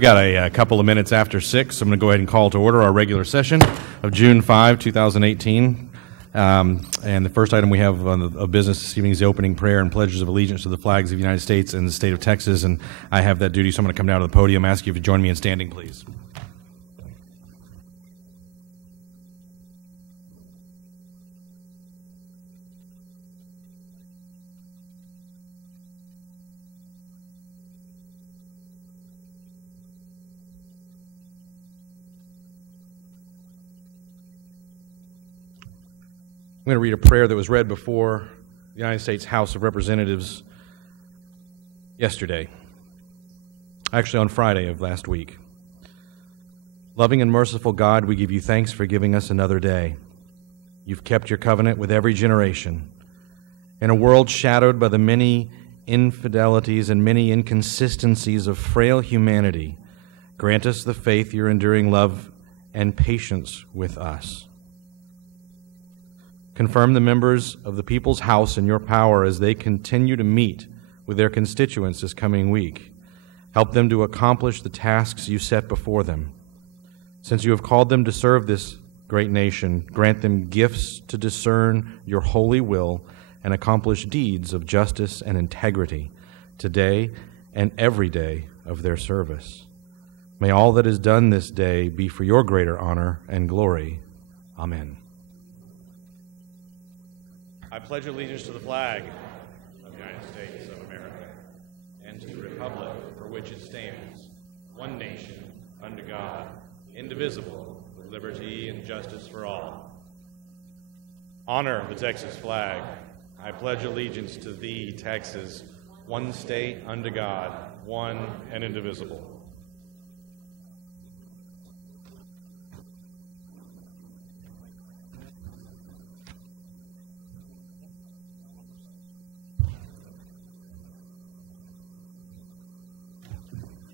We've got a couple of minutes after 6, so I'm going to go ahead and call to order our regular session of June 5, 2018. And the first item we have of business this evening is the opening prayer and pledges of allegiance to the flags of the United States and the state of Texas. And I have that duty, so I'm going to come down to the podium and ask you to join me in standing, please. I'm going to read a prayer that was read before the United States House of Representatives yesterday, actually on Friday of last week. Loving and merciful God, we give you thanks for giving us another day. You've kept your covenant with every generation. In a world shadowed by the many infidelities and many inconsistencies of frail humanity, grant us the faith, your enduring love, and patience with us. Confirm the members of the People's House in your power as they continue to meet with their constituents this coming week. Help them to accomplish the tasks you set before them. Since you have called them to serve this great nation, grant them gifts to discern your holy will and accomplish deeds of justice and integrity today and every day of their service. May all that is done this day be for your greater honor and glory. Amen. I pledge allegiance to the flag of the United States of America and to the republic for which it stands, one nation, under God, indivisible, with liberty and justice for all. Honor the Texas flag. I pledge allegiance to thee, Texas, one state, under God, one and indivisible.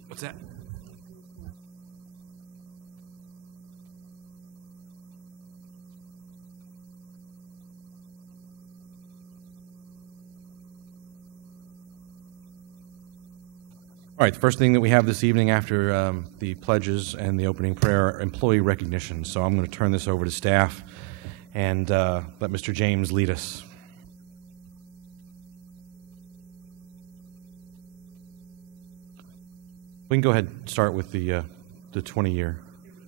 What's that? All right, the first thing that we have this evening after the pledges and the opening prayer are employee recognition. So I'm going to turn this over to staff and let Mr. James lead us. We can go ahead and start with the 20-year,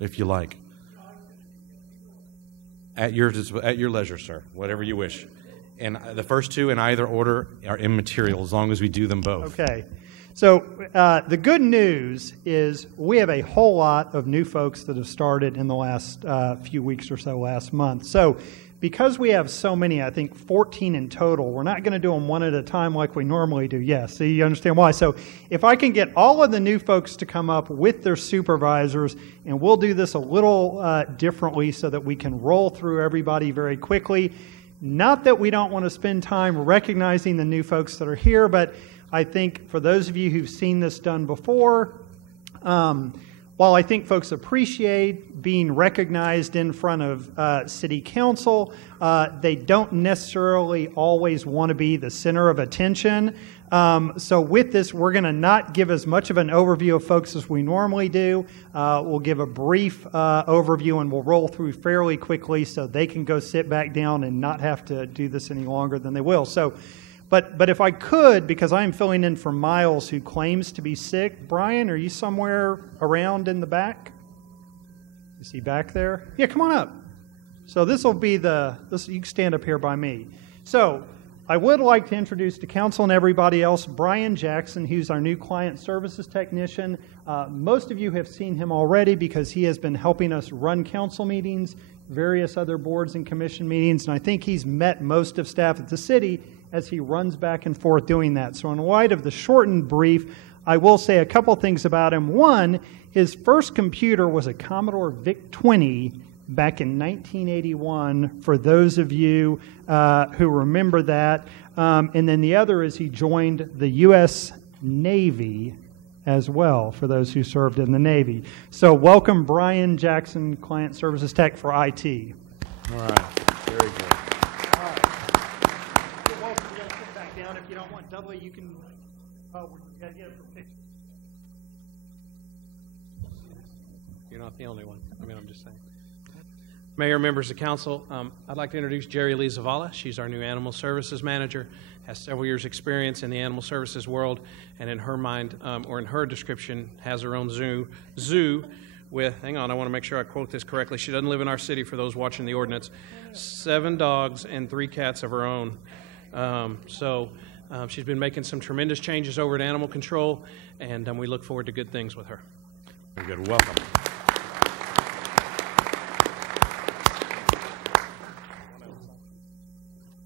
if you like. At your leisure, sir, whatever you wish. And the first two in either order are immaterial as long as we do them both. Okay. So the good news is we have a whole lot of new folks that have started in the last few weeks or so, last month. So because we have so many, I think 14 in total, we're not going to do them one at a time like we normally do. Yes, so you understand why. So if I can get all of the new folks to come up with their supervisors, and we'll do this a little differently so that we can roll through everybody very quickly. Not that we don't want to spend time recognizing the new folks that are here, but I think for those of you who've seen this done before, while I think folks appreciate being recognized in front of City Council, they don't necessarily always want to be the center of attention. So with this, we're going to not give as much of an overview of folks as we normally do. We'll give a brief overview and we'll roll through fairly quickly so they can go sit back down and not have to do this any longer than they will. So. But if I could, because I'm filling in for Miles, who claims to be sick. Brian, are you somewhere around in the back? Is he back there? Yeah, come on up. So this will be you can stand up here by me. So I would like to introduce to council and everybody else Brian Jackson, who's our new client services technician. Most of you have seen him already because he has been helping us run council meetings, various other boards and commission meetings, and I think he's met most of staff at the city as he runs back and forth doing that. So in light of the shortened brief, I will say a couple things about him. One, his first computer was a Commodore VIC-20 back in 1981, for those of you who remember that. And then the other is he joined the U.S. Navy as well, for those who served in the Navy. So welcome, Brian Jackson, Client Services Tech for IT. All right, very good. If you don't want doubly, you can. Oh, we got to get it for picture. not the only one. I mean, I'm just saying. Mayor, members of council, I'd like to introduce Jerry Lee Zavala. She's our new animal services manager, has several years' experience in the animal services world, and in her mind, or in her description, has her own zoo with, hang on, I want to make sure I quote this correctly. She doesn't live in our city, for those watching the ordinance, 7 dogs and 3 cats of her own. She's been making some tremendous changes over at animal control, and we look forward to good things with her. Very good. Welcome.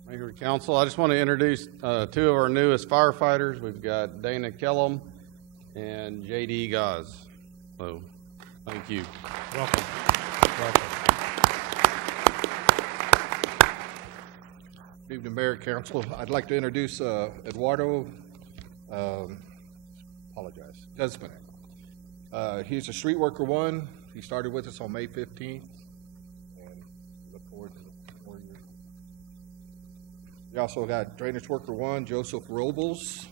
Mayor and Council, I just want to introduce 2 of our newest firefighters. We've got Dana Kellum and J.D. Gaz. So, thank you. Welcome. Good evening, Mayor and Council. I'd like to introduce Eduardo, Desmond. He's a street worker 1. He started with us on May 15th, and we look forward to the 4 years. We also got drainage worker 1, Joseph Robles,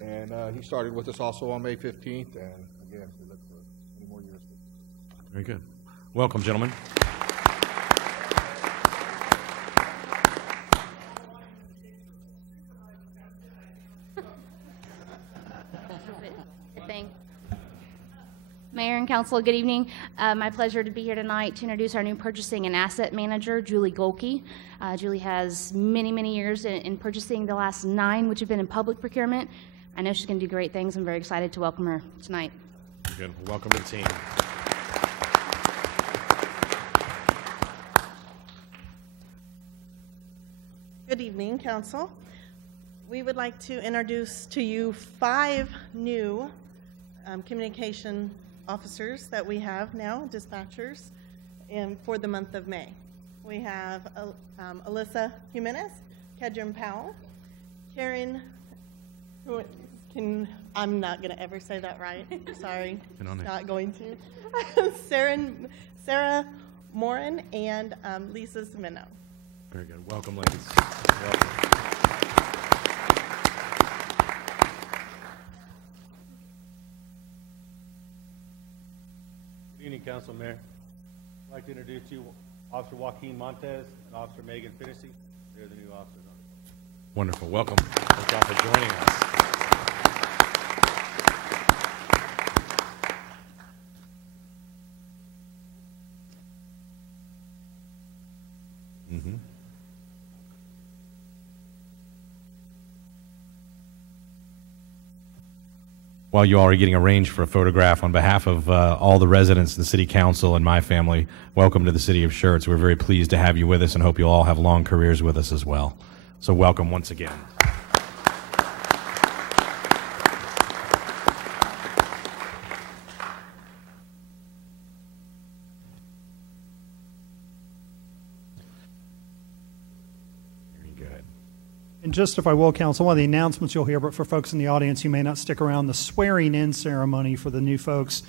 and he started with us also on May 15th, and again, we look for many more years. Very good. Welcome, gentlemen. Mayor and Council, good evening. My pleasure to be here tonight to introduce our new purchasing and asset manager, Julie Golke. Julie has many, many years in purchasing, the last 9 which have been in public procurement. I know she's going to do great things. I'm very excited to welcome her tonight. Good. Welcome to the team. Good evening, Council. We would like to introduce to you 5 new communication officers that we have now, dispatchers, for the month of May. We have Alyssa Jimenez, Kedron Powell, Karen, I'm not going to ever say that right, sorry, not going to, Sarah Morin, and Lisa Semino. Very good. Welcome, ladies. Welcome. Good evening, Council Mayor. I'd like to introduce you Officer Joaquin Montes and Officer Megan Finnessy. They're the new officers on the board. Wonderful. Welcome. Thank you all for joining us. While you all are getting arranged for a photograph, on behalf of all the residents, the City Council, and my family, welcome to the City of Schertz. We're very pleased to have you with us and hope you'll all have long careers with us as well. So welcome once again. And just if I will, Council, one of the announcements you'll hear, but for folks in the audience who may not stick around, the swearing-in ceremony for the new folks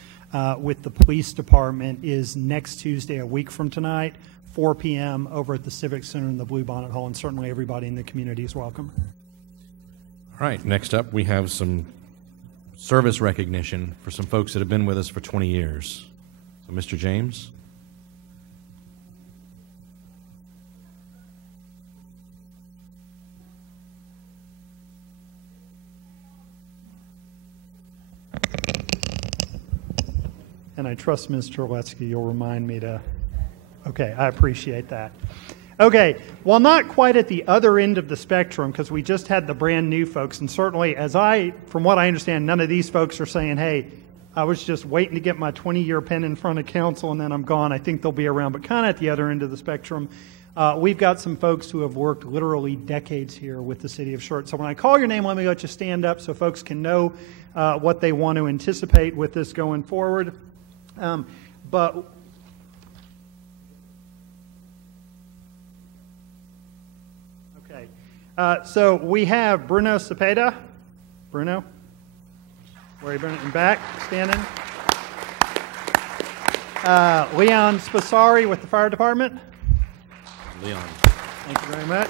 with the police department is next Tuesday, a week from tonight, 4 p.m. over at the Civic Center in the Blue Bonnet Hall, and certainly everybody in the community is welcome. All right, next up we have some service recognition for some folks that have been with us for 20 years. So, Mr. James. And I trust, Ms. Terletsky, you'll remind me to... Okay, I appreciate that. Okay, well, not quite at the other end of the spectrum, because we just had the brand new folks, and certainly, from what I understand, none of these folks are saying, hey, I was just waiting to get my 20-year pen in front of council, and then I'm gone. I think they'll be around, but kind of at the other end of the spectrum. We've got some folks who have worked literally decades here with the City of Schertz. So when I call your name, let me let you stand up so folks can know what they want to anticipate with this going forward. So we have Bruno Cepeda. Bruno, where are you, Bruno? In back, standing. Leon Spasari with the fire department. Leon. Thank you very much.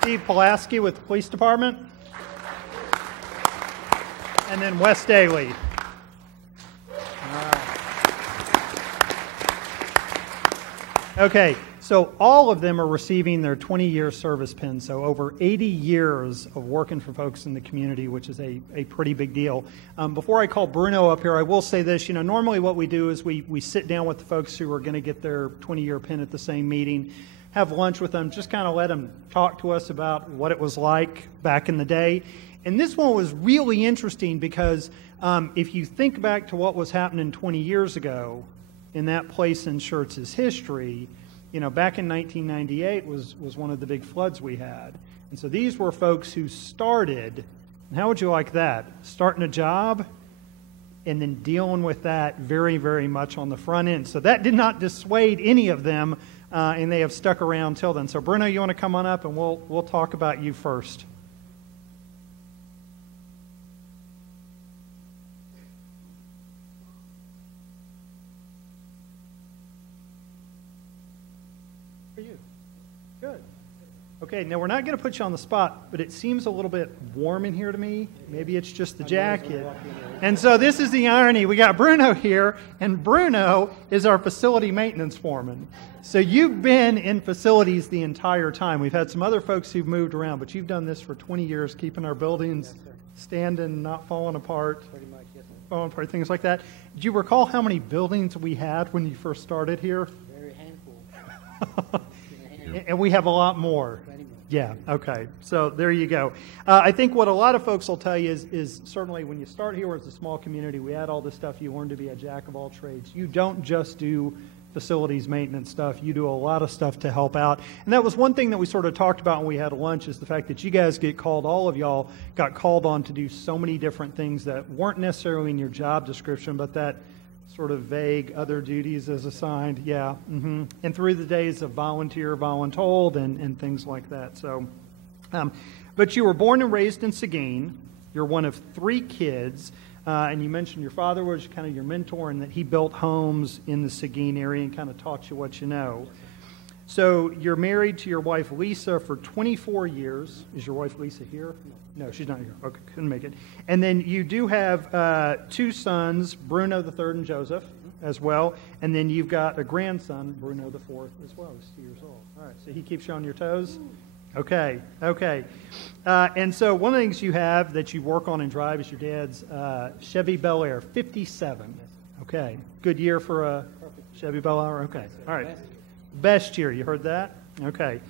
Steve Pulaski with the police department. And then Wes Daly. Okay, so all of them are receiving their 20-year service pin, so over 80 years of working for folks in the community, which is a pretty big deal. Before I call Bruno up here, I will say this. Normally what we do is we sit down with the folks who are going to get their 20-year pin at the same meeting, have lunch with them, just kind of let them talk to us about what it was like back in the day. And this one was really interesting because if you think back to what was happening 20 years ago, in that place in Schertz's history, back in 1998 was one of the big floods we had. And so these were folks who started, and how would you like that? Starting a job and then dealing with that very, very much on the front end. So that did not dissuade any of them, and they have stuck around till then. So Bruno, you want to come on up and we'll talk about you first. Okay, now we're not going to put you on the spot, but it seems a little bit warm in here to me. Maybe it's just the jacket. And so this is the irony. We got Bruno here, and Bruno is our facility maintenance foreman. So you've been in facilities the entire time. We've had some other folks who've moved around, but you've done this for 20 years, keeping our buildings standing, not falling apart, falling apart, things like that. Do you recall how many buildings we had when you first started here? Very handful. And we have a lot more. Yeah, okay. So there you go. I think what a lot of folks will tell you is certainly when you start here as a small community, we had all this stuff. You learn to be a jack of all trades. You don't just do facilities maintenance stuff. You do a lot of stuff to help out. And that was one thing that we sort of talked about when we had lunch is the fact that you guys get called, all of y'all got called on to do so many different things that weren't necessarily in your job description, but that sort of vague other duties as assigned, yeah. Mm-hmm. And through the days of volunteer, voluntold, and things like that. So, but you were born and raised in Seguin. You're one of 3 kids, and you mentioned your father was kind of your mentor and that he built homes in the Seguin area and kind of taught you what you know. So you're married to your wife Lisa for 24 years. Is your wife Lisa here? No, she's not here. Okay, couldn't make it. And then you do have 2 sons, Bruno the third and Joseph as well. And then you've got a grandson, Bruno the fourth as well. He's 2 years old. All right, so he keeps you on your toes? Okay. And so one of the things you have that you work on and drive is your dad's Chevy Bel Air 57. Okay, good year for a Chevy Bel Air? Okay, all right. Best year, you heard that? Okay.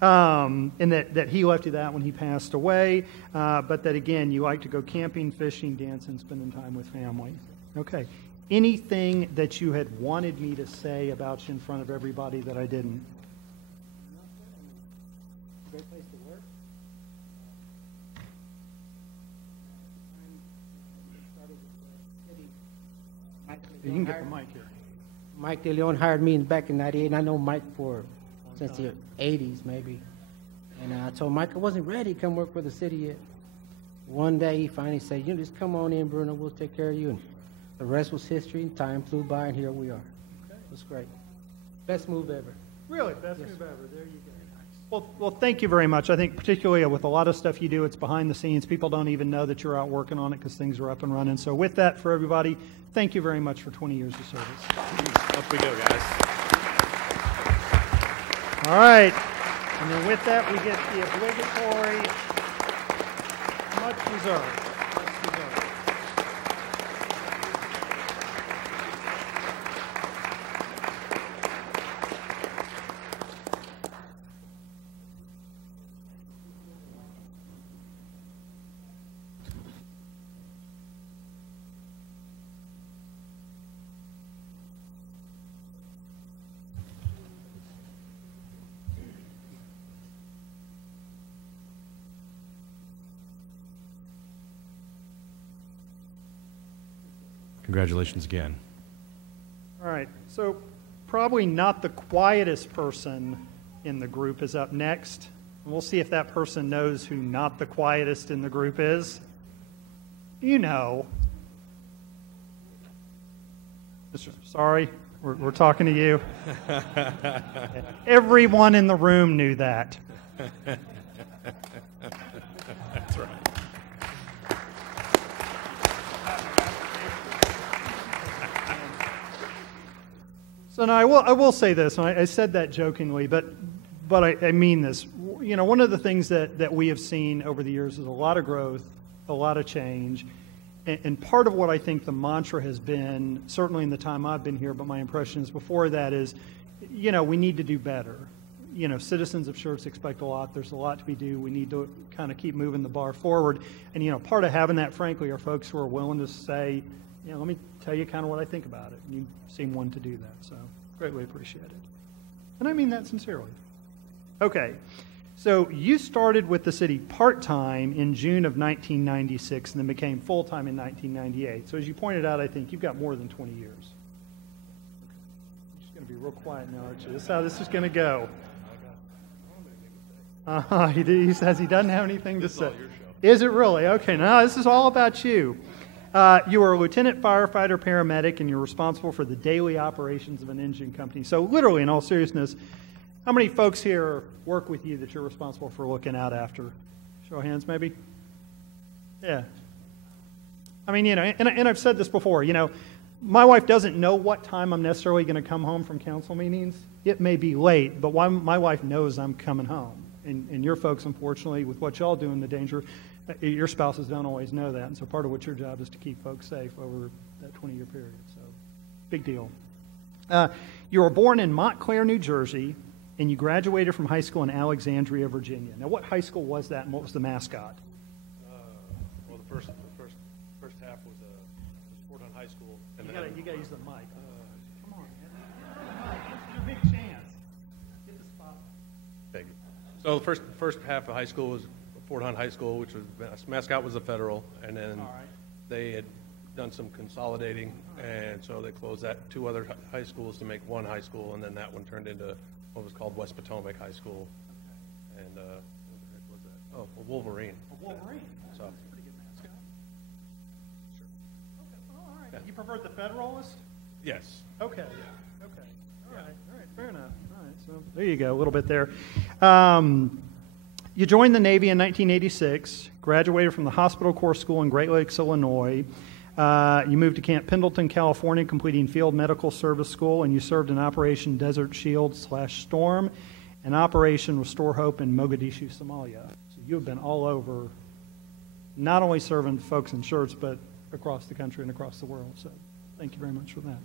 And that he left you that when he passed away, but that, again, you like to go camping, fishing, dancing, spending time with family. Okay. Anything that you had wanted me to say about you in front of everybody that I didn't? Great place to work. You can get the mic here. Mike DeLeon hired me back in '98, and I know Mike since the 80s maybe. And I told Mike I wasn't ready to come work for the city yet. One day he finally said, just come on in, Bruno, we'll take care of you. And the rest was history, and time flew by, and here we are. Okay. It was great. Best move ever. Really? Best move ever. There you go. Well, thank you very much. I think particularly with a lot of stuff you do, it's behind the scenes. People don't even know that you're out working on it because things are up and running. So with that, for everybody, thank you very much for 20 years of service. Up we go, guys. All right. And then with that, we get the obligatory, much deserved. Congratulations again. All right, so probably not the quietest person in the group is up next. We'll see if that person knows who not the quietest in the group is. You know. Sorry, we're talking to you. Everyone in the room knew that. That's right. So now I will say this, and I said that jokingly, but I mean this. You know, one of the things that we have seen over the years is a lot of growth, a lot of change, and part of what I think the mantra has been, certainly in the time I've been here, but my impressions before that is, you know, we need to do better. You know, citizens of Schertz expect a lot. There's a lot to be done. We need to kind of keep moving the bar forward. And, you know, part of having that, frankly, are folks who are willing to say, you know, let me tell you kind of what I think about it. And you seem one to do that. So greatly appreciate it. And I mean that sincerely. Okay. So you started with the city part-time in June of 1996 and then became full-time in 1998. So as you pointed out, I think you've got more than 20 years. Okay. I'm just going to be real quiet now, Archie. This is how this is going to go. He says he doesn't have anything to say. Is it really? Okay, now this is all about you. You are a lieutenant firefighter paramedic, and you're responsible for the daily operations of an engine company. So literally, in all seriousness, how many folks here work with you that you're responsible for looking out after? Show of hands, maybe? Yeah. I mean, you know, and I've said this before, you know, my wife doesn't know what time I'm necessarily going to come home from council meetings. It may be late, but my wife knows I'm coming home. And your folks, unfortunately, with what y'all do in the danger, your spouses don't always know that. And so part of what your job is to keep folks safe over that 20-year period. So big deal. You were born in Montclair, New Jersey, and you graduated from high school in Alexandria, Virginia. Now, what high school was that, and what was the mascot? Well, the first half was Fort Hunt High School. And you got to use the mic. Come on, man. It's a big chance. Get the spot. Thank you. So the first half of high school was Fort Hunt High School, which was mascot was the Federal, and then they had done some consolidating, and so they closed that two other high schools to make one high school, and then that one turned into what was called West Potomac High School, and what the heck was that? Oh, a Wolverine. A Wolverine. So That's a pretty good mascot. Sure. Okay. Well, all right. Yeah. You preferred the Federalist? yes. Okay. Yeah. Okay. All right. Fair enough. All right. So there you go. A little bit there. You joined the Navy in 1986, graduated from the Hospital Corps School in Great Lakes, Illinois. You moved to Camp Pendleton, California, completing Field Medical Service School, and you served in Operation Desert Shield / Storm and Operation Restore Hope in Mogadishu, Somalia. So you have been all over, not only serving folks in Schertz, but across the country and across the world. So thank you very much for that.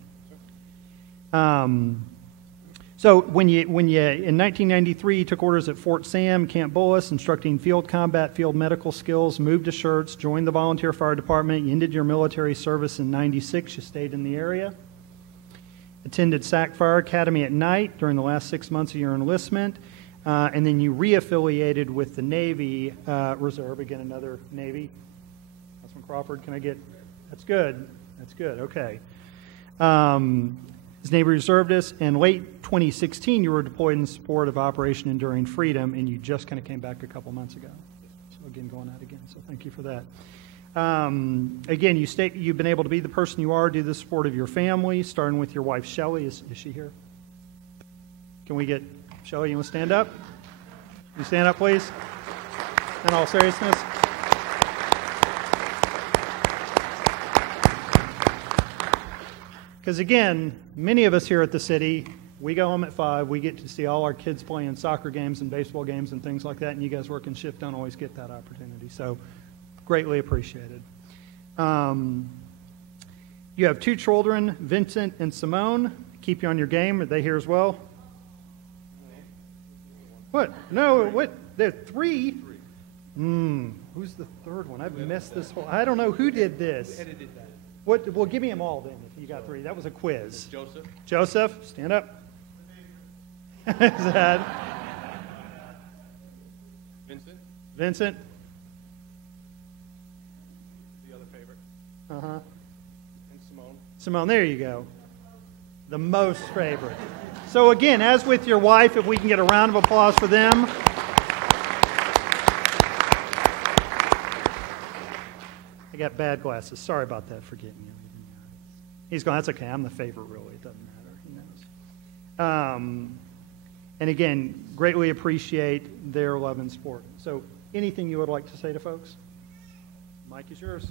So when you in 1993, you took orders at Fort Sam, Camp Bullis, instructing field combat, field medical skills, moved to Schertz, joined the volunteer fire department. You ended your military service in 96. You stayed in the area. Attended SAC Fire Academy at night during the last 6 months of your enlistment. And then you re-affiliated with the Navy Reserve. Again, another Navy. Councilman Crawford, can I get... That's good. That's good. Okay. As Navy Reservist, in late 2016, you were deployed in support of Operation Enduring Freedom, and you just kind of came back a couple months ago. So again, going out again. So thank you for that. Again, you've been able to be the person you are, do the support of your family, starting with your wife, Shelley. Is she here? Can we get Shelley? You want to stand up? You stand up, please. In all seriousness. Because again, many of us here at the city, we go home at 5, we get to see all our kids playing soccer games and baseball games and things like that, and you guys working shift don't always get that opportunity. So greatly appreciated. You have 2 children, Vincent and Simone. Keep you on your game. Are they here as well? What? No, what? There are 3? Who's the third one? I've messed this whole... I don't know who did this. Edited that. What? Well, give me them all then, if you got 3. That was a quiz. Joseph. Joseph, stand up. Is that? Vincent. Vincent. The other favorite. Uh-huh. And Simone. Simone, there you go. The most favorite. So again, as with your wife, if we can get a round of applause for them. I got bad glasses. Sorry about that for getting you. He's going, that's okay. I'm the favorite, really. It doesn't matter. He knows. And again, greatly appreciate their love and support. So anything you would like to say to folks? Mic is yours.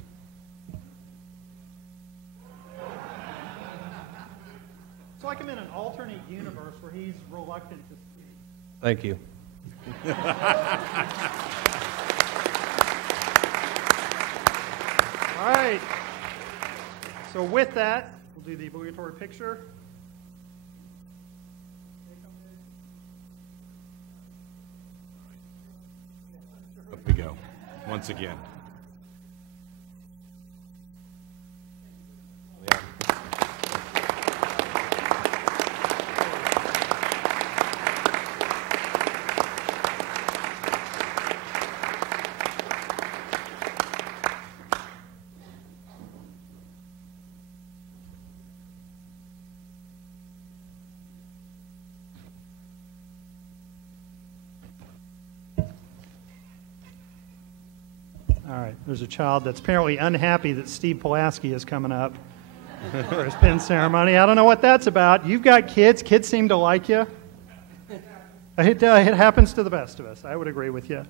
like him in an alternate universe where he's reluctant to speak. Thank you. All right. So with that, we'll do the obligatory picture. Up we go, once again. All right, there's a child that's apparently unhappy that Steve Pulaski is coming up for his pin ceremony. I don't know what that's about. You've got kids. Kids seem to like you. It happens to the best of us. I would agree with you.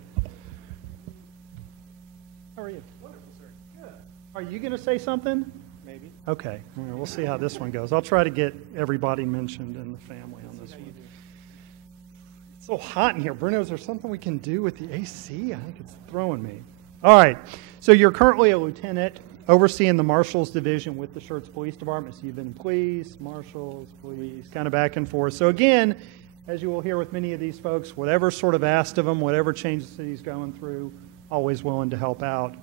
How are you? Wonderful, sir. Good. Are you going to say something? Maybe. Okay, well, we'll see how this one goes. I'll try to get everybody mentioned in the family on this one. It's so hot in here. Bruno, is there something we can do with the AC? I think it's throwing me. All right, so you're currently a lieutenant overseeing the Marshals Division with the Schertz Police Department. So you've been police, marshals, police, kind of back and forth. So again, as you will hear with many of these folks, whatever sort of asked of them, whatever change the city's going through, always willing to help out.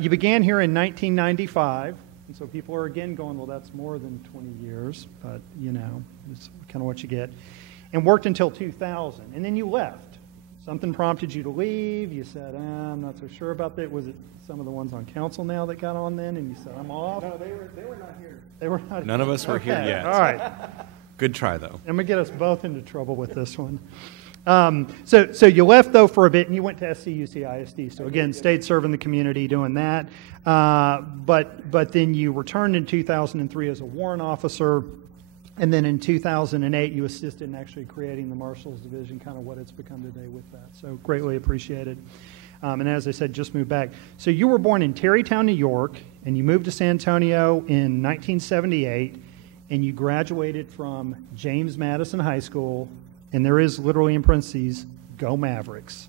You began here in 1995, and so people are again going, well, that's more than 20 years, but you know, it's kind of what you get. And worked until 2000, and then you left. Something prompted you to leave. You said, I'm not so sure about that. Was it some of the ones on council now that got on then, and you said, I'm off? No, they were not here. They were not. None of us were here yet. All right. Good try, though. I'm going to get us both into trouble with this one. So you left, though, for a bit, and you went to SCUC ISD. So, again, stayed serving the community doing that. But then you returned in 2003 as a warrant officer, and then in 2008 you assisted in actually creating the Marshals Division, kind of what it's become today with that. So greatly appreciated. And as I said, just moved back. So you were born in Tarrytown, New York, and you moved to San Antonio in 1978, and you graduated from James Madison High School, and there is literally in parentheses, go Mavericks.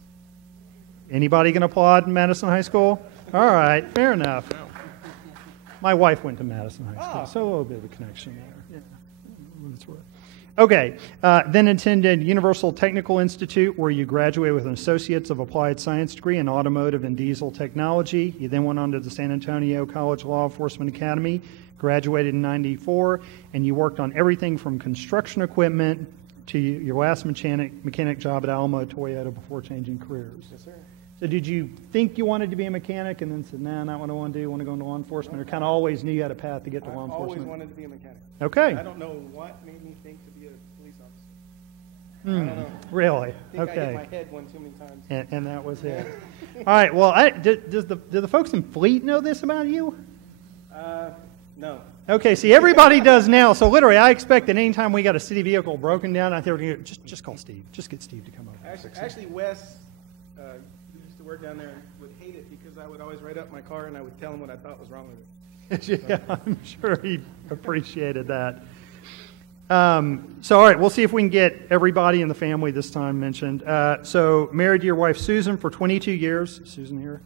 Anybody going to applaud Madison High School? All right, fair enough. My wife went to Madison High School, so a little bit of a connection there. Yeah. Okay, then attended Universal Technical Institute, where you graduated with an Associates of Applied Science degree in Automotive and Diesel Technology. You then went on to the San Antonio College Law Enforcement Academy, graduated in '94, and you worked on everything from construction equipment to your last mechanic job at Alamo Toyota before changing careers. Yes, sir. So did you think you wanted to be a mechanic and then said, nah, not what I want to do, I want to go into law enforcement, or kind of always knew you had a path to get to law enforcement? I always wanted to be a mechanic. Okay. I don't know what made me think to be a police officer. I don't know. Really? I think I hit my head one too many times. And that was it. All right, well, do the folks in Fleet know this about you? No. Okay, see, everybody does now. So literally, I expect that anytime we got a city vehicle broken down, I think we're going to just call Steve. Just get Steve to come over. Actually, Wes, who used to work down there, would hate it because I would always write up my car and I would tell him what I thought was wrong with it. Yeah, I'm sure he appreciated that. So, all right, we'll see if we can get everybody in the family this time mentioned. So, married to your wife, Susan, for 22 years. Susan here.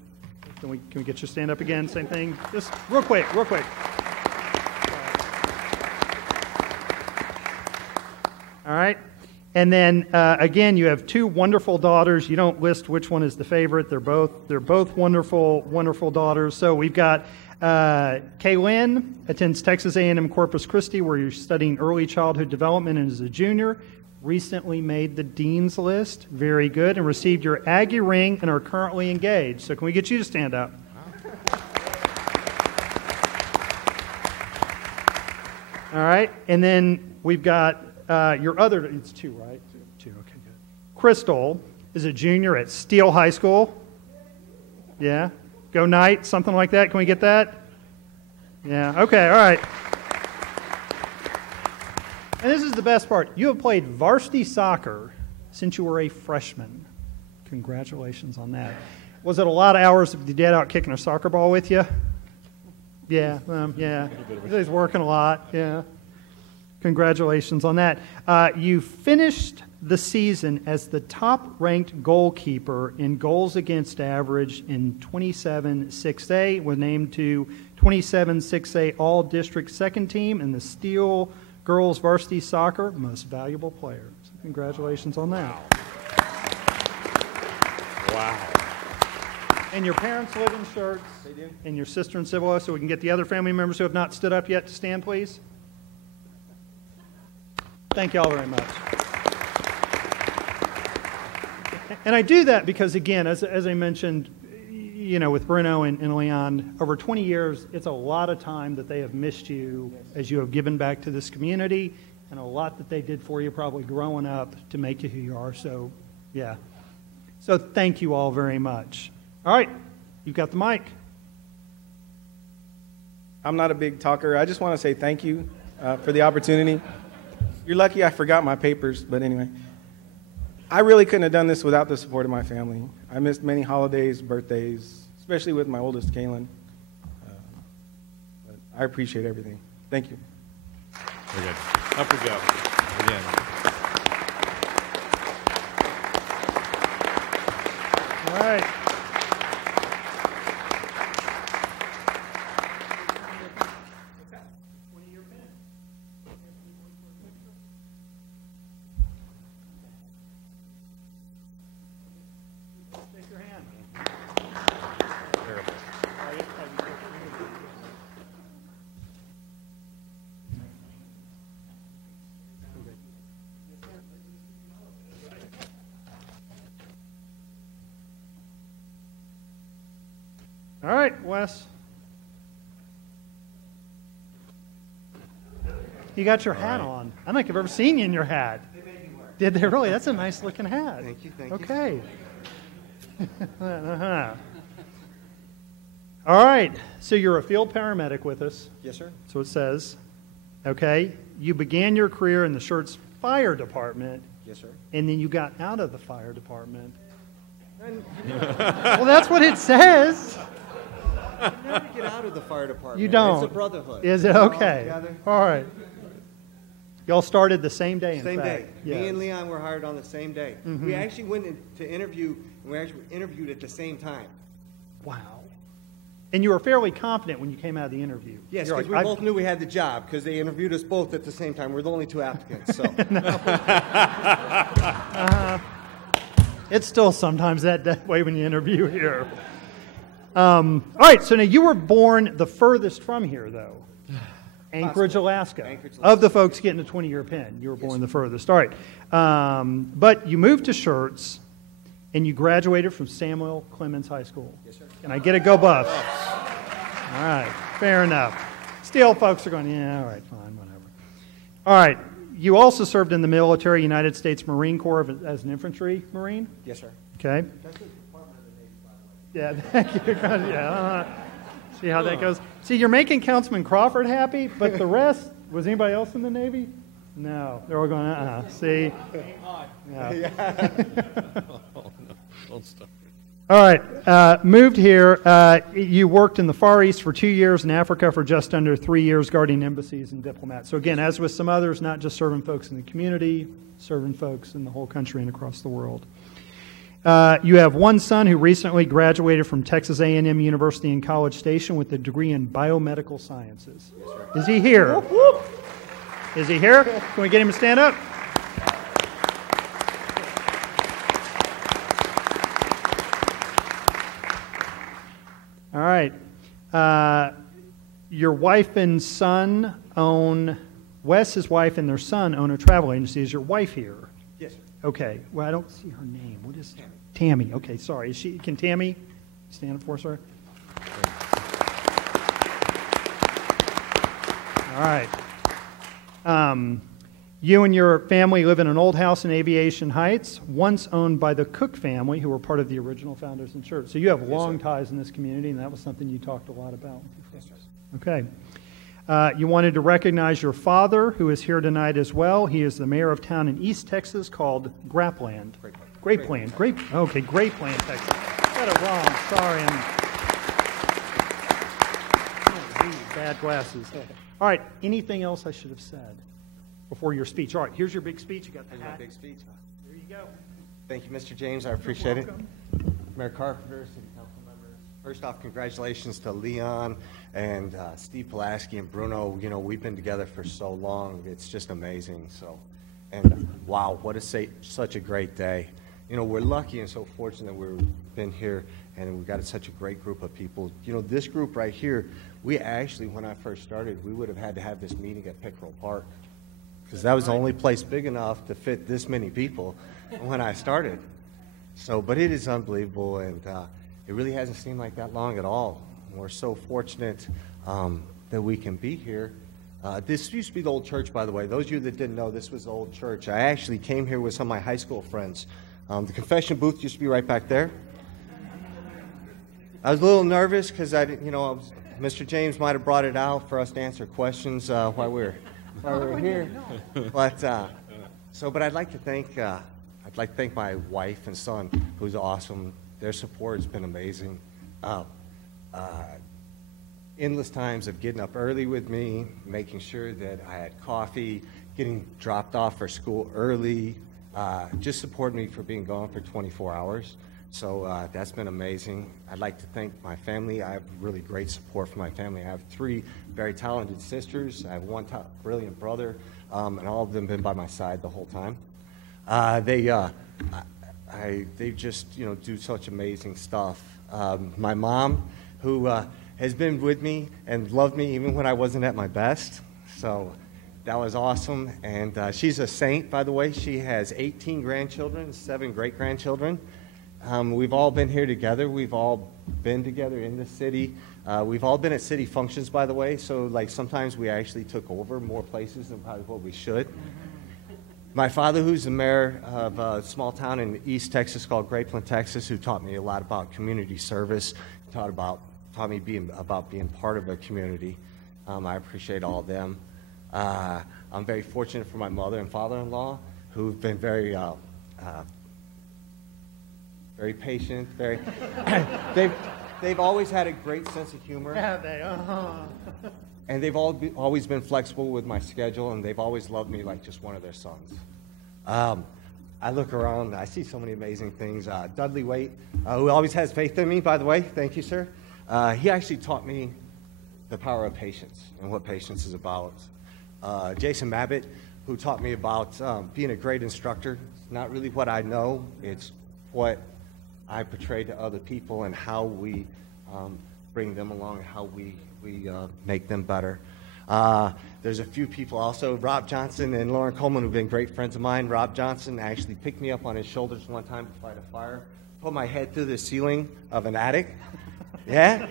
Can we get you to stand up again? Same thing. Just real quick. All right. And then, again, you have two wonderful daughters. You don't list which one is the favorite. They're both wonderful, wonderful daughters. So we've got Kaylin attends Texas A&M Corpus Christi, where you're studying early childhood development and is a junior. Recently made the dean's list. Very good. And received your Aggie ring and are currently engaged. So can we get you to stand up? All right. And then we've got your other, it's two, right? Two, okay, good. Crystal is a junior at Steele High School. Yeah? Go Knight, something like that. Can we get that? Yeah, okay, all right. And this is the best part. You have played varsity soccer since you were a freshman. Congratulations on that. Was it a lot of hours of your dad out kicking a soccer ball with you? Yeah, yeah. He's working a lot, yeah. Congratulations on that. You finished the season as the top-ranked goalkeeper in goals against average in 27-6A, was named to 27-6A All-District Second Team in the Steel Girls Varsity Soccer Most Valuable Player. So congratulations on that. Wow. And your parents live in Schertz. They do. And your sister in Civil, so we can get the other family members who have not stood up yet to stand, please. Thank you all very much. And I do that because, again, as I mentioned, with Bruno and Leon, over 20 years, it's a lot of time that they have missed you as you have given back to this community, and a lot that they did for you probably growing up to make you who you are. So, yeah. So thank you all very much. All right, you've got the mic. I'm not a big talker. I just want to say thank you for the opportunity. You're lucky I forgot my papers, but anyway. I really couldn't have done this without the support of my family. I missed many holidays, birthdays, especially with my oldest, Kaylin. But I appreciate everything. Thank you. Very good. Up we go. Again. All right. All right, Wes. You got your hat on. I don't think I've ever seen you in your hat. Did they really? That's a nice looking hat. Thank you. Okay. Uh-huh. All right. So you're a field paramedic with us. Yes, sir. So it says. Okay. You began your career in the Schertz Fire Department. Yes, sir. And then you got out of the fire department. Well, that's what it says. You never get out of the fire department. You don't. It's a brotherhood. Is it? Okay. All right. Y'all started the same day, in Same fact. day. Yes. Me and Leon were hired on the same day. Mhm. We actually went to interview, and we actually interviewed at the same time. Wow. And you were fairly confident when you came out of the interview. Yes, You're because like, we both knew we had the job, because they interviewed us both at the same time. We're the only two applicants, so. It's still sometimes that way when you interview here. All right, so now you were born the furthest from here, though. Anchorage, Alaska. Anchorage, Alaska. Of the folks getting a 20-year pin, you were born the furthest. All right. But you moved to Schertz, and you graduated from Samuel Clemens High School. Yes, sir. Can I get a go buff? All right, fair enough. Still, folks are going, yeah, all right, fine, whatever. All right. You also served in the military, United States Marine Corps as an infantry Marine? Yes, sir. Okay. That's the Department of the Navy, by the way. Yeah, thank you. Yeah. See how that goes? See, you're making Councilman Crawford happy, but the rest, was anybody else in the Navy? No. They're all going, See? Yeah. Oh, no. Don't stop. All right. Moved here. You worked in the Far East for 2 years, in Africa for just under 3 years, guarding embassies and diplomats. So again, as with some others, not just serving folks in the community, serving folks in the whole country and across the world. You have one son who recently graduated from Texas A&M University in College Station with a degree in biomedical sciences. Yes, sir. Is he here? Whoop, whoop. Is he here? Can we get him to stand up? All right. Your wife and son own, Wes, his wife, and their son own a travel agency. Is your wife here? Yes, sir. Okay. Well, I don't see her name. What is Tammy? Tammy. Okay, sorry. Can Tammy stand up for us, sir? All right. You and your family live in an old house in Aviation Heights, once owned by the Cook family, who were part of the original founders and church. So you have long ties in this community, and that was something you talked a lot about. Yes, sir. Okay. You wanted to recognize your father, who is here tonight as well. He is the mayor of a town in East Texas called Grapeland. Grapeland. Okay, Grapeland, Texas. Got it wrong. Sorry, bad glasses. All right. Anything else I should have said? before your speech. All right, here's your big speech. You got the Here's my hat. big speech. There you go. Thank you, Mr. James. I appreciate it. welcome. Mayor Carpenter, City Council members. First off, congratulations to Leon and Steve Pulaski and Bruno. You know, we've been together for so long. It's just amazing. So, and wow, what such a great day. You know, we're lucky and so fortunate we've been here, and we've got such a great group of people. You know, this group right here, we actually, when I first started, we would have had to have this meeting at Pickerel Park, because that was the only place big enough to fit this many people when I started. So, but it is unbelievable, and it really hasn't seemed like that long at all. We're so fortunate that we can be here. This used to be the old church, by the way. Those of you that didn't know, this was the old church. I actually came here with some of my high school friends. The confession booth used to be right back there. I was a little nervous because Mr. James might have brought it out for us to answer questions while we were here. But but I'd like to thank my wife and son, who's awesome. Their support has been amazing. Endless times of getting up early with me, making sure that I had coffee, getting dropped off for school early, just supporting me for being gone for 24 hours. So that's been amazing. I'd like to thank my family. I have really great support from my family. I have 3 very talented sisters. I have 1 brilliant brother, and all of them been by my side the whole time. They just do such amazing stuff. My mom, who has been with me and loved me even when I wasn't at my best. So that was awesome. And she's a saint, by the way. She has 18 grandchildren, 7 great-grandchildren. We've all been here together. We've all been together in the city. We've all been at city functions, by the way. So, like, sometimes we actually took over more places than probably what we should. My father, who's the mayor of a small town in East Texas called Grapeland, Texas, who taught me a lot about community service, taught me about being part of a community. I appreciate all of them. I'm very fortunate for my mother and father-in-law, who've been very patient. They've always had a great sense of humor. Have they? And they've always been flexible with my schedule, and they've always loved me like just one of their sons. I look around, I see so many amazing things. Dudley Waite, who always has faith in me, by the way. Thank you, sir. He actually taught me the power of patience and what patience is about. Jason Mabbitt, who taught me about being a great instructor. It's not really what I know. It's what I portray to other people and how we bring them along and how we make them better. There's a few people also, Rob Johnson and Lauren Coleman, who've been great friends of mine. Rob Johnson actually picked me up on his shoulders one time to fight a fire, put my head through the ceiling of an attic. Yeah?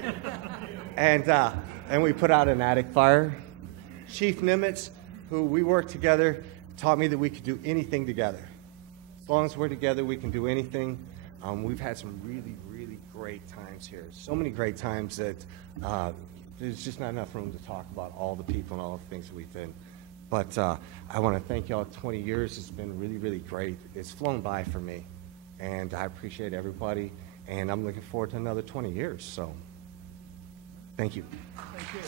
And we put out an attic fire. Chief Nimitz, who we worked together, taught me that we could do anything together. As long as we're together, we can do anything. We've had some really, really great times here. So many great times that there's just not enough room to talk about all the people and all the things that we've been. But I want to thank y'all. 20 years has been really, really great. It's flown by for me, and I appreciate everybody, and I'm looking forward to another 20 years. So, thank you. Thank you.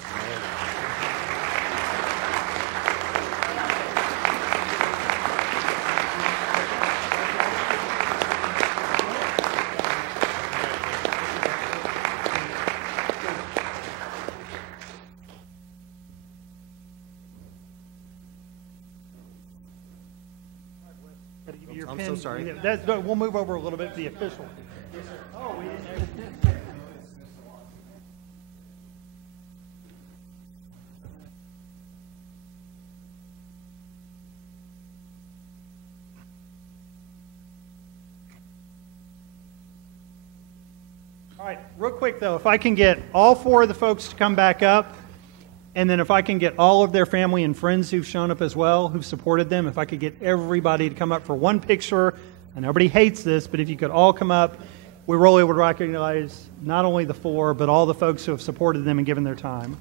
I'm so sorry. We'll move over a little bit to the official. Oh, we didn't. All right, real quick though, if I can get all 4 of the folks to come back up, and then if I can get all of their family and friends who've shown up as well, who've supported them, if I could get everybody to come up for one picture. And nobody hates this, but if you could all come up, we really would recognize not only the 4, but all the folks who have supported them and given their time.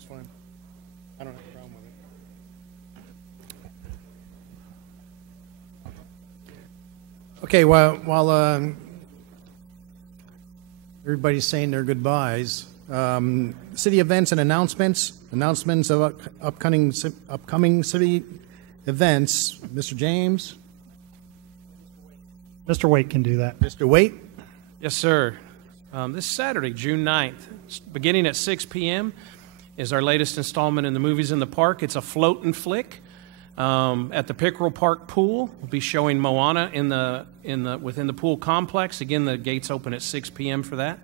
It's fine. I don't have a problem with it. Okay, while everybody's saying their goodbyes, city events and announcements of upcoming city events. Mr. James? Mr. Waite can do that. Mr. Waite? Yes, sir. This Saturday, June 9th, beginning at 6 p.m., is our latest installment in the Movies in the Park. It's a float and flick at the Pickerel Park Pool. We'll be showing Moana within the pool complex. Again, the gates open at 6 p.m. for that.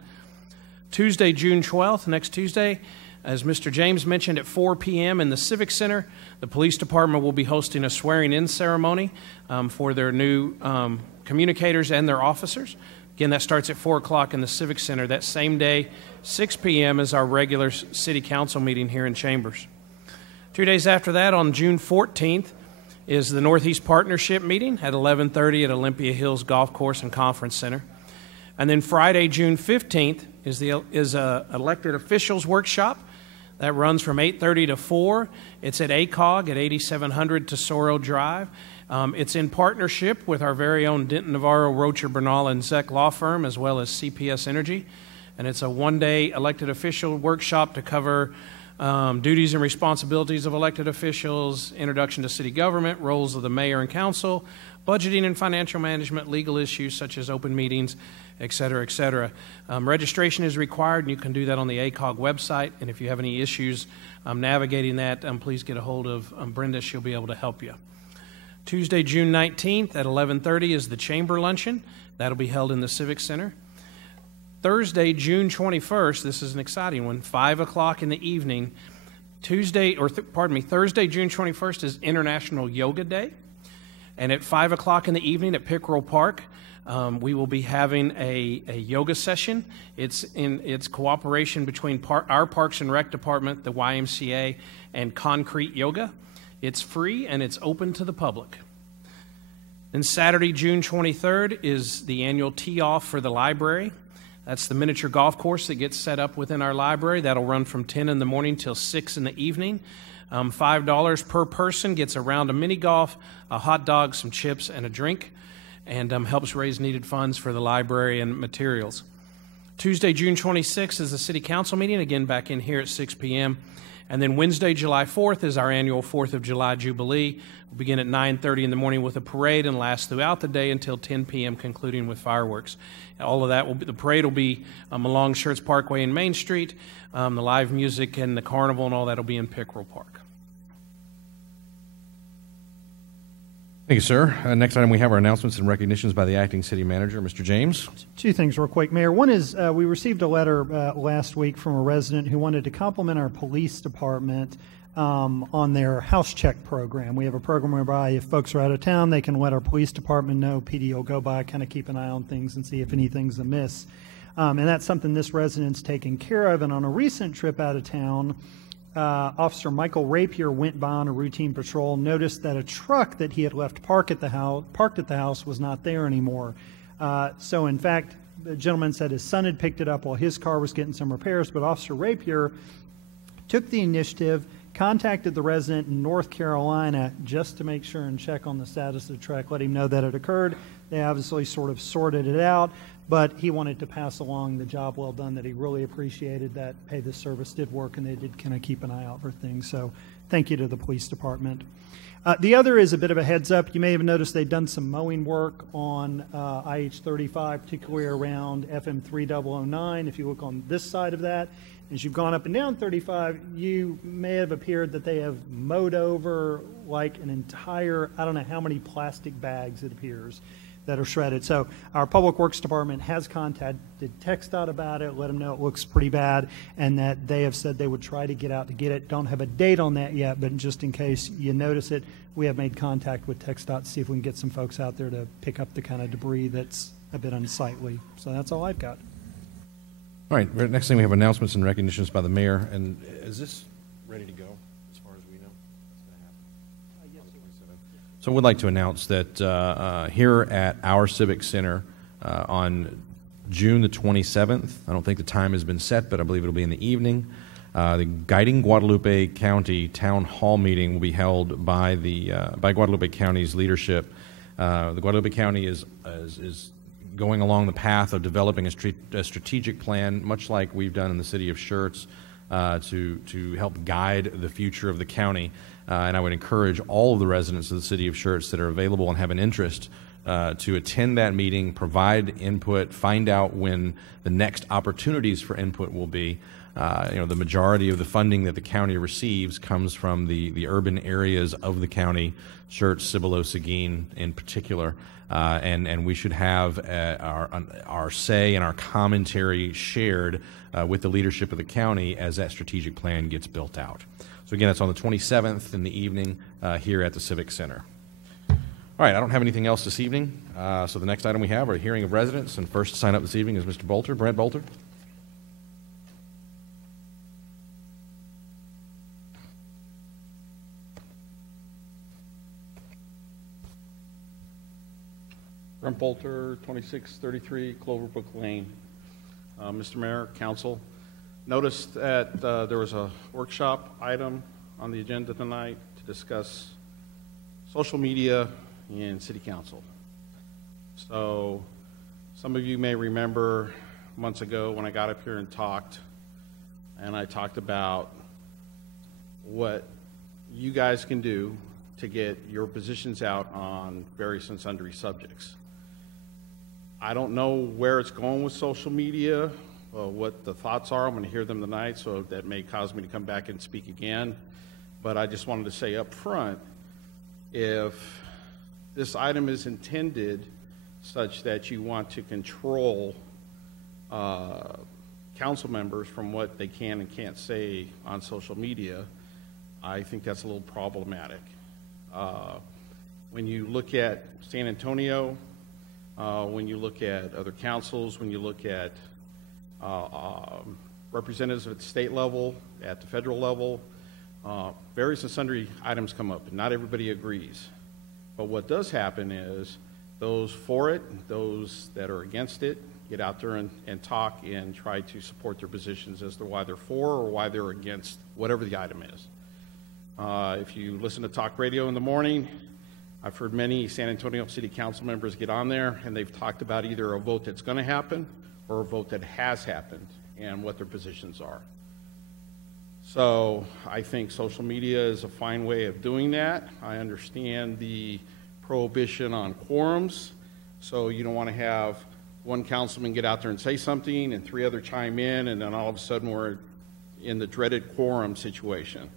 Tuesday, June 12th, next Tuesday, as Mr. James mentioned, at 4 p.m. in the Civic Center, the police department will be hosting a swearing-in ceremony for their new communicators and their officers. Again, that starts at 4 o'clock in the Civic Center. That same day, 6 p.m. is our regular city council meeting here in Chambers. 2 days after that, on June 14th, is the Northeast Partnership meeting at 11:30 at Olympia Hills Golf Course and Conference Center. And then Friday, June 15th, is a elected officials workshop that runs from 8:30 to 4. It's at ACOG at 8700 Tesoro Drive. It's in partnership with our very own Denton Navarro, Rocher, Bernal, and Zeck law firm, as well as CPS Energy. And it's a one-day elected official workshop to cover duties and responsibilities of elected officials, introduction to city government, roles of the mayor and council, budgeting and financial management, legal issues such as open meetings, et cetera, et cetera. Registration is required, and you can do that on the ACOG website. And if you have any issues navigating that, please get a hold of Brenda. She'll be able to help you. Tuesday, June 19th at 11:30 is the Chamber Luncheon. That'll be held in the Civic Center. Thursday, June 21st, this is an exciting one, 5 o'clock in the evening. Thursday, June 21st is International Yoga Day. And at 5 o'clock in the evening at Pickerel Park, we will be having a yoga session. It's cooperation between our Parks and Rec Department, the YMCA, and Concrete Yoga. It's free and it's open to the public. Then Saturday, June 23rd, is the annual tee-off for the library. That's the miniature golf course that gets set up within our library. That'll run from 10 in the morning till 6 in the evening. $5 per person gets a round of mini golf, a hot dog, some chips, and a drink, and helps raise needed funds for the library and materials. Tuesday, June 26th is the City Council meeting, again back in here at 6 p.m. And then Wednesday, July 4th is our annual 4th of July Jubilee. We'll begin at 9:30 in the morning with a parade and last throughout the day until 10 p.m., concluding with fireworks. All of that, the parade will be along Schertz Parkway and Main Street. The live music and the carnival and all that will be in Pickerel Park. Thank you, sir. Next item, we have our announcements and recognitions by the acting city manager, Mr. James. Two things real quick, Mayor. One is we received a letter last week from a resident who wanted to compliment our police department on their house check program. We have a program whereby if folks are out of town, they can let our police department know. PD will go by, kind of keep an eye on things and see if anything's amiss. And that's something this resident's taken care of. And on a recent trip out of town, Officer Michael Rapier went by on a routine patrol, noticed that a truck that he had left parked at the house was not there anymore. So in fact, the gentleman said his son had picked it up while his car was getting some repairs, but Officer Rapier took the initiative, contacted the resident in North Carolina just to make sure and check on the status of the truck, let him know that it occurred. They obviously sort of sorted it out, but he wanted to pass along the job well done, that he really appreciated that, hey, this service did work and they did kind of keep an eye out for things. So thank you to the police department. The other is a bit of a heads up. You may have noticed they've done some mowing work on IH-35, particularly around FM 3009. If you look on this side of that, as you've gone up and down 35, you may have appeared that they have mowed over like an entire, I don't know how many plastic bags it appears, that are shredded. So our Public Works Department has contacted TxDOT about it, let them know it looks pretty bad, and that they have said they would try to get out to get it. Don't have a date on that yet, but just in case you notice it, we have made contact with TxDOT to see if we can get some folks out there to pick up the kind of debris that's a bit unsightly. So that's all I've got. All right, next thing we have announcements and recognitions by the mayor. And is this ready to go as far as we know? So we'd like to announce that here at our Civic Center on June the 27th, I don't think the time has been set, but I believe it'll be in the evening, The Guiding Guadalupe County Town Hall meeting will be held by by Guadalupe County's leadership. The Guadalupe County is going along the path of developing a strategic plan, much like we've done in the city of Schertz, to help guide the future of the county. And I would encourage all of the residents of the city of Schertz that are available and have an interest to attend that meeting, provide input, find out when the next opportunities for input will be. The majority of the funding that the county receives comes from the urban areas of the county, Schertz, Cibolo, Seguin in particular, and we should have our say and our commentary shared with the leadership of the county as that strategic plan gets built out. So again, that's on the 27th in the evening here at the Civic Center. All right, I don't have anything else this evening, so the next item we have are a hearing of residents, and first to sign up this evening is Mr. Bolter, Brent Bolter. Brent Bolter, 2633 Cloverbrook Lane. Mr. Mayor, Council, noticed that there was a workshop item on the agenda tonight to discuss social media in City Council. So some of you may remember months ago when I got up here and I talked about what you guys can do to get your positions out on various and sundry subjects. I don't know where it's going with social media, what the thoughts are. I'm going to hear them tonight, so that may cause me to come back and speak again. But I just wanted to say up front, if this item is intended such that you want to control council members from what they can and can't say on social media, I think that's a little problematic. When you look at San Antonio, when you look at other councils, when you look at representatives at the state level, at the federal level, various and sundry items come up, and not everybody agrees. But what does happen is those for it, those that are against it, get out there and talk and try to support their positions as to why they're for or why they're against whatever the item is. If you listen to talk radio in the morning, I've heard many San Antonio City Council members get on there and they've talked about either a vote that's going to happen or a vote that has happened and what their positions are. So I think social media is a fine way of doing that. I understand the prohibition on quorums, so you don't want to have one councilman get out there and say something and three other chime in, and then all of a sudden we're in the dreaded quorum situation.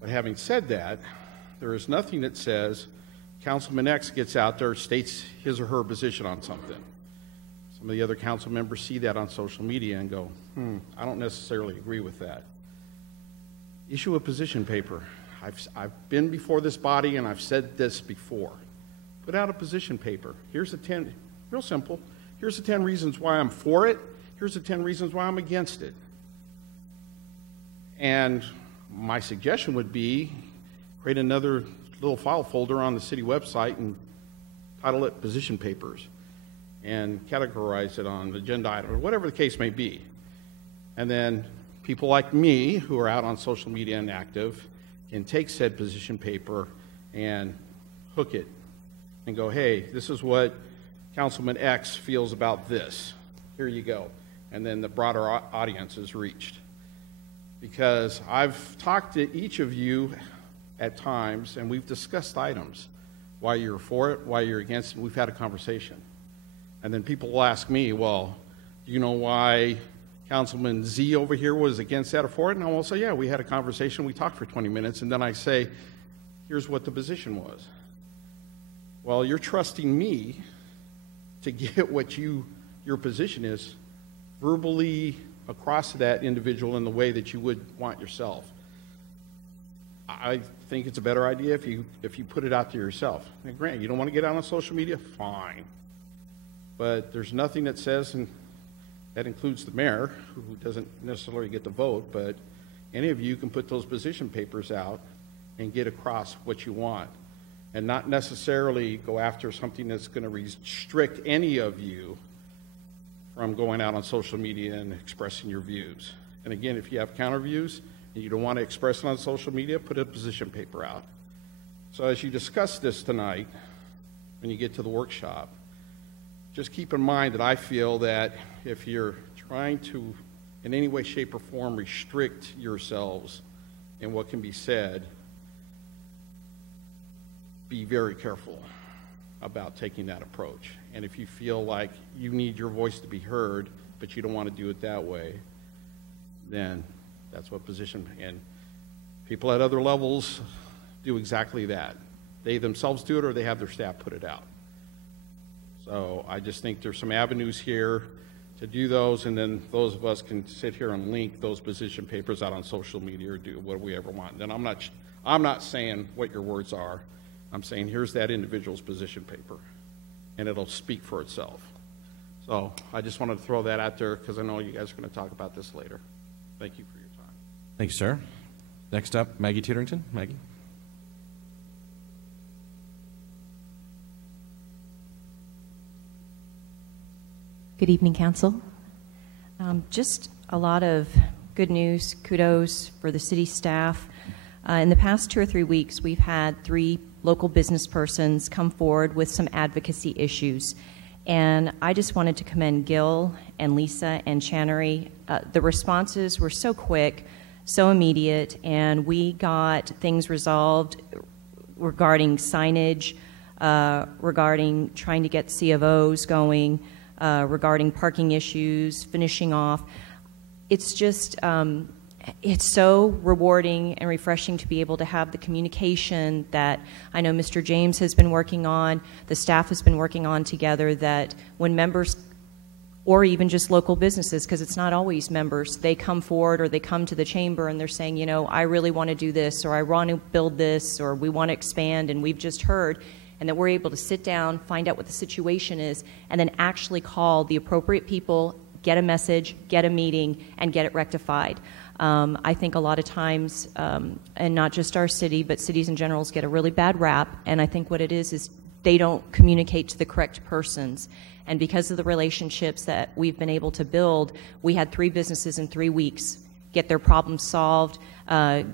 But having said that, there is nothing that says Councilman X gets out there, states his or her position on something. Some of the other council members see that on social media and go, I don't necessarily agree with that. Issue a position paper. I've been before this body and I've said this before. Put out a position paper. Here's the 10, real simple. Here's the 10 reasons why I'm for it. Here's the 10 reasons why I'm against it. And my suggestion would be create another little file folder on the city website and title it position papers and categorize it on the agenda item or whatever the case may be. And then people like me who are out on social media and active can take said position paper and hook it and go, hey, this is what Councilman X feels about this. Here you go. And then the broader audience is reached. Because I've talked to each of you at times, and we've discussed items, why you're for it, why you're against it. We've had a conversation. And then people will ask me, well, do you know why Councilman Z over here was against that or for it? And I will say, yeah, we had a conversation. We talked for 20 minutes. And then I say, here's what the position was. Well, you're trusting me to get what your position is verbally across to that individual in the way that you would want yourself. I think it's a better idea if you put it out to yourself. Now, granted, you don't want to get out on social media? Fine. But there's nothing that says, and that includes the mayor, who doesn't necessarily get to vote, but any of you can put those position papers out and get across what you want, and not necessarily go after something that's going to restrict any of you from going out on social media and expressing your views. And again, if you have counter views and you don't want to express it on social media, put a position paper out. So as you discuss this tonight, when you get to the workshop, just keep in mind that I feel that if you're trying to, in any way, shape, or form, restrict yourselves in what can be said, be very careful about taking that approach. And if you feel like you need your voice to be heard, but you don't want to do it that way, then that's what position, and people at other levels do exactly that. They themselves do it, or they have their staff put it out. So I just think there's some avenues here to do those, and then those of us can sit here and link those position papers out on social media or do what we ever want. Then I'm not saying what your words are. I'm saying here's that individual's position paper, and it'll speak for itself. So I just wanted to throw that out there because I know you guys are going to talk about this later. Thank you for your time. Thank you, sir. Next up, Maggie Teeterington. Maggie. Good evening, Council. Just a lot of good news, kudos for the city staff. In the past 2 or 3 weeks, we've had 3 local business persons come forward with some advocacy issues. And I just wanted to commend Gil and Lisa and Channery. The responses were so quick, so immediate, and we got things resolved regarding signage, regarding trying to get C of Os going, regarding parking issues, finishing off. It's just, it's so rewarding and refreshing to be able to have the communication that I know Mr. James has been working on, the staff has been working on together, that when members, or even just local businesses, because it's not always members, they come forward or they come to the chamber and they're saying, you know, I really want to do this, or I want to build this, or we want to expand, and we've just heard, and that we're able to sit down, find out what the situation is, and then actually call the appropriate people, get a message, get a meeting, and get it rectified. I think a lot of times, and not just our city, but cities in general get a really bad rap, and I think what it is they don't communicate to the correct persons. And because of the relationships that we've been able to build, we had 3 businesses in 3 weeks get their problems solved,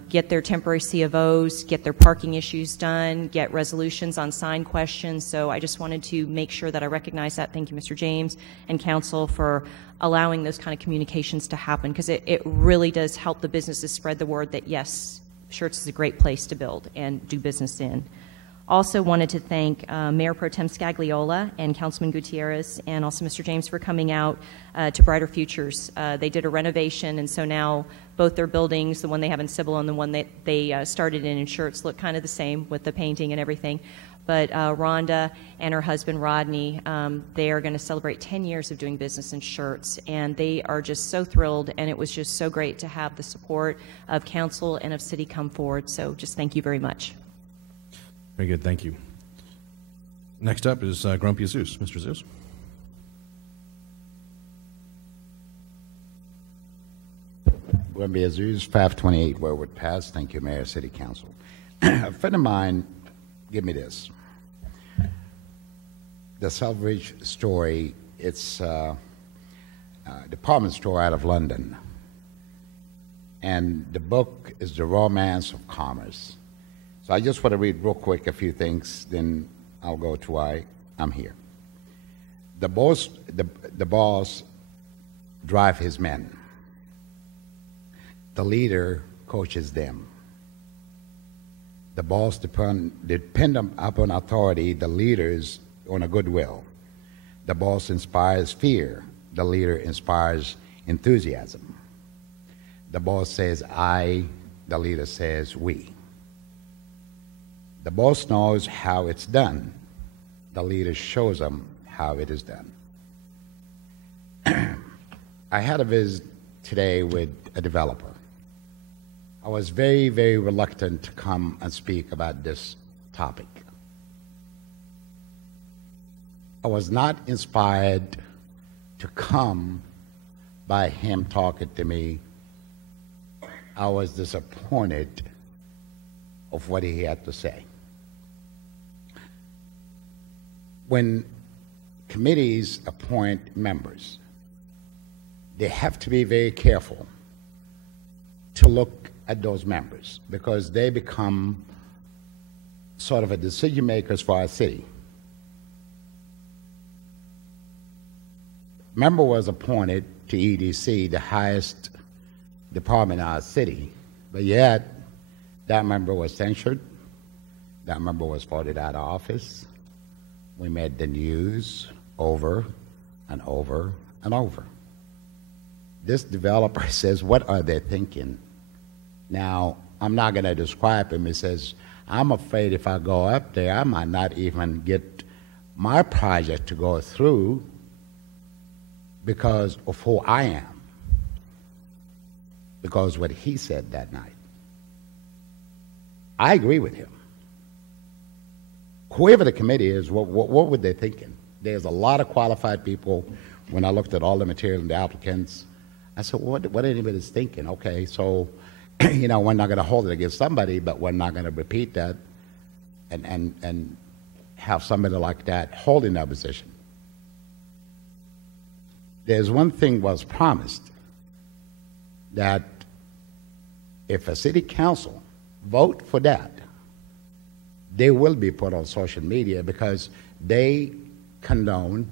get their temporary C of Os, get their parking issues done, get resolutions on sign questions. So I just wanted to make sure that I recognize that. Thank you, Mr. James and Council, for allowing those kind of communications to happen, because it really does help the businesses spread the word that, yes, Schertz is a great place to build and do business in. Also wanted to thank Mayor Pro Tem Scagliola and Councilman Gutierrez, and also Mr. James, for coming out to Brighter Futures. They did a renovation, and so now both their buildings, the one they have in Cibolo and the one that they started in Schertz, look kind of the same with the painting and everything. But Rhonda and her husband Rodney, they are going to celebrate 10 years of doing business in Schertz, and they are just so thrilled, and it was just so great to have the support of council and of city come forward. So just thank you very much. Very good, thank you. Next up is Grumpy Zeus. Mr. Zeus. Grumpy Zeus, 528 Warwood Pass. Thank you, Mayor, City Council. A friend of mine gave me this. The Selfridge story, it's a department store out of London. And the book is The Romance of Commerce. So I just want to read real quick a few things, then I'll go to why I'm here. The boss drives his men. The leader coaches them. The boss depend upon authority, the leaders on a goodwill. The boss inspires fear. The leader inspires enthusiasm. The boss says I, the leader says we. The boss knows how it's done. The leader shows them how it is done. I had a visit today with a developer. I was very, very reluctant to come and speak about this topic. I was not inspired to come by him talking to me. I was disappointed of what he had to say. When committees appoint members, they have to be very careful to look at those members because they become sort of a decision makers for our city. Member was appointed to EDC, the highest department in our city, but yet that member was censured. That member was voted out of office. We made the news over and over and over. This developer says, what are they thinking? Now, I'm not going to describe him. He says, I'm afraid if I go up there, I might not even get my project to go through because of who I am, because what he said that night. I agree with him. Whoever the committee is, what were they thinking? There's a lot of qualified people. When I looked at all the material and the applicants, I said, what anybody's thinking? Okay, so, we're not going to hold it against somebody, but we're not going to repeat that and have somebody like that holding that position. There's one thing was promised, that if a city council vote for that, they will be put on social media because they condone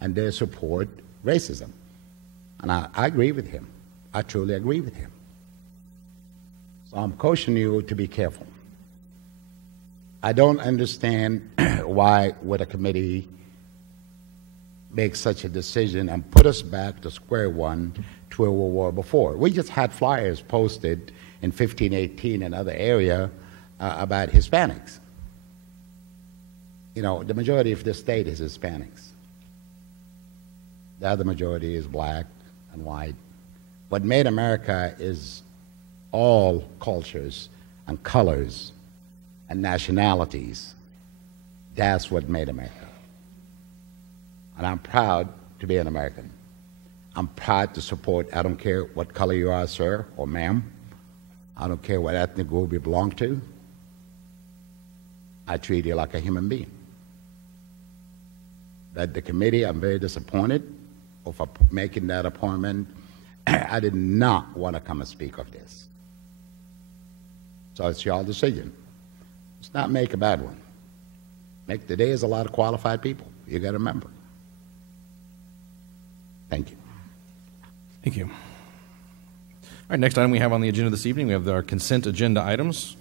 and they support racism. And I agree with him. I truly agree with him. So I'm cautioning you to be careful. I don't understand why would a committee make such a decision and put us back to square one to where we were before. We just had flyers posted in 1518 and other area about Hispanics. The majority of the state is Hispanics. The other majority is black and white. What made America is all cultures and colors and nationalities. That's what made America. And I'm proud to be an American. I'm proud to support, I don't care what color you are, sir or ma'am. I don't care what ethnic group you belong to. I treat you like a human being. That the committee, I'm very disappointed for making that appointment. I did not want to come and speak of this. So it's your decision. Let's not make a bad one. Today is a lot of qualified people. You got to remember. Thank you. Thank you. All right, next item we have on the agenda this evening, we have our consent agenda items.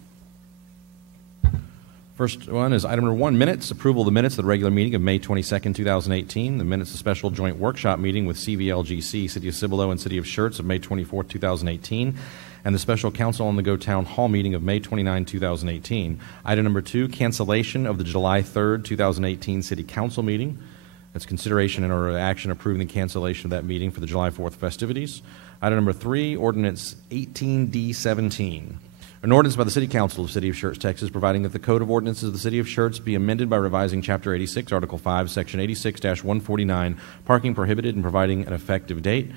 First one is item number 1, minutes. Approval of the minutes of the regular meeting of May 22nd, 2018. The minutes of the special joint workshop meeting with CVLGC, City of Cibolo, and City of Schertz of May 24th, 2018. And the special council on the Go Town Hall meeting of May 29, 2018. Item number 2, cancellation of the July 3rd, 2018 City Council meeting. That's consideration and or action approving the cancellation of that meeting for the July 4th festivities. Item number 3, ordinance 18D17. An ordinance by the City Council of the City of Schertz, Texas, providing that the Code of Ordinances of the City of Schertz be amended by revising Chapter 86, Article 5, Section 86-149, parking prohibited, and providing an effective date.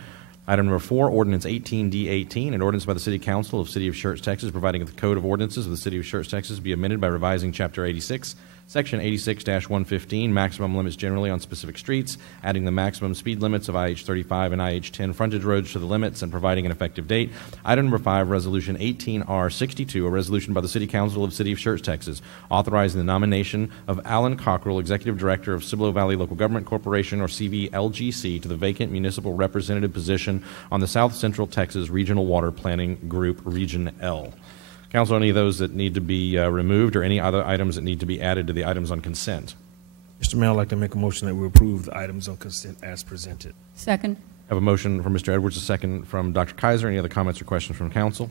Item number 4, Ordinance 18D18, an ordinance by the City Council of the City of Schertz, Texas, providing that the Code of Ordinances of the City of Schertz, Texas, be amended by revising Chapter 86, Section 86-115, maximum limits generally on specific streets, adding the maximum speed limits of IH-35 and IH-10 frontage roads to the limits and providing an effective date. Item number 5, Resolution 18R62, a resolution by the City Council of the City of Schertz, Texas, authorizing the nomination of Alan Cockrell, Executive Director of Cibolo Valley Local Government Corporation, or CVLGC, to the vacant municipal representative position on the South Central Texas Regional Water Planning Group, Region L. Council, any of those that need to be removed or any other items that need to be added to the items on consent? Mr. Mayor, I'd like to make a motion that we approve the items on consent as presented. Second. I have a motion from Mr. Edwards, a second from Dr. Kaiser. Any other comments or questions from council?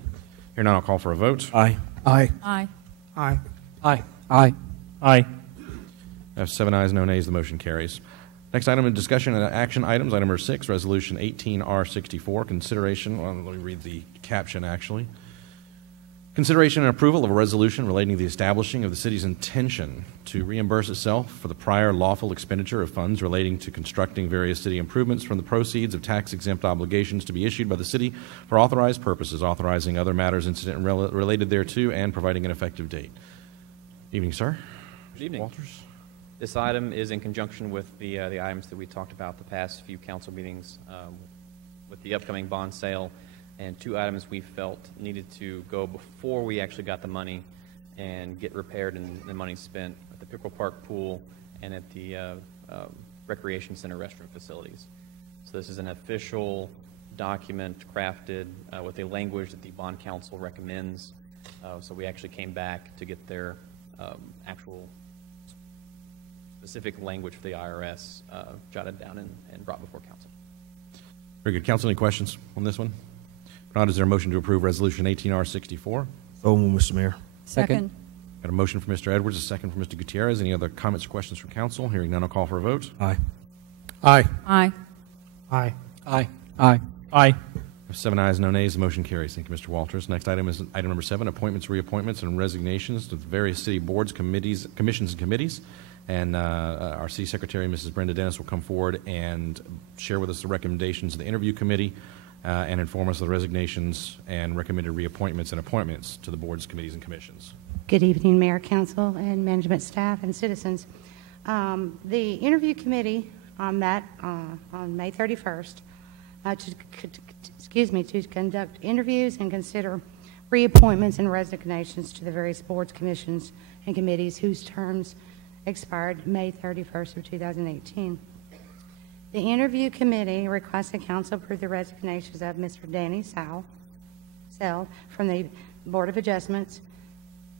Here now, I'll call for a vote. Aye. Aye. Aye. Aye. Aye. Aye. Aye. I have 7 ayes, no nays. The motion carries. Next item in discussion and action items, item number 6, Resolution 18R64, consideration, well, let me read the caption actually. Consideration and approval of a resolution relating to the establishing of the city's intention to reimburse itself for the prior lawful expenditure of funds relating to constructing various city improvements from the proceeds of tax-exempt obligations to be issued by the city for authorized purposes, authorizing other matters incident and related thereto, and providing an effective date. Evening, sir. Good evening. Walters. This item is in conjunction with the items that we talked about the past few council meetings with the upcoming bond sale. and 2 items we felt needed to go before we actually got the money and get repaired and the money spent at the Pickerel Park pool and at the Recreation Center restroom facilities. So this is an official document crafted with a language that the bond council recommends. So we actually came back to get their actual specific language for the IRS jotted down and brought before council. Very good. Council, any questions on this one? If not, is there a motion to approve Resolution 18R64? So moved, Mr. Mayor. Second. Got a motion from Mr. Edwards, a second from Mr. Gutierrez. Any other comments or questions from council? Hearing none, I'll call for a vote. Aye. Aye. Aye. Aye. Aye. Aye. Aye. 7 ayes, no nays. The motion carries. Thank you, Mr. Walters. Next item is item number 7, appointments, reappointments, and resignations to the various city boards, committees, commissions, and committees. And our city secretary, Mrs. Brenda Dennis, will come forward and share with us the recommendations of the interview committee and inform us of the resignations and recommended reappointments and appointments to the boards, committees, and commissions. Good evening, Mayor, Council, and management staff and citizens. The interview committee met on May 31st to conduct interviews and consider reappointments and resignations to the various boards, commissions, and committees whose terms expired May 31st of 2018. The interview committee requests the council approve the resignations of Mr. Danny Sell from the Board of Adjustments,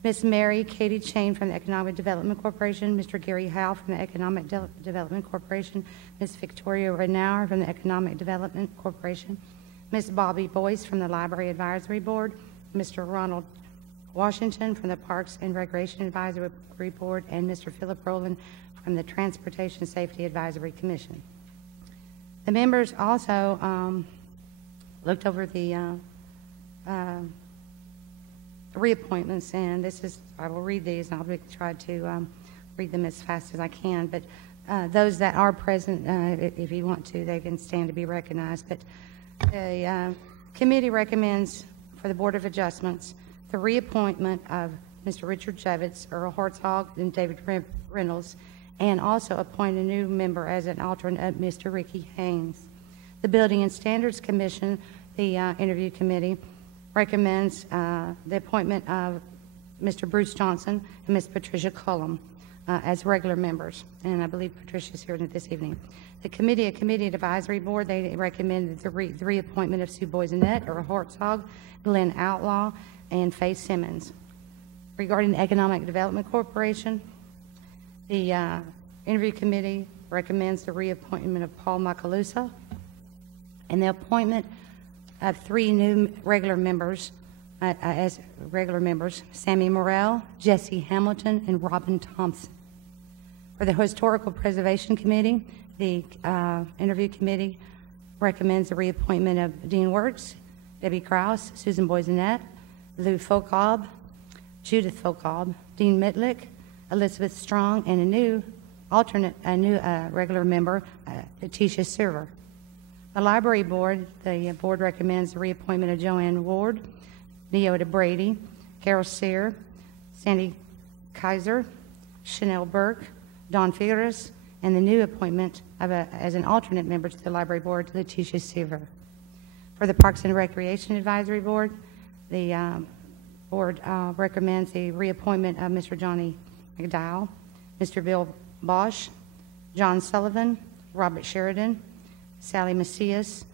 Ms. Mary Katie Chain from the Economic Development Corporation, Mr. Gary Howe from the Economic Development Corporation, Ms. Victoria Renauer from the Economic Development Corporation, Ms. Bobby Boyce from the Library Advisory Board, Mr. Ronald Washington from the Parks and Recreation Advisory Board, and Mr. Philip Rowland from the Transportation Safety Advisory Commission. The members also looked over the reappointments, and I will read these, and I'll try to read them as fast as I can, but those that are present, if you want to, they can stand to be recognized. But the committee recommends for the Board of Adjustments the reappointment of Mr. Richard Jevitz, Earl Hartzog, and David Reynolds, and also appoint a new member as an alternate, Mr. Ricky Haynes. The Building and Standards Commission, the interview committee, recommends the appointment of Mr. Bruce Johnson and Ms. Patricia Cullum as regular members, and I believe Patricia's here this evening. The committee advisory board, they recommend the reappointment of Sue Boysenette, Earl Hartzog, Glenn Outlaw, and Faye Simmons. Regarding the Economic Development Corporation, the interview committee recommends the reappointment of Paul Macalusa and the appointment of 3 new regular members as regular members, Sammy Morrell, Jesse Hamilton, and Robin Thompson. For the Historical Preservation Committee, the interview committee recommends the reappointment of Dean Wirtz, Debbie Krause, Susan Boysenette, Lou Folkob, Judith Folkob, Dean Mitlick, Elizabeth Strong, and a new regular member, Letitia Silver. The Library Board, the board recommends the reappointment of Joanne Ward, Neota Brady, Carol Sear, Sandy Kaiser, Chanel Burke, Don Figueres, and the new appointment as an alternate member to the Library Board, Letitia Silver. For the Parks and Recreation Advisory Board, the board recommends the reappointment of Mr. Johnny McDowell, Mr. Bill Bosch, John Sullivan, Robert Sheridan, Sally Macias,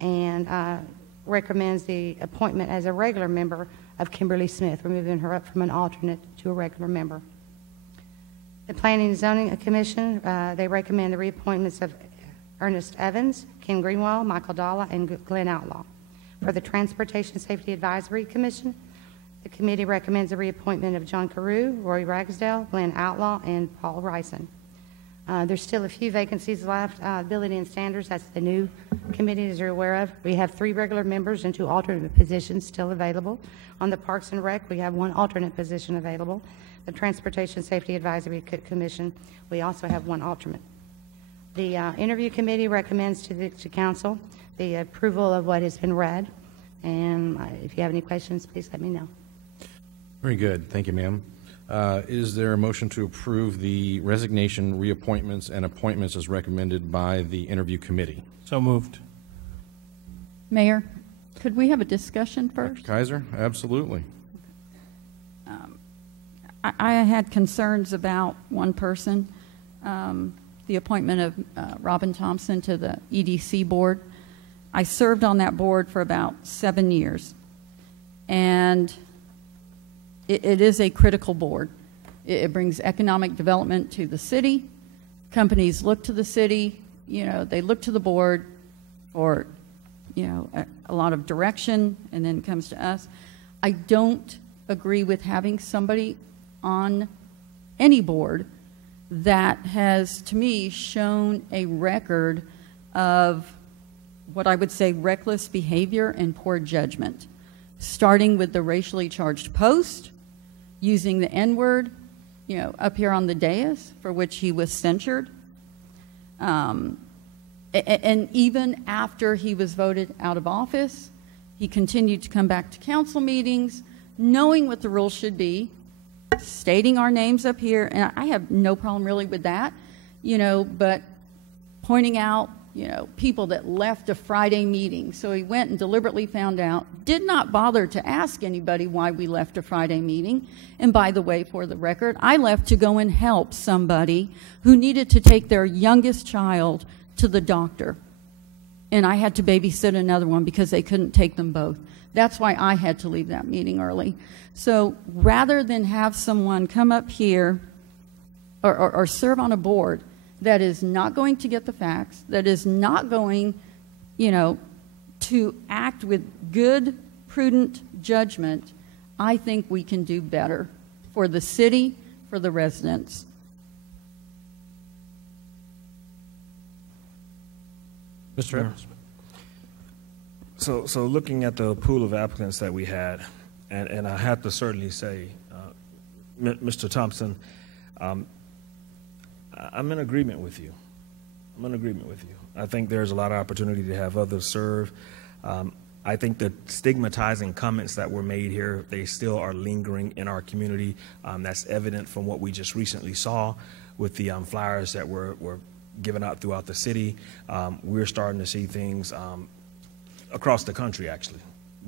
and recommends the appointment as a regular member of Kimberly Smith. We're moving her up from an alternate to a regular member. The Planning and Zoning Commission, they recommend the reappointments of Ernest Evans, Ken Greenwald, Michael Dalla, and Glenn Outlaw. For the Transportation Safety Advisory Commission, the committee recommends the reappointment of John Carew, Roy Ragsdale, Glenn Outlaw, and Paul Rison. There's still a few vacancies left. Ability and Standards, that's the new committee, as you're aware of. We have 3 regular members and 2 alternate positions still available. On the Parks and Rec, we have 1 alternate position available. The Transportation Safety Advisory Commission, we also have 1 alternate. The interview committee recommends to council the approval of what has been read. And if you have any questions, please let me know. Very good. Thank you, ma'am. Is there a motion to approve the resignation, reappointments, and appointments as recommended by the interview committee? So moved. Mayor, Could we have a discussion first? Kaiser, absolutely. I had concerns about one person, the appointment of Robin Thompson to the EDC board. I served on that board for about 7 years, and it is a critical board. It brings economic development to the city. Companies look to the city, they look to the board for, a lot of direction, and then it comes to us. I don't agree with having somebody on any board that has, to me, shown a record of what I would say reckless behavior and poor judgment, starting with the racially charged post, using the N-word, up here on the dais, for which he was censured. And even after he was voted out of office, he continued to come back to council meetings, knowing what the rules should be, stating our names up here, and I have no problem really with that, but pointing out, people that left a Friday meeting. So he went and deliberately found out, did not bother to ask anybody why we left a Friday meeting. And by the way, for the record, I left to go and help somebody who needed to take their youngest child to the doctor. And I had to babysit another one because they couldn't take them both. That's why I had to leave that meeting early. So rather than have someone come up here or serve on a board that is not going to get the facts, that is not going, to act with good, prudent judgment, I think we can do better for the city, for the residents. Mr. Evans. So looking at the pool of applicants that we had, and I have to certainly say, Mr. Thompson, I'm in agreement with you. I think there's a lot of opportunity to have others serve. I think the stigmatizing comments that were made here, they still are lingering in our community. That's evident from what we just recently saw with the flyers that were given out throughout the city. We're starting to see things across the country, actually,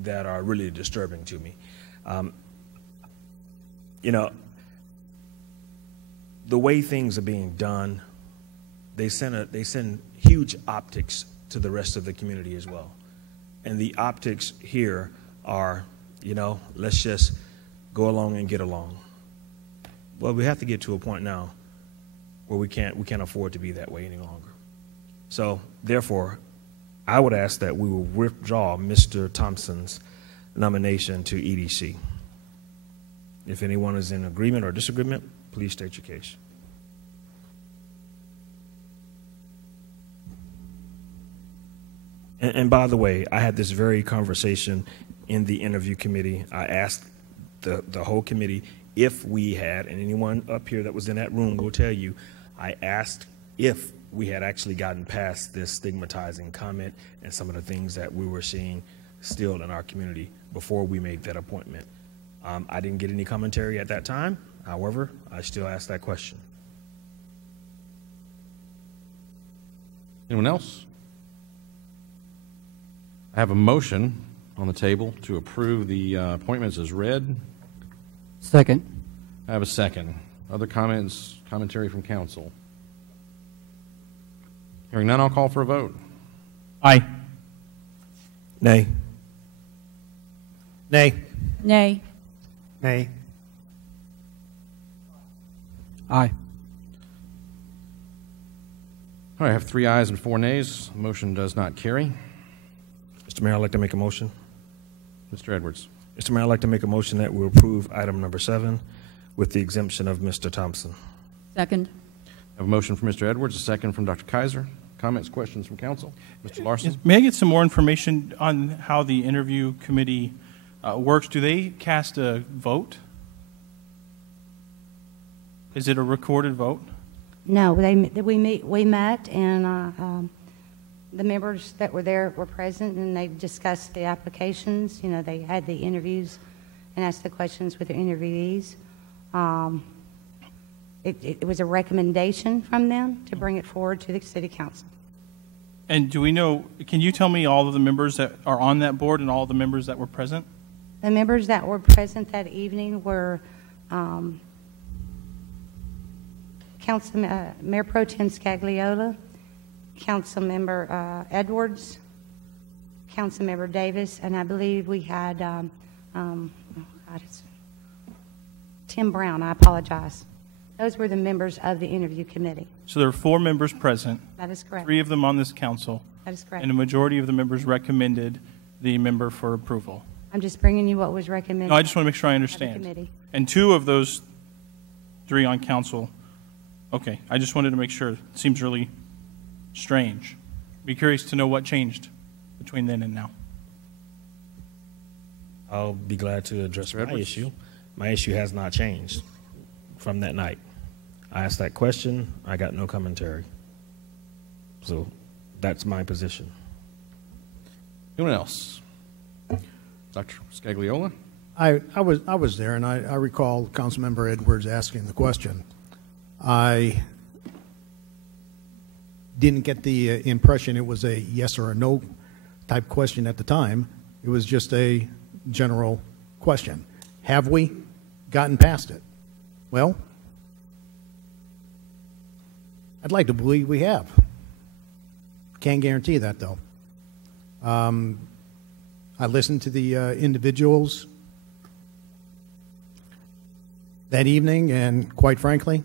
that are really disturbing to me. The way things are being done, they send huge optics to the rest of the community as well. And the optics here are, let's just go along and get along. Well, we have to get to a point now where we can't afford to be that way any longer. So, therefore, I would ask that we will withdraw Mr. Thompson's nomination to EDC. If anyone is in agreement or disagreement, please state your case. And by the way, I had this very conversation in the interview committee. I asked the whole committee if we had, and anyone up here that was in that room will tell you, I asked if we had actually gotten past this stigmatizing comment and some of the things that we were seeing still in our community before we made that appointment. I didn't get any commentary at that time. However, I still asked that question. Anyone else? I have a motion on the table to approve the appointments as read. Second. I have a second. Other comments, commentary from council? Hearing none, I'll call for a vote. Aye. Nay. Nay. Nay. Nay. Aye. All right, I have 3 ayes and 4 nays. Motion does not carry. Mr. Mayor, I'd like to make a motion. Mr. Edwards. Mr. Mayor, I'd like to make a motion that we approve item number 7 with the exemption of Mr. Thompson. Second. I have a motion from Mr. Edwards, a second from Dr. Kaiser. Comments, questions from council? Mr. Larson? May I get some more information on how the interview committee works? Do they cast a vote? Is it a recorded vote? No, we met, and the members that were there were present, and they discussed the applications. They had the interviews and asked the questions with the interviewees. It was a recommendation from them to bring it forward to the city council. And do we know, can you tell me all of the members that are on that board and all of the members that were present? The members that were present that evening were Mayor Pro Tem Scagliola, Councilmember Edwards, Councilmember Davis, and I believe we had Tim Brown. I apologize. Those were the members of the interview committee. So there are 4 members present. That is correct. 3 of them on this council. That is correct. And a majority of the members recommended the member for approval. I'm just bringing you what was recommended. No, I just want to make sure I by the understand. committee. And 2 of those 3 on council, okay, I just wanted to make sure. It seems really strange. Be curious to know what changed between then and now. I'll be glad to address my issue. My issue has not changed from that night. I asked that question. I got no commentary. So that's my position. Anyone else? Dr. Scagliola? I was there, and I recall Councilmember Edwards asking the question. I didn't get the impression it was a yes or a no type question at the time. It was just a general question. Have we gotten past it? Well, I'd like to believe we have. Can't guarantee that, though. I listened to the individuals that evening, and quite frankly,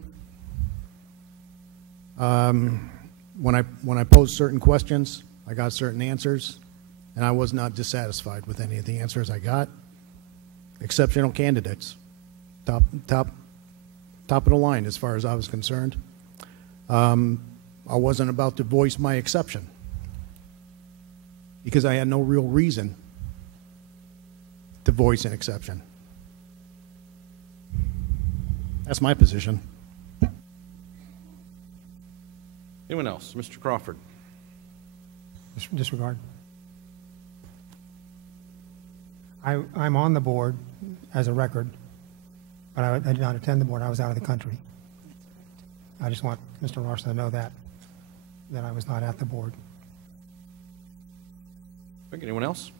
when I posed certain questions, I got certain answers, and I was not dissatisfied with any of the answers I got. Exceptional candidates, top of the line as far as I was concerned. I wasn't about to voice my exception because I had no real reason to voice an exception. That's my position. Anyone else? Mr. Crawford. Disregard. I'm on the board as a record, but I did not attend the board. I was out of the country. I just want Mr. Larson to know that I was not at the board. Anyone else?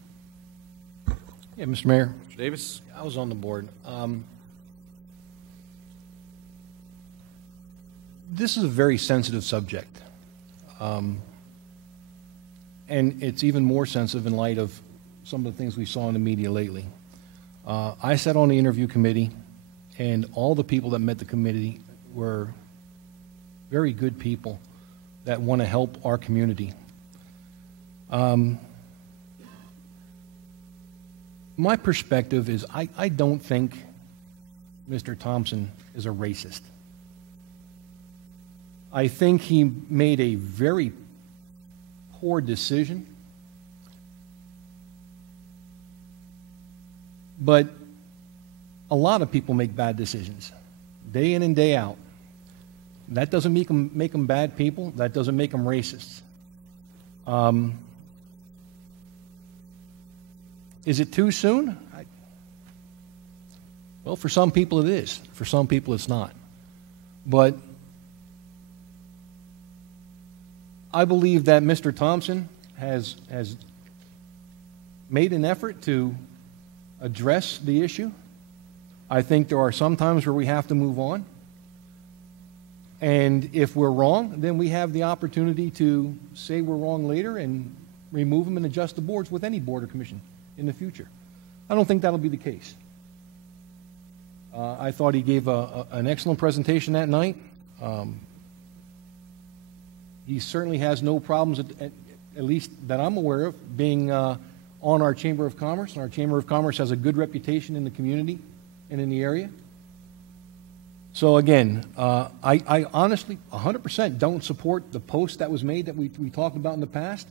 Yeah, Mr. Mayor. Mr. Davis? I was on the board. This is a very sensitive subject. And it's even more sensitive in light of some of the things we saw in the media lately. I sat on the interview committee, and all the people that met the committee were very good people that want to help our community. My perspective is I don't think Mr. Thompson is a racist. I think he made a very poor decision. But a lot of people make bad decisions, day in and day out. That doesn't make them bad people. That doesn't make them racists. Is it too soon? Well, for some people it is. For some people it's not. But I believe that Mr. Thompson has made an effort to address the issue. I think there are some times where we have to move on. And if we're wrong, then we have the opportunity to say we're wrong later and remove them and adjust the boards with any board or commission in the future. I don't think that'll be the case. I thought he gave an excellent presentation that night. He certainly has no problems, at least that I'm aware of, being on our Chamber of Commerce. Our Chamber of Commerce has a good reputation in the community and in the area. So again, I honestly 100% don't support the post that was made that we talked about in the past.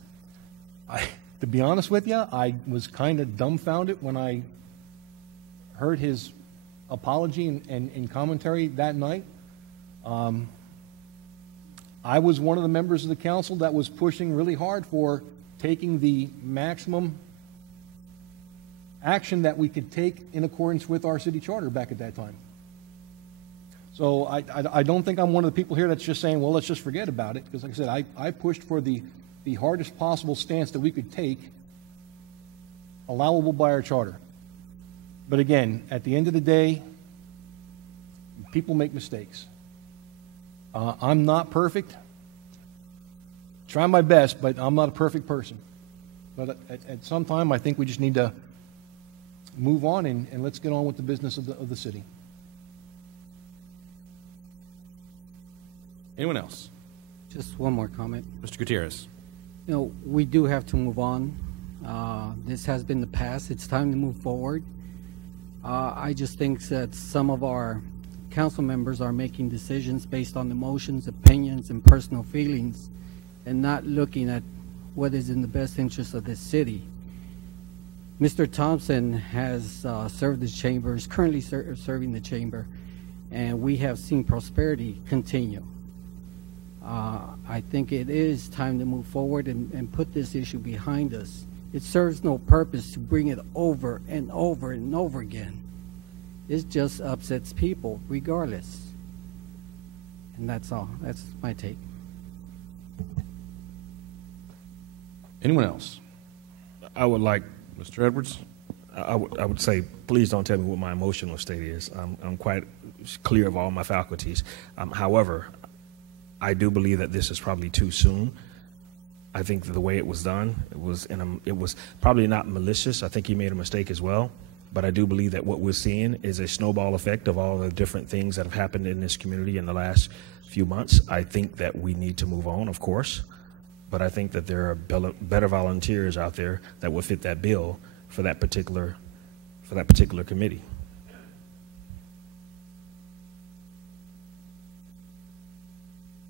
To be honest with you, I was kind of dumbfounded when I heard his apology and commentary that night. I was one of the members of the council that was pushing really hard for taking the maximum action that we could take in accordance with our city charter back at that time. So I don't think I'm one of the people here that's just saying, well, let's just forget about it. Because like I said, I pushed for the the hardest possible stance that we could take, allowable by our charter. But again, at the end of the day, people make mistakes. I'm not perfect. Try my best, but I'm not a perfect person. But at some time, I think we just need to move on and let's get on with the business of the city. Anyone else? Just one more comment. Mr. Gutierrez. You know, we do have to move on. This has been the past. It's time to move forward. I just think that some of our council members are making decisions based on emotions, opinions, and personal feelings, and not looking at what is in the best interest of this city. Mr. Thompson has served the chamber, is currently serving the chamber, and we have seen prosperity continue. I think it is time to move forward and put this issue behind us. It serves no purpose to bring it over and over and over again. It just upsets people regardless. And that's all. That's my take. Anyone else? I would like, Mr. Edwards? I would say, please don't tell me what my emotional state is. I'm quite clear of all my faculties. However, I do believe that this is probably too soon. I think that the way it was done, it was probably not malicious. I think he made a mistake as well. But I do believe that what we're seeing is a snowball effect of all the different things that have happened in this community in the last few months. I think that we need to move on, of course. But I think that there are better volunteers out there that will fit that bill for that particular committee.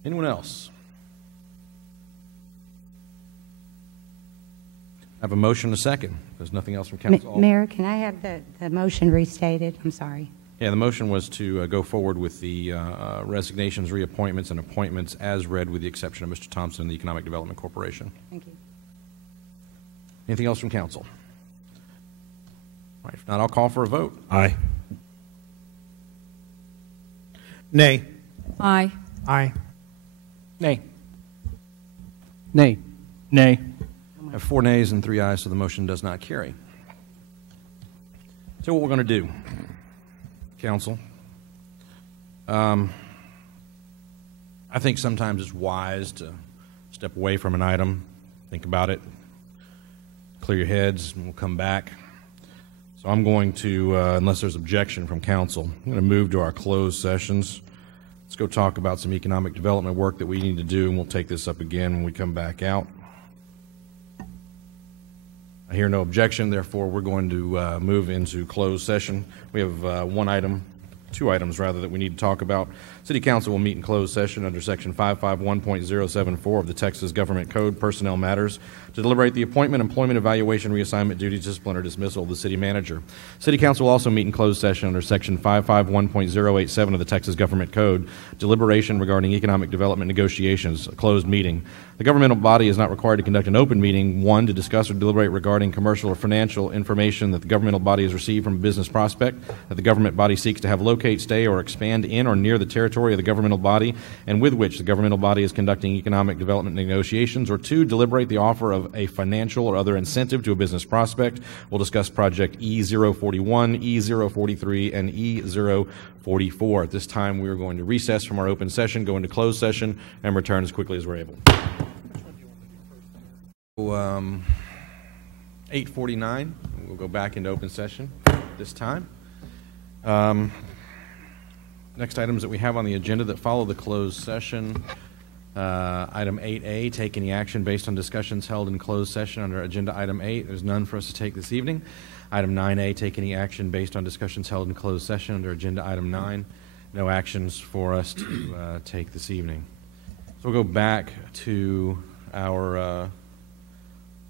Anyone else? I have a motion and a second. There's nothing else from council. Mayor, can I have the motion restated? I'm sorry. Yeah, the motion was to go forward with the resignations, reappointments, and appointments as read, with the exception of Mr. Thompson and the Economic Development Corporation. Thank you. Anything else from council? All right, if not, I'll call for a vote. Aye. Nay. Aye. Aye. Nay. Nay. Nay. I have 4 nays and 3 ayes, so the motion does not carry. So what we're going to do, council, I think sometimes it's wise to step away from an item, think about it, clear your heads, and we'll come back. So I'm going to, unless there's objection from council, I'm going to move to our closed sessions. Let's go talk about some economic development work that we need to do, and we'll take this up again when we come back out. I hear no objection, therefore we're going to move into closed session. We have two items rather, that we need to talk about. City Council will meet in closed session under Section 551.074 of the Texas Government Code, Personnel Matters, to deliberate the appointment, employment, evaluation, reassignment, duties, discipline, or dismissal of the city manager. City Council will also meet in closed session under Section 551.087 of the Texas Government Code, deliberation regarding economic development negotiations, a closed meeting. The governmental body is not required to conduct an open meeting, 1, to discuss or deliberate regarding commercial or financial information that the governmental body has received from a business prospect that the government body seeks to have locate, stay, or expand in or near the territory of the governmental body and with which the governmental body is conducting economic development negotiations, or 2, deliberate the offer of a financial or other incentive to a business prospect. We'll discuss Project E041, E043, and E044. At this time, we are going to recess from our open session, go into closed session, and return as quickly as we're able. 8:49. We'll go back into open session this time. Next items that we have on the agenda that follow the closed session. Item 8A, take any action based on discussions held in closed session under agenda item 8. There's none for us to take this evening. Item 9A, take any action based on discussions held in closed session under agenda item 9. No actions for us to take this evening. So we'll go back to our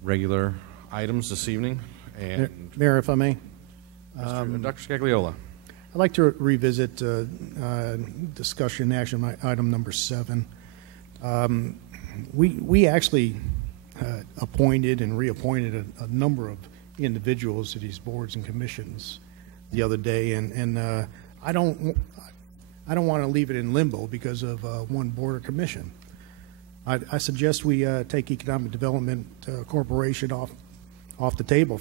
regular items this evening. And Mayor, if I may. Dr. Scagliola. I'd like to revisit discussion action item number 7. We actually appointed and reappointed a number of individuals to these boards and commissions the other day, and I don't want to leave it in limbo because of one board or commission. I suggest we take Economic Development Corporation off the table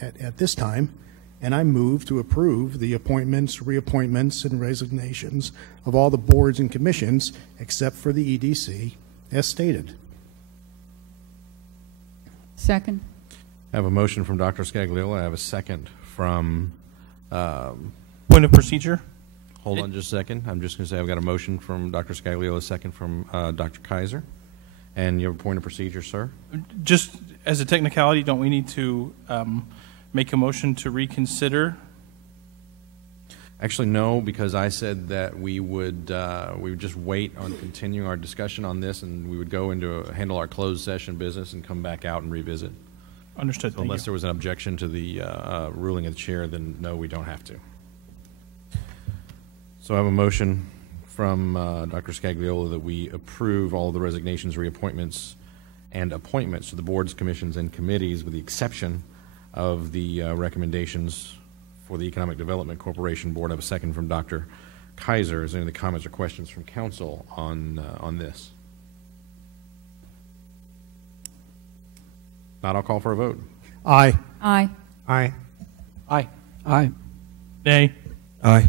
at this time, and I move to approve the appointments, reappointments, and resignations of all the boards and commissions except for the EDC as stated. Second. I have a motion from Dr. Scagliola. I have a second from... Point of procedure? Hold on just a second. I'm just going to say I've got a motion from Dr. Scagliola, a second from Dr. Kaiser. And you have a point of procedure, sir? Just as a technicality, don't we need to make a motion to reconsider? Actually, no, because I said that we would just wait on continuing our discussion on this, and we would go into handle our closed session business and come back out and revisit. Understood. So unless there was an objection to the ruling of the chair, then no, we don't have to. So I have a motion from Dr. Scagliola that we approve all of the resignations, reappointments, and appointments to the boards, commissions, and committees, with the exception of the recommendations for the Economic Development Corporation Board. I have a second from Dr. Kaiser. Is there any comments or questions from council on this? Not, I'll call for a vote. Aye. Aye. Aye. Aye. Aye. Nay. Aye.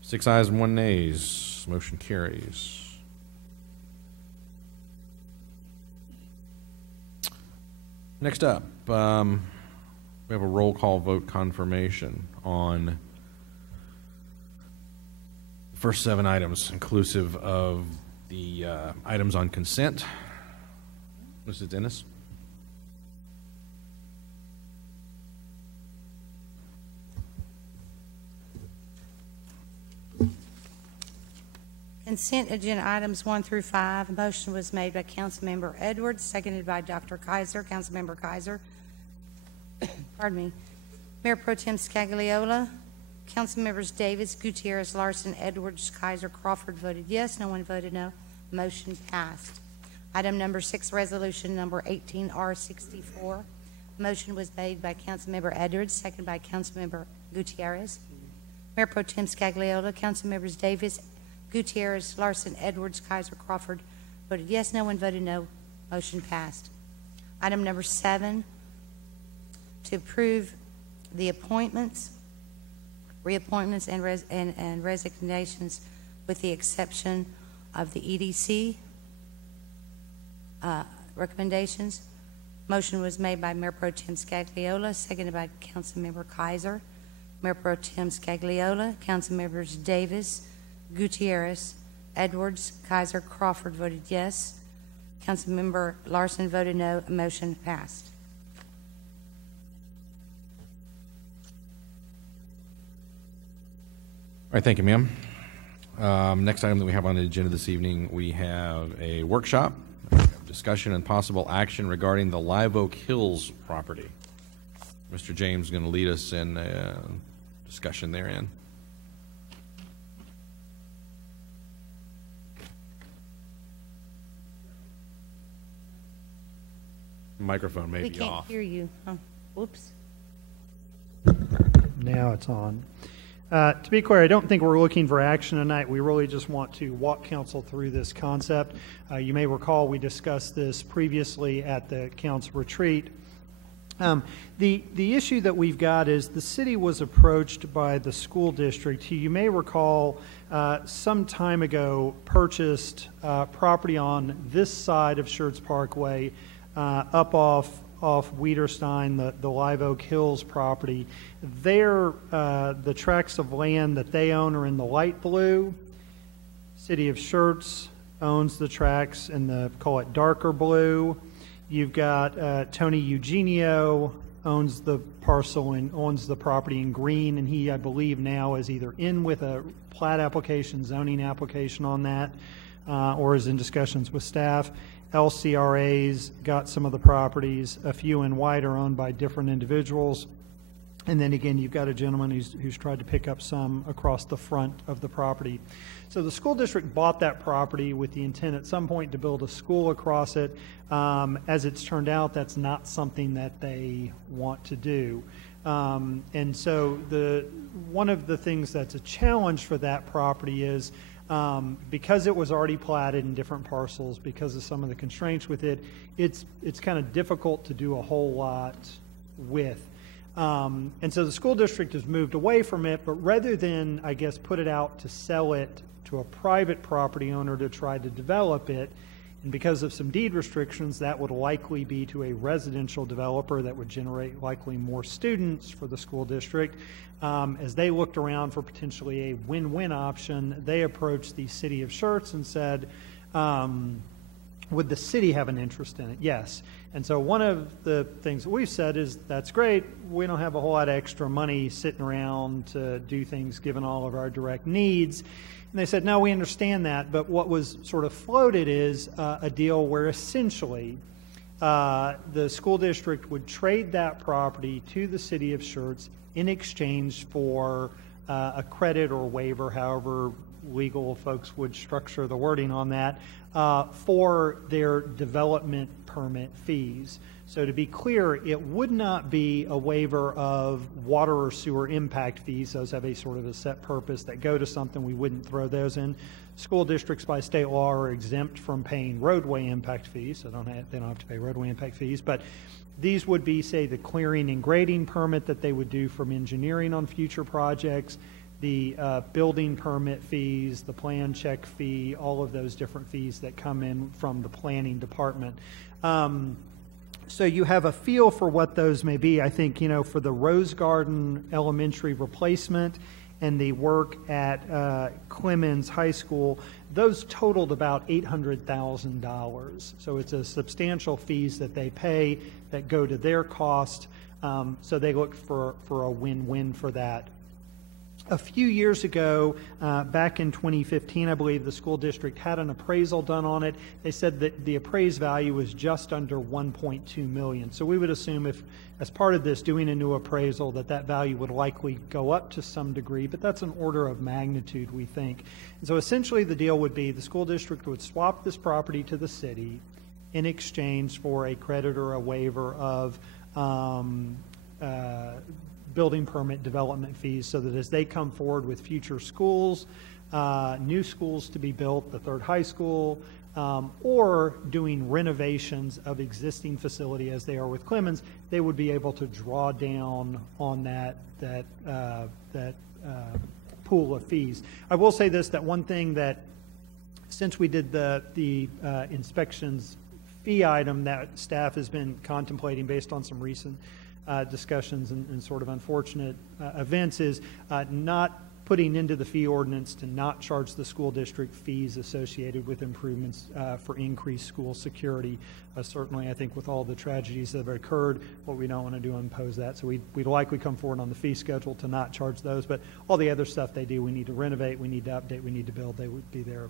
6 ayes and 1 nays. Motion carries. Next up, we have a roll call vote confirmation on the first 7 items, inclusive of the items on consent. Mrs. Dennis? Consent agenda items 1 through 5. A motion was made by Councilmember Edwards, seconded by Dr. Kaiser. Councilmember Kaiser. Pardon me. Mayor Pro Tem Scagliola. Councilmembers Davis, Gutierrez, Larson, Edwards, Kaiser, Crawford voted yes. No one voted no. Motion passed. Item number 6, resolution number 18R64. Motion was made by Councilmember Edwards, seconded by Councilmember Gutierrez. Mayor Pro Tem Scagliola. Councilmembers Davis, Gutierrez, Larson, Edwards, Kaiser, Crawford voted yes. No one voted no. Motion passed. Item number 7, to approve the appointments, reappointments, and resignations with the exception of the EDC recommendations. Motion was made by Mayor Pro Tem Scagliola, seconded by Councilmember Kaiser. Mayor Pro Tem Scagliola, Councilmembers Davis, Gutierrez, Edwards, Kaiser, Crawford voted yes. Councilmember Larson voted no. Motion passed. All right, thank you, ma'am. Next item that we have on the agenda this evening, we have a workshop, discussion and possible action regarding the Live Oak Hills property. Mr. James is going to lead us in a discussion therein. Microphone may We be can't off. hear you. Oh, whoops. Now it's on. To be clear, I don't think we're looking for action tonight. We really just want to walk council through this concept. You may recall we discussed this previously at the council retreat. The issue that we've got is the city was approached by the school district, who you may recall some time ago purchased property on this side of Schertz Parkway up off Wiederstein, the Live Oak Hills property. There, the tracts of land that they own are in the light blue. City of Schertz owns the tracts in the, call it darker blue. You've got Tony Eugenio owns the parcel and owns the property in green, and he, I believe, now is either in with a plat application, zoning application on that, or is in discussions with staff. LCRA's got some of the properties. A few in white are owned by different individuals. And then again, you've got a gentleman who's tried to pick up some across the front of the property. So the school district bought that property with the intent at some point to build a school across it. As it's turned out, that's not something that they want to do. And so one of the things that's a challenge for that property is because it was already platted in different parcels, because of some of the constraints with it, it's kind of difficult to do a whole lot with. And so the school district has moved away from it, but rather than, I guess, put it out to sell it to a private property owner to try to develop it, and because of some deed restrictions, that would likely be to a residential developer that would generate likely more students for the school district. As they looked around for potentially a win-win option, they approached the city of Schertz and said, would the city have an interest in it? Yes. And so one of the things that we've said is, that's great. We don't have a whole lot of extra money sitting around to do things given all of our direct needs. And they said, no, we understand that, but what was sort of floated is a deal where essentially the school district would trade that property to the city of Schertz in exchange for a credit or waiver, however legal folks would structure the wording on that, for their development permit fees. So to be clear, it would not be a waiver of water or sewer impact fees. Those have a sort of a set purpose that go to something. We wouldn't throw those in. School districts by state law are exempt from paying roadway impact fees, so they don't have to pay roadway impact fees. But these would be, say, the clearing and grading permit that they would do from engineering on future projects, the building permit fees, the plan check fee, all of those different fees that come in from the planning department. So you have a feel for what those may be. I think, for the Rose Garden Elementary replacement and the work at Clemens High School, those totaled about $800,000. So it's a substantial fees that they pay that go to their cost. So they look for a win-win for that. A few years ago, back in 2015, I believe the school district had an appraisal done on it. They said that the appraised value was just under $1.2 million. So we would assume if, as part of this, doing a new appraisal, that value would likely go up to some degree, but that's an order of magnitude, we think. And so essentially the deal would be the school district would swap this property to the city in exchange for a credit or a waiver of building permit development fees, so that as they come forward with future schools, new schools to be built, the third high school, or doing renovations of existing facility as they are with Clemens, they would be able to draw down on that pool of fees. I will say this, that one thing that, since we did the inspections fee item that staff has been contemplating based on some recent discussions and sort of unfortunate events, is not putting into the fee ordinance to not charge the school district fees associated with improvements for increased school security. Certainly, I think with all the tragedies that have occurred, what we don't want to do is impose that. So we'd likely come forward on the fee schedule to not charge those, but all the other stuff they do, we need to renovate, we need to update, we need to build, they would be there.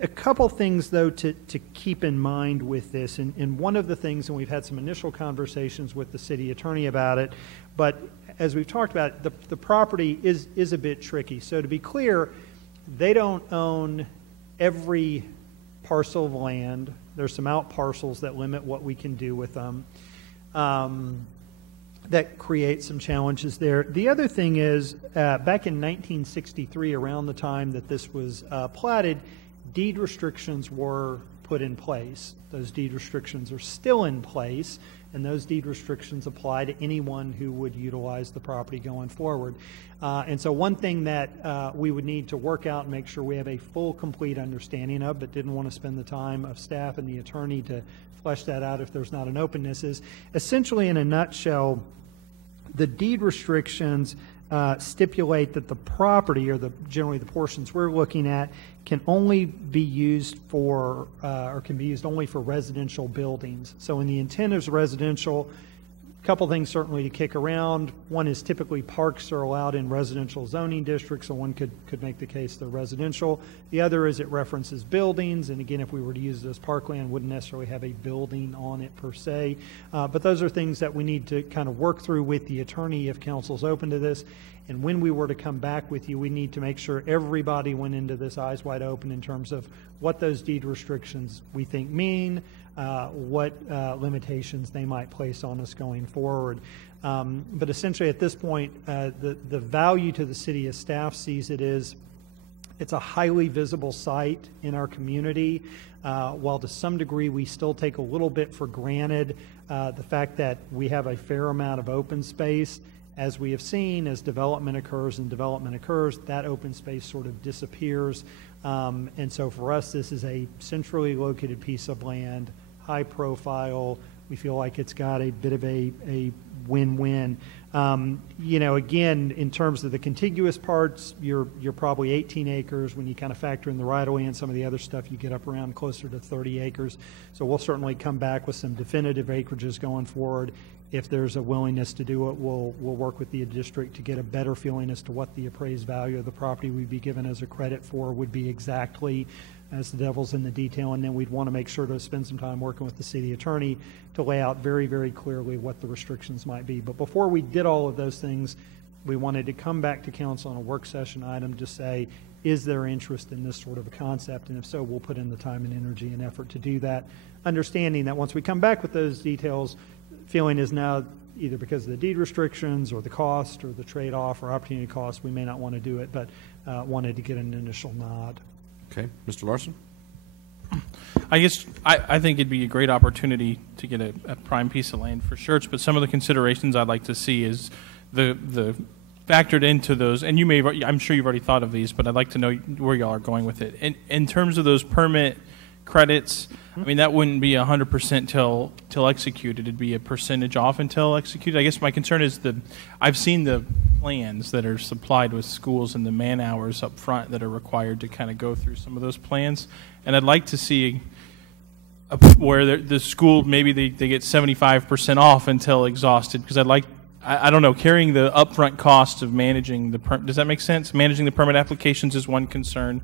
A couple things, though, to keep in mind with this, and one of the things, and we've had some initial conversations with the city attorney about it, but as we've talked about, the property is a bit tricky. So to be clear, they don't own every parcel of land. There's some out parcels that limit what we can do with them. That create some challenges there. The other thing is, back in 1963, around the time that this was platted, deed restrictions were put in place. Those deed restrictions are still in place, and those deed restrictions apply to anyone who would utilize the property going forward. And so one thing that we would need to work out and make sure we have a full, complete understanding of, but didn't want to spend the time of staff and the attorney to flesh that out if there's not an openness, is essentially, in a nutshell, the deed restrictions stipulate that the property, or generally the portions we're looking at, can only be used for, or can be used only for residential buildings. So when the intent is residential, a couple things certainly to kick around. One is typically parks are allowed in residential zoning districts, so one could make the case they're residential. The other is it references buildings, and again, if we were to use it as parkland, wouldn't necessarily have a building on it per se. But those are things that we need to kind of work through with the attorney if counsel's open to this. And when we were to come back with you, we need to make sure everybody went into this eyes wide open in terms of what those deed restrictions we think mean, what limitations they might place on us going forward. But essentially at this point, the value to the city as staff sees it is it's a highly visible site in our community. While to some degree we still take a little bit for granted the fact that we have a fair amount of open space, as we have seen, as development occurs, that open space sort of disappears. And so for us, this is a centrally located piece of land, high profile. We feel like it's got a bit of a win-win. You know, again, in terms of the contiguous parts, you're probably 18 acres. When you kind of factor in the right-of-way and some of the other stuff, you get up around closer to 30 acres. So we'll certainly come back with some definitive acreages going forward. If there's a willingness to do it, we'll work with the district to get a better feeling as to what the appraised value of the property we'd be given as a credit for would be exactly, as the devil's in the detail. And then we'd want to make sure to spend some time working with the city attorney to lay out very, very clearly what the restrictions might be. But before we did all of those things, we wanted to come back to council on a work session item to say, is there interest in this sort of a concept? And if so, we'll put in the time and energy and effort to do that, understanding that once we come back with those details, feeling is now either because of the deed restrictions or the cost or the trade-off or opportunity cost, we may not want to do it, but wanted to get an initial nod. Okay, Mr. Larson? I guess I think it'd be a great opportunity to get a prime piece of land for Schertz, but some of the considerations I'd like to see is the factored into those, and you may have, I'm sure you've already thought of these, but I'd like to know where y'all are going with it. In terms of those permit credits, I mean, that wouldn't be 100% till executed. It'd be a percentage off until executed. I guess my concern is I've seen the plans that are supplied with schools and the man hours up front that are required to kind of go through some of those plans. And I'd like to see where the school, maybe they get 75% off until exhausted, because I don't know, carrying the upfront cost of managing does that make sense? Managing the permit applications is one concern.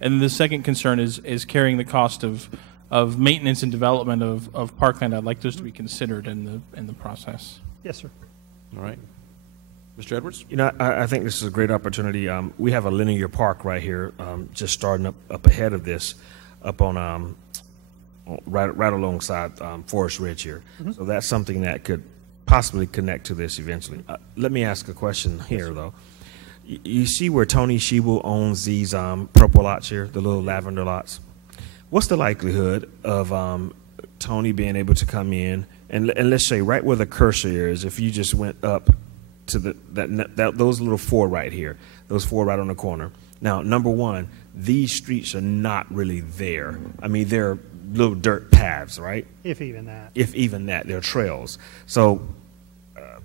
And the second concern is carrying the cost of maintenance and development of parkland. I'd like those to be considered in the process. Yes, sir. All right. Mr. Edwards? You know, I think this is a great opportunity. We have a linear park right here, just starting up ahead of this, up on right alongside Forest Ridge here. Mm-hmm. So that's something that could possibly connect to this eventually. Let me ask a question here, though. You see where Tony Schiebel owns these purple lots here, the little lavender lots? What's the likelihood of Tony being able to come in and let's say right where the cursor is, if you just went up to those little four right here, those four right on the corner. Now, number one, these streets are not really there. I mean, they're little dirt paths, right? If even that. If even that, they're trails. So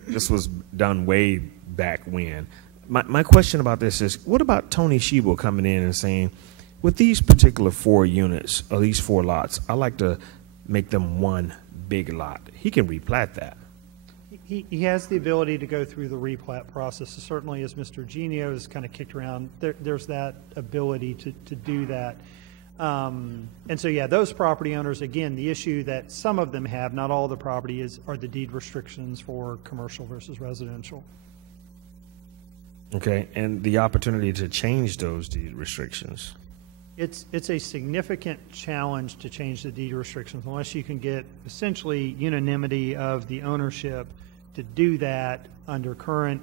this was done way back when. My question about this is, what about Tony Schiebel coming in and saying, with these particular 4 units, or these 4 lots, I like to make them one big lot. He can replat that. He has the ability to go through the replat process. So certainly, as Mr. Genio has kind of kicked around, there's that ability to do that. And so, yeah, those property owners, again, the issue that some of them have, not all the property, are the deed restrictions for commercial versus residential. Okay, and the opportunity to change those deed restrictions. It's a significant challenge to change the deed restrictions unless you can get essentially unanimity of the ownership to do that under current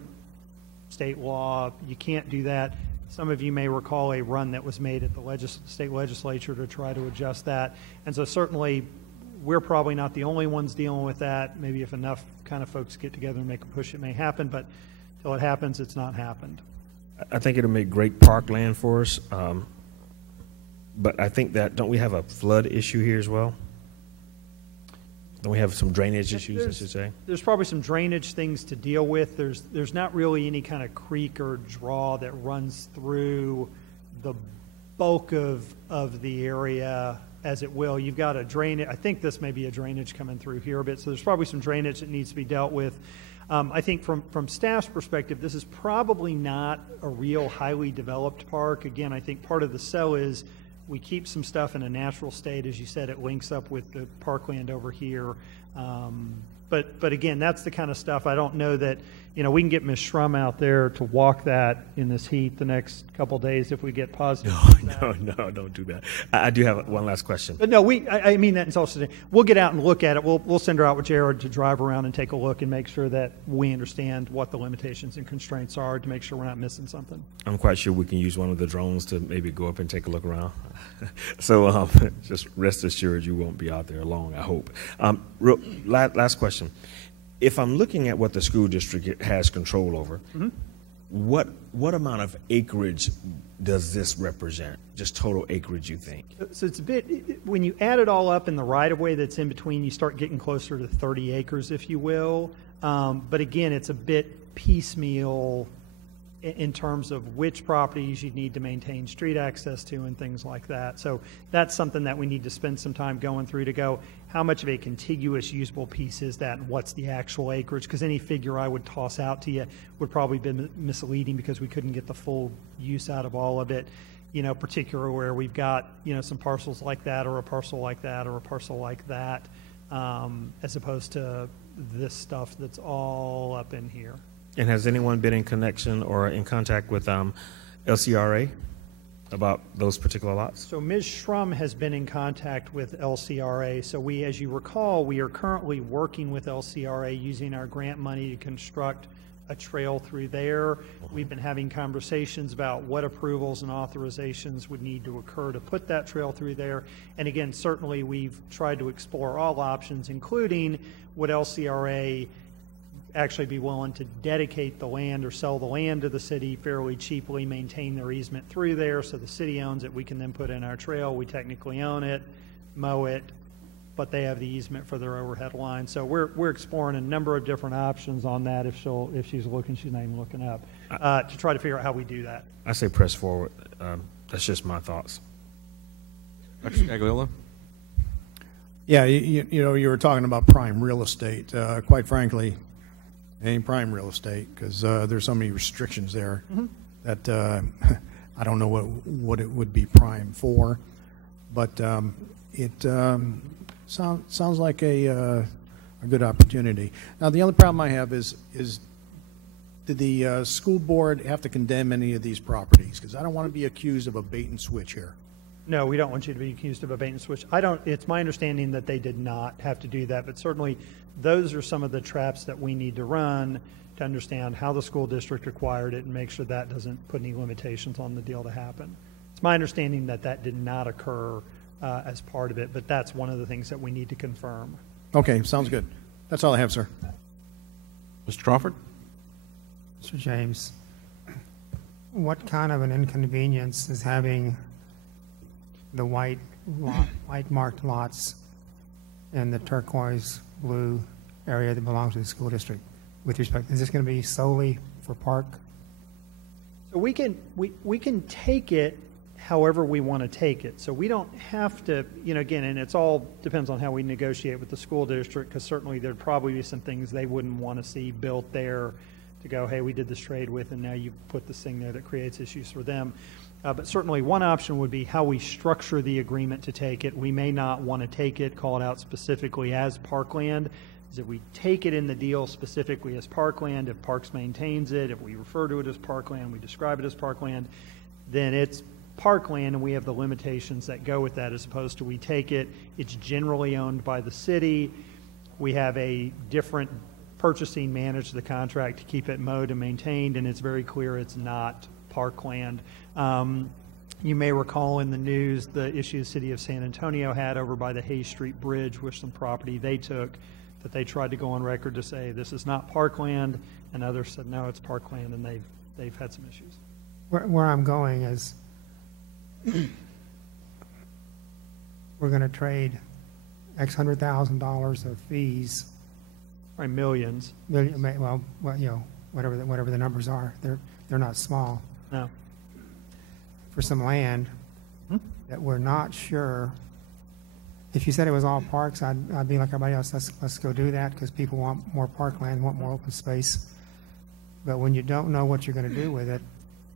state law. You can't do that. Some of you may recall a run that was made at the state legislature to try to adjust that. And so certainly we're probably not the only ones dealing with that. Maybe if enough kind of folks get together and make a push, it may happen. But until it happens, it's not happened. I think it'll make great parkland for us. But I think that, don't we have a flood issue here as well? Don't we have some drainage issues, I should say? There's probably some drainage things to deal with. There's not really any kind of creek or draw that runs through the bulk of the area, as it will. You've got a drainage. I think this may be a drainage coming through here a bit, so there's probably some drainage that needs to be dealt with. I think from staff's perspective, this is probably not a real highly developed park. Again, I think part of the sell is we keep some stuff in a natural state. As you said, it links up with the parkland over here. But But again, that's the kind of stuff I don't know that, we can get Ms. Shrum out there to walk that in this heat the next couple of days if we get positive. No, don't do that. I do have one last question. But no, I mean that in all seriousness. We'll get out and look at it. We'll send her out with Jared to drive around and take a look and make sure that we understand what the limitations and constraints are to make sure we're not missing something. I'm quite sure we can use one of the drones to maybe go up and take a look around. So just rest assured you won't be out there alone, I hope. Last question. If I'm looking at what the school district has control over, what amount of acreage does this represent? Just total acreage, you think? So it's a bit, when you add it all up in the right-of-way that's in between, you start getting closer to 30 acres, if you will. But again, it's a bit piecemeal in terms of which properties you need to maintain street access to and things like that. So that's something that we need to spend some time going through to go, how much of a contiguous usable piece is that and what's the actual acreage? Because any figure I would toss out to you would probably be misleading because we couldn't get the full use out of all of it, particularly where we've got, some parcels like that or a parcel like that or a parcel like that, as opposed to this stuff that's all up in here. And has anyone been in connection or in contact with LCRA about those particular lots? So Ms. Shrum has been in contact with LCRA. So we, as you recall, we are currently working with LCRA using our grant money to construct a trail through there. We've been having conversations about what approvals and authorizations would need to occur to put that trail through there. And again, certainly we've tried to explore all options, including would LCRA actually be willing to dedicate the land or sell the land to the city fairly cheaply, maintain their easement through there so the city owns it. We can then put in our trail. We technically own it, mow it, but they have the easement for their overhead line. So we're exploring a number of different options on that if she's looking, she's not even looking up, to try to figure out how we do that. I say press forward. That's just my thoughts. Dr. Scagliola? Yeah, you were talking about prime real estate. Quite frankly, it ain't prime real estate because there's so many restrictions there that I don't know what it would be prime for, but it sounds like a good opportunity. Now, the other problem I have is did the school board have to condemn any of these properties? Because I don't want to be accused of a bait and switch here. No, we don't want you to be accused of a bait and switch. It's my understanding that they did not have to do that, but certainly those are some of the traps that we need to run to understand how the school district acquired it and make sure that doesn't put any limitations on the deal to happen. It's my understanding that that did not occur as part of it, but that's one of the things that we need to confirm. Okay, sounds good. That's all I have, sir. Mr. Crawford? Mr. James, what kind of an inconvenience is having the white marked lots in the turquoise blue area that belongs to the school district with respect? Is this going to be solely for park? So we can take it however we want to take it. So we don't have to, again, and it's all depends on how we negotiate with the school district, because certainly there'd probably be some things they wouldn't want to see built there to go, hey, we did this trade with, and now you put this thing there that creates issues for them. But certainly one option would be how we structure the agreement to take it. We may not want to take it, call it out specifically as parkland. If we take it in the deal specifically as parkland, if Parks maintains it, if we refer to it as parkland, we describe it as parkland, then it's parkland and we have the limitations that go with that, as opposed to we take it, it's generally owned by the city. We have a different purchasing managed the contract to keep it mowed and maintained, and it's very clear it's not parkland. You may recall in the news the issue the city of San Antonio had over by the Hayes Street Bridge with some property they took, that they tried to go on record to say this is not parkland, and others said no, it's parkland, and they've had some issues. Where I'm going is we're going to trade X $100,000 of fees. Right, millions. Well, whatever the numbers are, they're not small. No. For some land that we're not sure. If you said it was all parks, I'd be like everybody else. Let's go do that, because people want more parkland, want more open space. But when you don't know what you're going to do with it,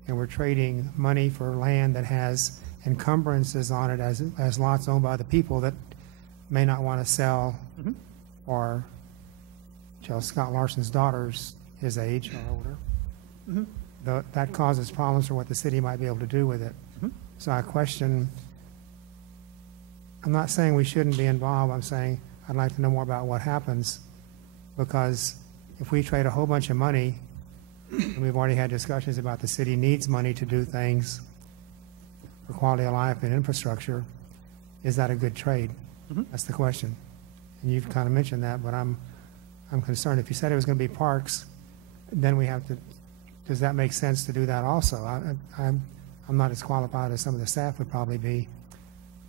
and we're trading money for land that has encumbrances on it as lots owned by the people that may not want to sell or till Scott Larson's daughter's his age or older. Mm-hmm. That causes problems for what the city might be able to do with it. Mhm. So I question, I'm not saying we shouldn't be involved, I'm saying I'd like to know more about what happens, because if we trade a whole bunch of money, and we've already had discussions about the city needs money to do things for quality of life and infrastructure, is that a good trade? Mhm. That's the question. And you've kind of mentioned that, but I'm concerned. If you said it was going to be parks, then we have to, does that make sense to do that also? I'm not as qualified as some of the staff would probably be,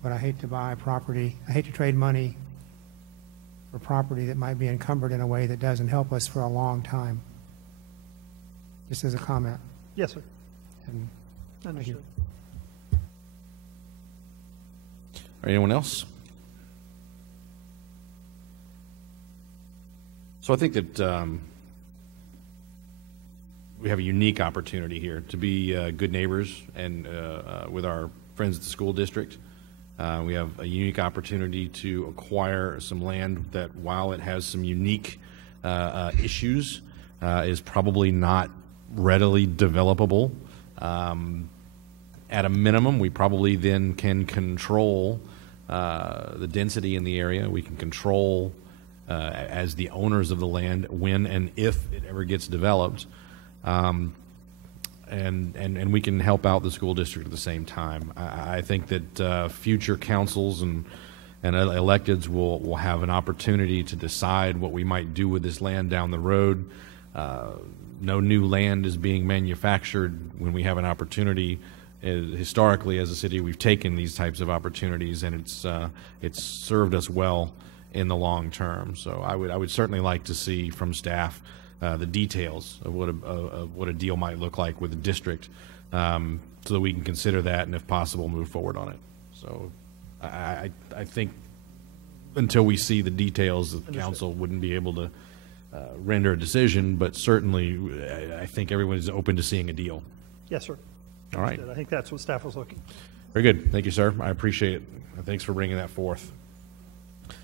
but I hate to buy property, I hate to trade money for property that might be encumbered in a way that doesn't help us for a long time. Just as a comment. Yes, sir. And thank you. Understood. Anyone else? So I think that we have a unique opportunity here to be good neighbors and with our friends at the school district. We have a unique opportunity to acquire some land that, while it has some unique issues, is probably not readily developable. At a minimum, we probably then can control the density in the area. We can control, as the owners of the land, when and if it ever gets developed. And we can help out the school district at the same time. I think that future councils and electeds will have an opportunity to decide what we might do with this land down the road. No new land is being manufactured when we have an opportunity. Historically, as a city, we've taken these types of opportunities, and it's served us well in the long term. So I would certainly like to see from staff the details of what a deal might look like with the district, so that we can consider that, and if possible, move forward on it. So I think until we see the details, the council wouldn't be able to render a decision, but certainly I think everyone is open to seeing a deal. Yes, sir. All right. I think that's what staff was looking. Very good. Thank you, sir. I appreciate it. Thanks for bringing that forth. All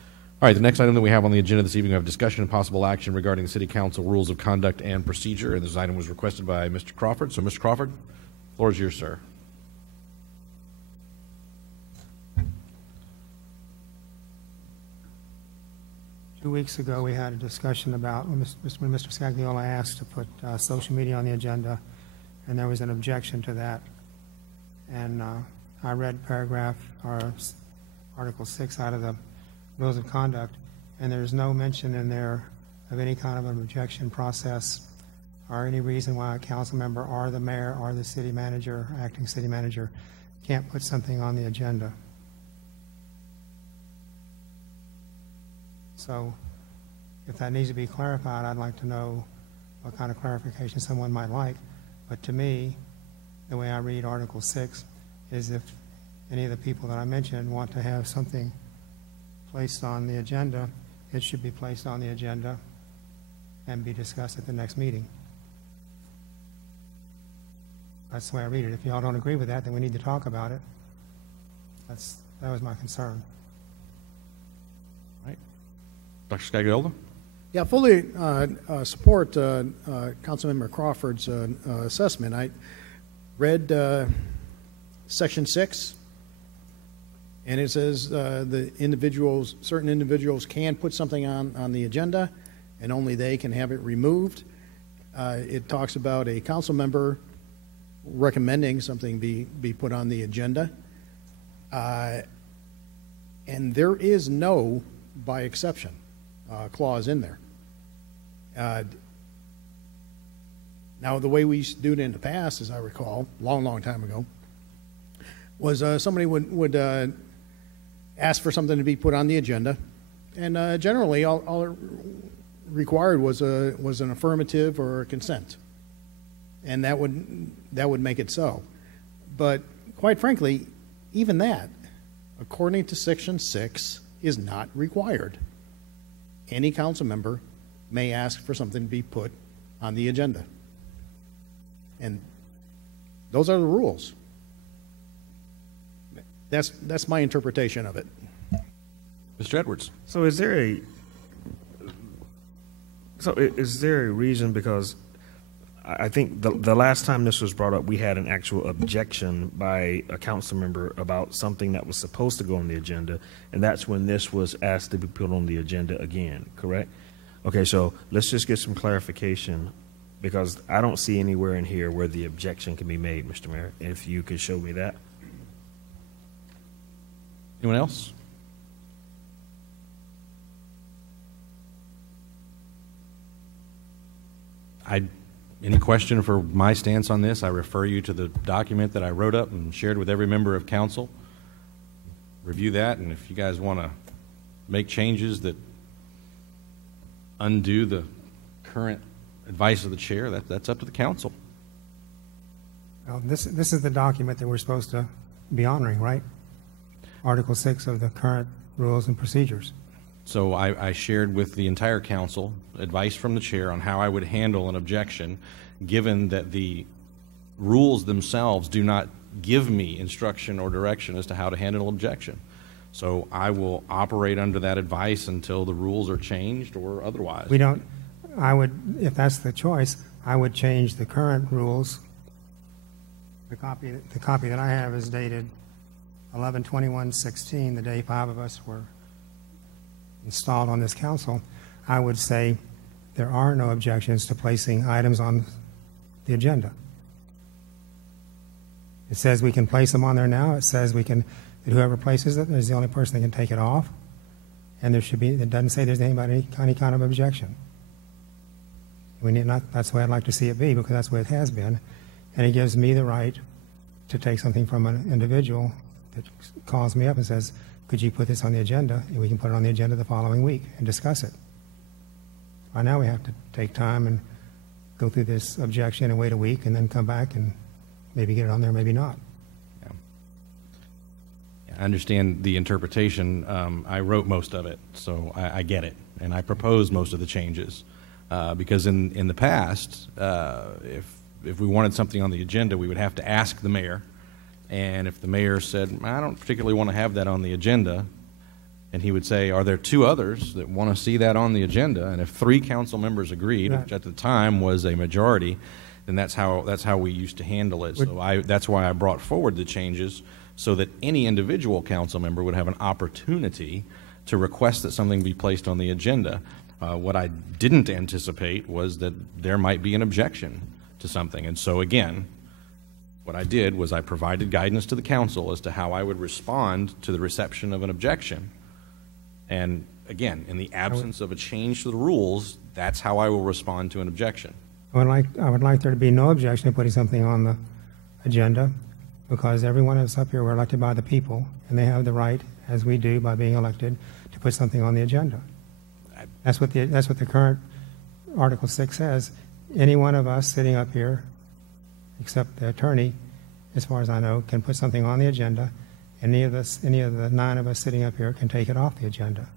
right, the next item that we have on the agenda this evening, we have discussion and possible action regarding the City Council Rules of Conduct and Procedure, and this item was requested by Mr. Crawford. So, Mr. Crawford, the floor is yours, sir. 2 weeks ago, we had a discussion about when Mr. Scagliola asked to put social media on the agenda, and there was an objection to that. And I read Article 6 out of the Rules of Conduct, and there's no mention in there of any kind of an objection process or any reason why a council member or the mayor or the city manager, acting city manager, can't put something on the agenda. So if that needs to be clarified, I'd like to know what kind of clarification someone might like. But to me, the way I read Article 6 is if any of the people that I mentioned want to have something placed on the agenda, it should be placed on the agenda and be discussed at the next meeting. That's the way I read it. If y'all don't agree with that, then we need to talk about it. That was my concern. Right. Dr. Scagliola? Yeah, fully support Councilmember Crawford's assessment. I read Section 6, and it says certain individuals can put something on the agenda, and only they can have it removed. It talks about a council member recommending something be put on the agenda, and there is no by exception clause in there. Now, the way we used to do it in the past, as I recall, long time ago, was somebody would ask for something to be put on the agenda, and generally all it required was an affirmative or a consent, and that would make it so. But quite frankly, even that, according to Section 6, is not required. Any council member may ask for something to be put on the agenda. And those are the rules. That's my interpretation of it. Mr. Edwards. So is there So is there a reason, because I think the last time this was brought up, we had an actual objection by a council member about something that was supposed to go on the agenda, and that's when this was asked to be put on the agenda again, correct? Okay, so let's just get some clarification, because I don't see anywhere in here where the objection can be made, Mr. Mayor. If you could show me that. Anyone else? Any question for my stance on this? I refer you to the document that I wrote up and shared with every member of council. Review that, and if you guys want to make changes that undo the current advice of the chair, that's up to the council. Well, this is the document that we're supposed to be honoring, right? Article 6 of the current rules and procedures. So I shared with the entire council advice from the chair on how I would handle an objection, given that the rules themselves do not give me instruction or direction as to how to handle an objection. So I will operate under that advice until the rules are changed or otherwise. We don't, I would, if that's the choice, I would change the current rules. The copy that I have is dated 11/21/16, the day 5 of us were installed on this council. I would say there are no objections to placing items on the agenda. It says we can place them on there now. It says that whoever places it is the only person that can take it off. And it doesn't say there's any kind of objection. We need not, that's the way I'd like to see it be, because that's the way it has been. And it gives me the right to take something from an individual that calls me up and says, could you put this on the agenda? And we can put it on the agenda the following week and discuss it. By now we have to take time and go through this objection and wait a week and then come back and maybe get it on there, maybe not. Yeah. I understand the interpretation. I wrote most of it, so I get it. And I proposed most of the changes. Because in the past, if we wanted something on the agenda, we would have to ask the mayor. And if the mayor said, I don't particularly want to have that on the agenda, and he would say, are there 2 others that want to see that on the agenda? And if 3 council members agreed, right, which at the time was a majority, then that's how we used to handle it. So that's why I brought forward the changes, so that any individual council member would have an opportunity to request that something be placed on the agenda. What I didn't anticipate was that there might be an objection to something. And so again, what I did was I provided guidance to the council as to how I would respond to the reception of an objection. And again, in the absence of a change to the rules, that's how I will respond to an objection. I would like there to be no objection to putting something on the agenda, because everyone that's up here were elected by the people, and they have the right, as we do by being elected, to put something on the agenda. That's what the current Article 6 says. Any one of us sitting up here, except the attorney, as far as I know, can put something on the agenda. Any of the 9 of us sitting up here can take it off the agenda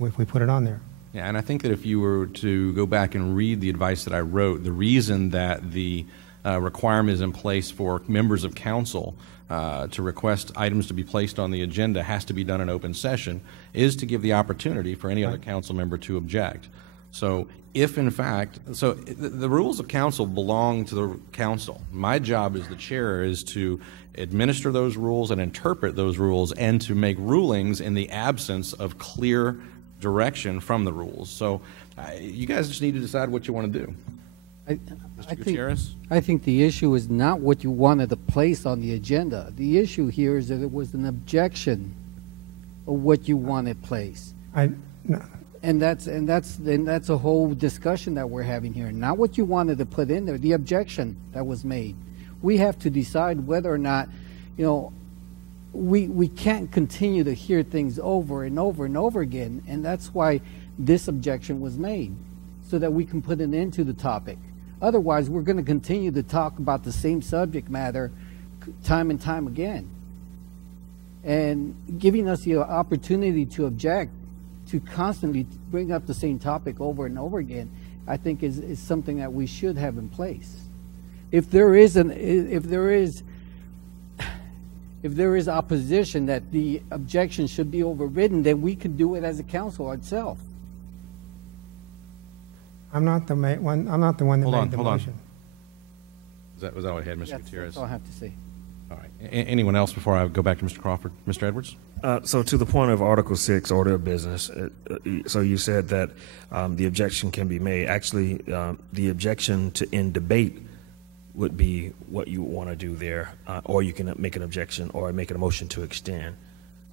if we put it on there. Yeah, and I think that if you were to go back and read the advice that I wrote, the reason that the requirement is in place for members of council to request items to be placed on the agenda has to be done in open session is to give the opportunity for any other council member to object. So if in fact, the rules of council belong to the council. My job as the chair is to administer those rules and interpret those rules and to make rulings in the absence of clear direction from the rules. So you guys just need to decide what you want to do. I think the issue is not what you wanted to place on the agenda. The issue here is that it was an objection of what you wanted placed. And that's a whole discussion that we're having here. Not what you wanted to put in there, the objection that was made. We have to decide whether or not, we can't continue to hear things over and over and over again, and that's why this objection was made, so that we can put an end to the topic. Otherwise, we're going to continue to talk about the same subject matter time and time again. And giving us the opportunity to object, to constantly bring up the same topic over and over again, I think is something that we should have in place. If there is opposition that the objection should be overridden, then we could do it as a council itself. I'm not the one. I'm not the one that made the motion. Was that what I had, Mr. Gutierrez? That's all I have to say. All right. Anyone else before I go back to Mr. Crawford? Mr. Edwards? So to the point of Article 6, order of business, so you said that the objection can be made. Actually, the objection to end debate would be what you want to do there, or you can make an objection or make a motion to extend.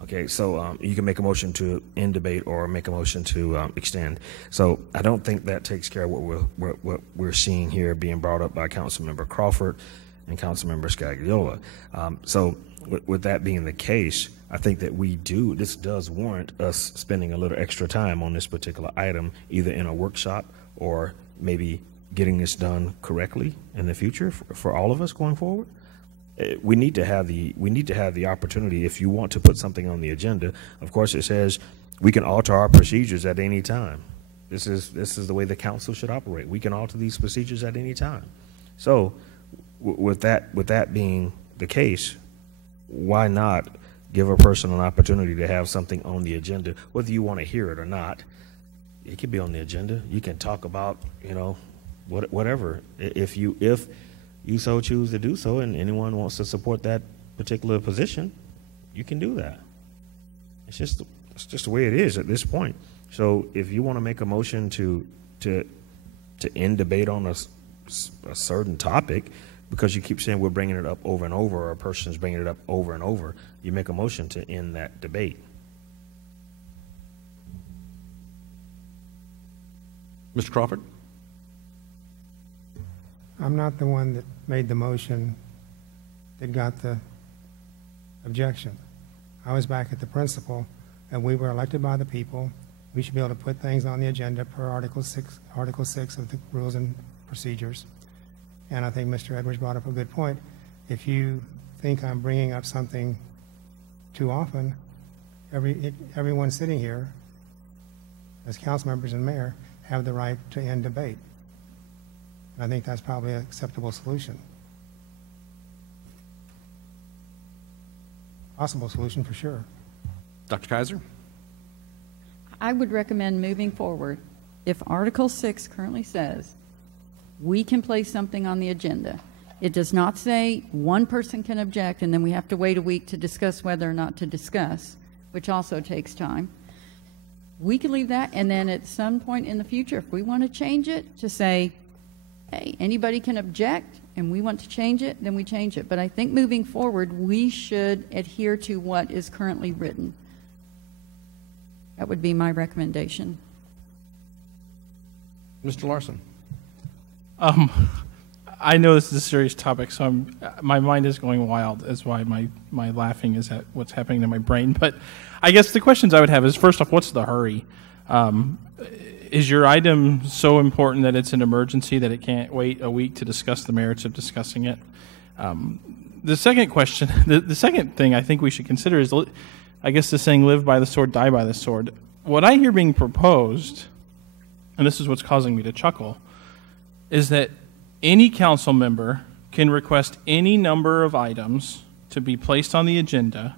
Okay, so you can make a motion to end debate or make a motion to extend. So I don't think that takes care of what we're seeing here being brought up by Councilmember Crawford and Councilmember Scagliola. So with that being the case, I think that this does warrant us spending a little extra time on this particular item, either in a workshop or maybe getting this done correctly in the future for all of us going forward. We need to have the opportunity. If you want to put something on the agenda, of course, it says we can alter our procedures at any time. This is the way the council should operate. We can alter these procedures at any time. So, with that being the case, why not give a person an opportunity to have something on the agenda, whether you want to hear it or not? It could be on the agenda. You can talk about whatever if you so choose to do so, and anyone wants to support that particular position, you can do that. It's just the way it is at this point. So if you want to make a motion to end debate on a certain topic, because you keep saying we're bringing it up over and over, or a person's bringing it up over and over, you make a motion to end that debate. Mr. Crawford? I'm not the one that made the motion that got the objection. I was back at the principle, and we were elected by the people. We should be able to put things on the agenda per Article 6 of the Rules and Procedures. And I think Mr. Edwards brought up a good point. If you think I'm bringing up something too often, everyone sitting here, as council members and mayor, have the right to end debate. I think that's probably an acceptable solution. Possible solution for sure. Dr. Kaiser? I would recommend moving forward. If Article 6 currently says we can place something on the agenda, it does not say one person can object and then we have to wait a week to discuss whether or not to discuss, which also takes time. We could leave that, and then at some point in the future, if we want to change it, to say, hey, anybody can object and we want to change it, then we change it. But I think moving forward, we should adhere to what is currently written. That would be my recommendation. Mr. Larson? I know this is a serious topic, so my mind is going wild. That's why my laughing is at what's happening to my brain. But I guess the questions I would have is, first off, what's the hurry? Is your item so important that it's an emergency that it can't wait a week to discuss the merits of discussing it? The second question, the second thing I think we should consider is, I guess the saying, live by the sword, die by the sword. What I hear being proposed, and this is what's causing me to chuckle, is that any council member can request any number of items to be placed on the agenda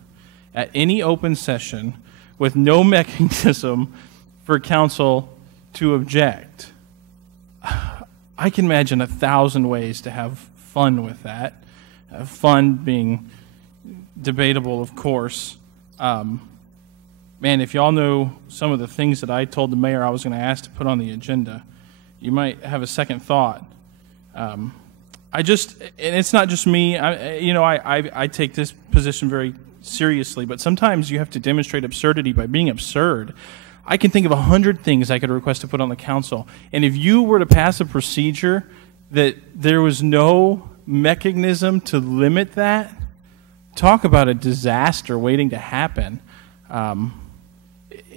at any open session with no mechanism for council to object. I can imagine 1,000 ways to have fun with that. Fun being debatable, of course. Man, if y'all know some of the things that I told the mayor I was going to ask to put on the agenda, you might have a second thought. And it's not just me. I take this position very seriously, but sometimes you have to demonstrate absurdity by being absurd. I can think of 100 things I could request to put on the council. And if you were to pass a procedure that there was no mechanism to limit that, talk about a disaster waiting to happen. And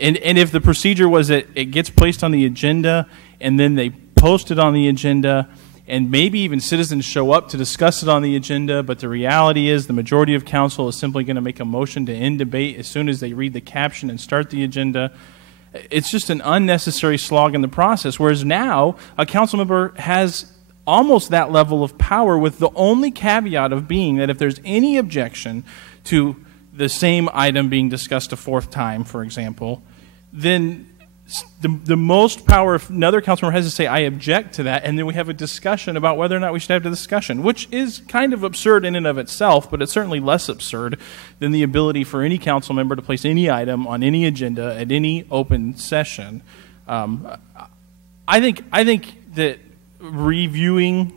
if the procedure was that it gets placed on the agenda and then they post it on the agenda, and maybe even citizens show up to discuss it on the agenda, but the reality is the majority of council is simply going to make a motion to end debate as soon as they read the caption and start the agenda. It's just an unnecessary slog in the process, whereas now a council member has almost that level of power, with the only caveat of being that if there's any objection to the same item being discussed a fourth time, for example, then the most power if another council member has to say, I object to that, and then we have a discussion about whether or not we should have the discussion, which is kind of absurd in and of itself, but it's certainly less absurd than the ability for any council member to place any item on any agenda at any open session. I think that reviewing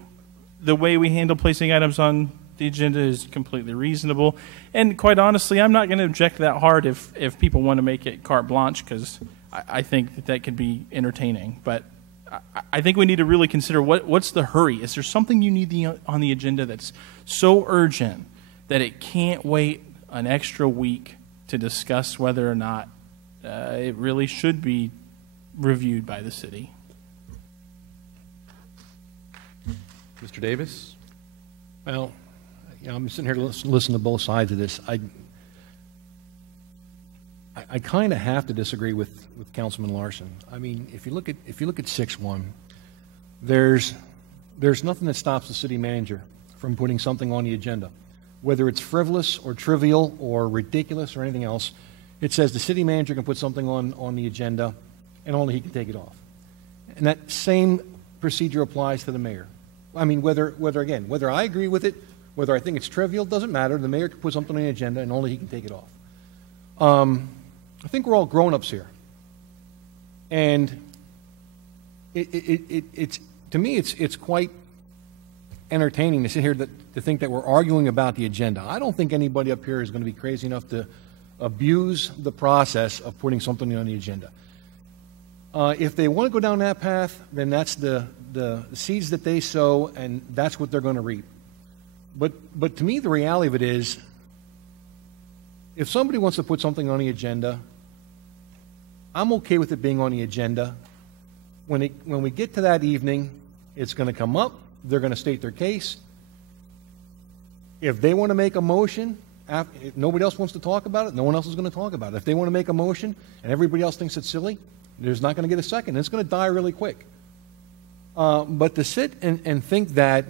the way we handle placing items on the agenda is completely reasonable. And quite honestly, I'm not going to object that hard if people want to make it carte blanche, because I think that could be entertaining. But I think we need to really consider what's the hurry. Is there something you need on the agenda that's so urgent that it can't wait an extra week to discuss whether or not it really should be reviewed by the city? Mr. Davis? Well, I'm sitting here listening to both sides of this. I kind of have to disagree with Councilman Larson. I mean, if you look at 6-1, there's nothing that stops the city manager from putting something on the agenda, whether it's frivolous or trivial or ridiculous or anything else. It says the city manager can put something on the agenda, and only he can take it off. And that same procedure applies to the mayor. I mean, whether I agree with it, whether I think it's trivial, doesn't matter. The mayor can put something on the agenda, and only he can take it off. I think we're all grown-ups here. And it's to me, it's quite entertaining to sit here to think that we're arguing about the agenda. I don't think anybody up here is going to be crazy enough to abuse the process of putting something on the agenda. If they want to go down that path, then that's the seeds that they sow, and that's what they're going to reap. But to me, the reality of it is, if somebody wants to put something on the agenda, I'm okay with it being on the agenda. When we get to that evening, it's going to come up. They're going to state their case. If they want to make a motion, if nobody else wants to talk about it, no one else is going to talk about it. If they want to make a motion and everybody else thinks it's silly, there's not going to get a second. It's going to die really quick. But to sit and think that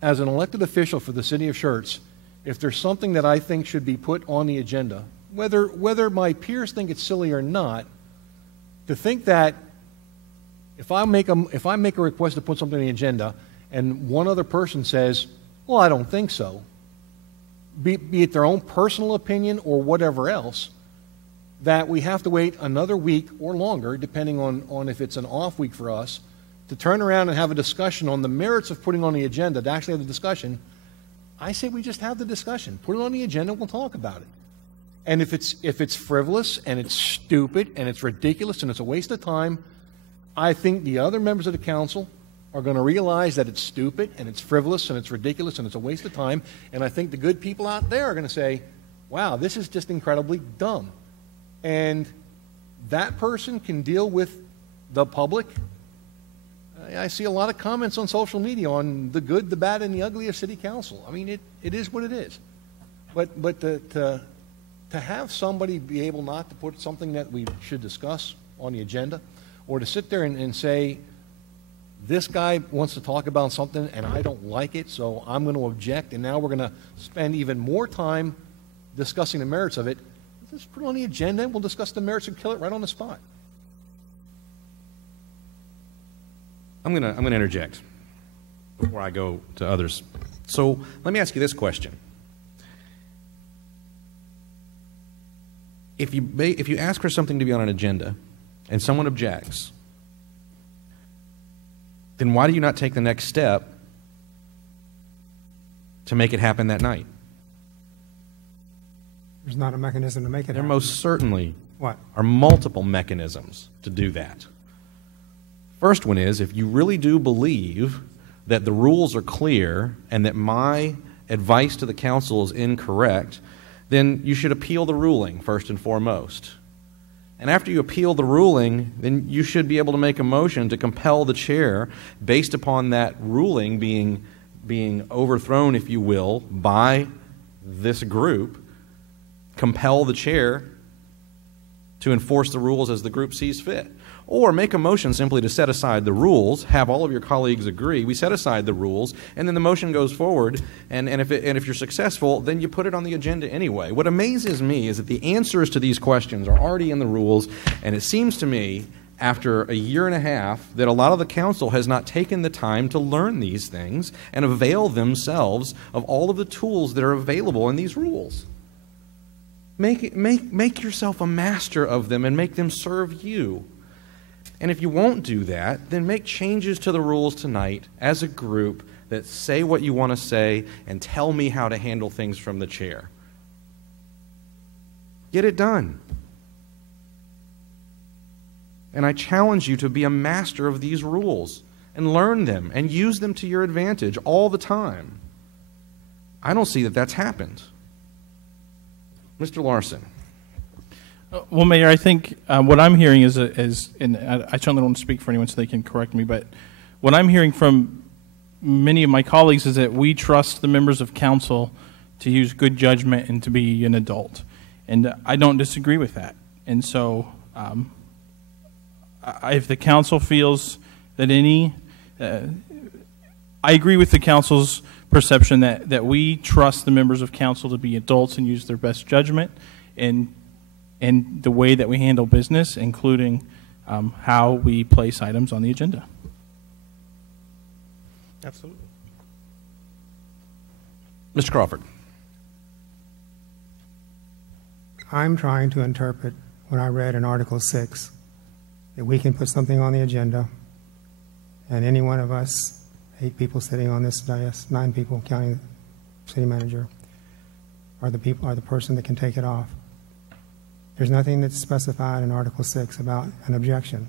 as an elected official for the city of Schertz, if there's something that I think should be put on the agenda, whether my peers think it's silly or not, to think that if I make a request to put something on the agenda and one other person says, well, I don't think so, be it their own personal opinion or whatever else, that we have to wait another week or longer, depending on if it's an off week for us, to turn around and have a discussion on the merits of putting on the agenda, to actually have the discussion. I say we just have the discussion. Put it on the agenda, we'll talk about it. And if it's frivolous and it's stupid and it's ridiculous and it's a waste of time, I think the other members of the council are going to realize that it's stupid and it's frivolous and it's ridiculous and it's a waste of time. And I think the good people out there are going to say, wow, this is just incredibly dumb. And that person can deal with the public. I see a lot of comments on social media on the good, the bad, and the ugly of city council. I mean, it is what it is. But to have somebody be able not to put something that we should discuss on the agenda, or to sit there and say, this guy wants to talk about something and I don't like it, so I'm going to object, and now we're going to spend even more time discussing the merits of it, just put it on the agenda and we'll discuss the merits and kill it right on the spot. I'm gonna interject before I go to others. So let me ask you this question. If you ask for something to be on an agenda and someone objects, then why do you not take the next step to make it happen that night? There's not a mechanism to make it happen. There most certainly What? are multiple mechanisms to do that. First one is, if you really do believe that the rules are clear and that my advice to the council is incorrect, then you should appeal the ruling first and foremost. And after you appeal the ruling, then you should be able to make a motion to compel the chair, based upon that ruling being overthrown, if you will, by this group, compel the chair to enforce the rules as the group sees fit. Or make a motion simply to set aside the rules, have all of your colleagues agree, we set aside the rules, and then the motion goes forward, and if you're successful, then you put it on the agenda anyway. What amazes me is that the answers to these questions are already in the rules, and it seems to me, after a year and a half, that a lot of the council has not taken the time to learn these things and avail themselves of all of the tools that are available in these rules. Make yourself a master of them and make them serve you. And if you won't do that, then make changes to the rules tonight as a group that say what you want to say and tell me how to handle things from the chair. Get it done. And I challenge you to be a master of these rules and learn them and use them to your advantage all the time. I don't see that that's happened. Mr. Larson. Well, Mayor, I think what I'm hearing is and I certainly don't want to speak for anyone so they can correct me, but what I'm hearing from many of my colleagues is that we trust the members of council to use good judgment and to be an adult. And I don't disagree with that. And so if the council feels that I agree with the council's perception that we trust the members of council to be adults and use their best judgment and the way that we handle business, including how we place items on the agenda. Absolutely. Mr. Crawford. I'm trying to interpret what I read in Article 6, that we can put something on the agenda, and any one of us, 8 people sitting on this dais, 9 people counting the city manager, are the person that can take it off. There's nothing that's specified in Article 6 about an objection.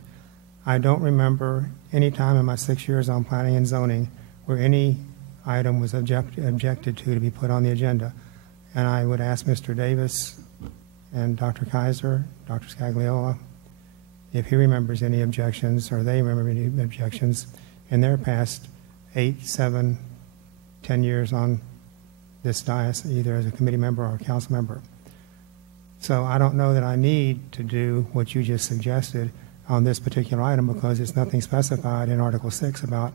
I don't remember any time in my 6 years on planning and zoning where any item was objected to be put on the agenda. And I would ask Mr. Davis and Dr. Kaiser, Dr. Scagliola, if he remembers any objections or they remember any objections in their past 8, 7, 10 years on this dais, either as a committee member or a council member. So I don't know that I need to do what you just suggested on this particular item because there's nothing specified in Article 6 about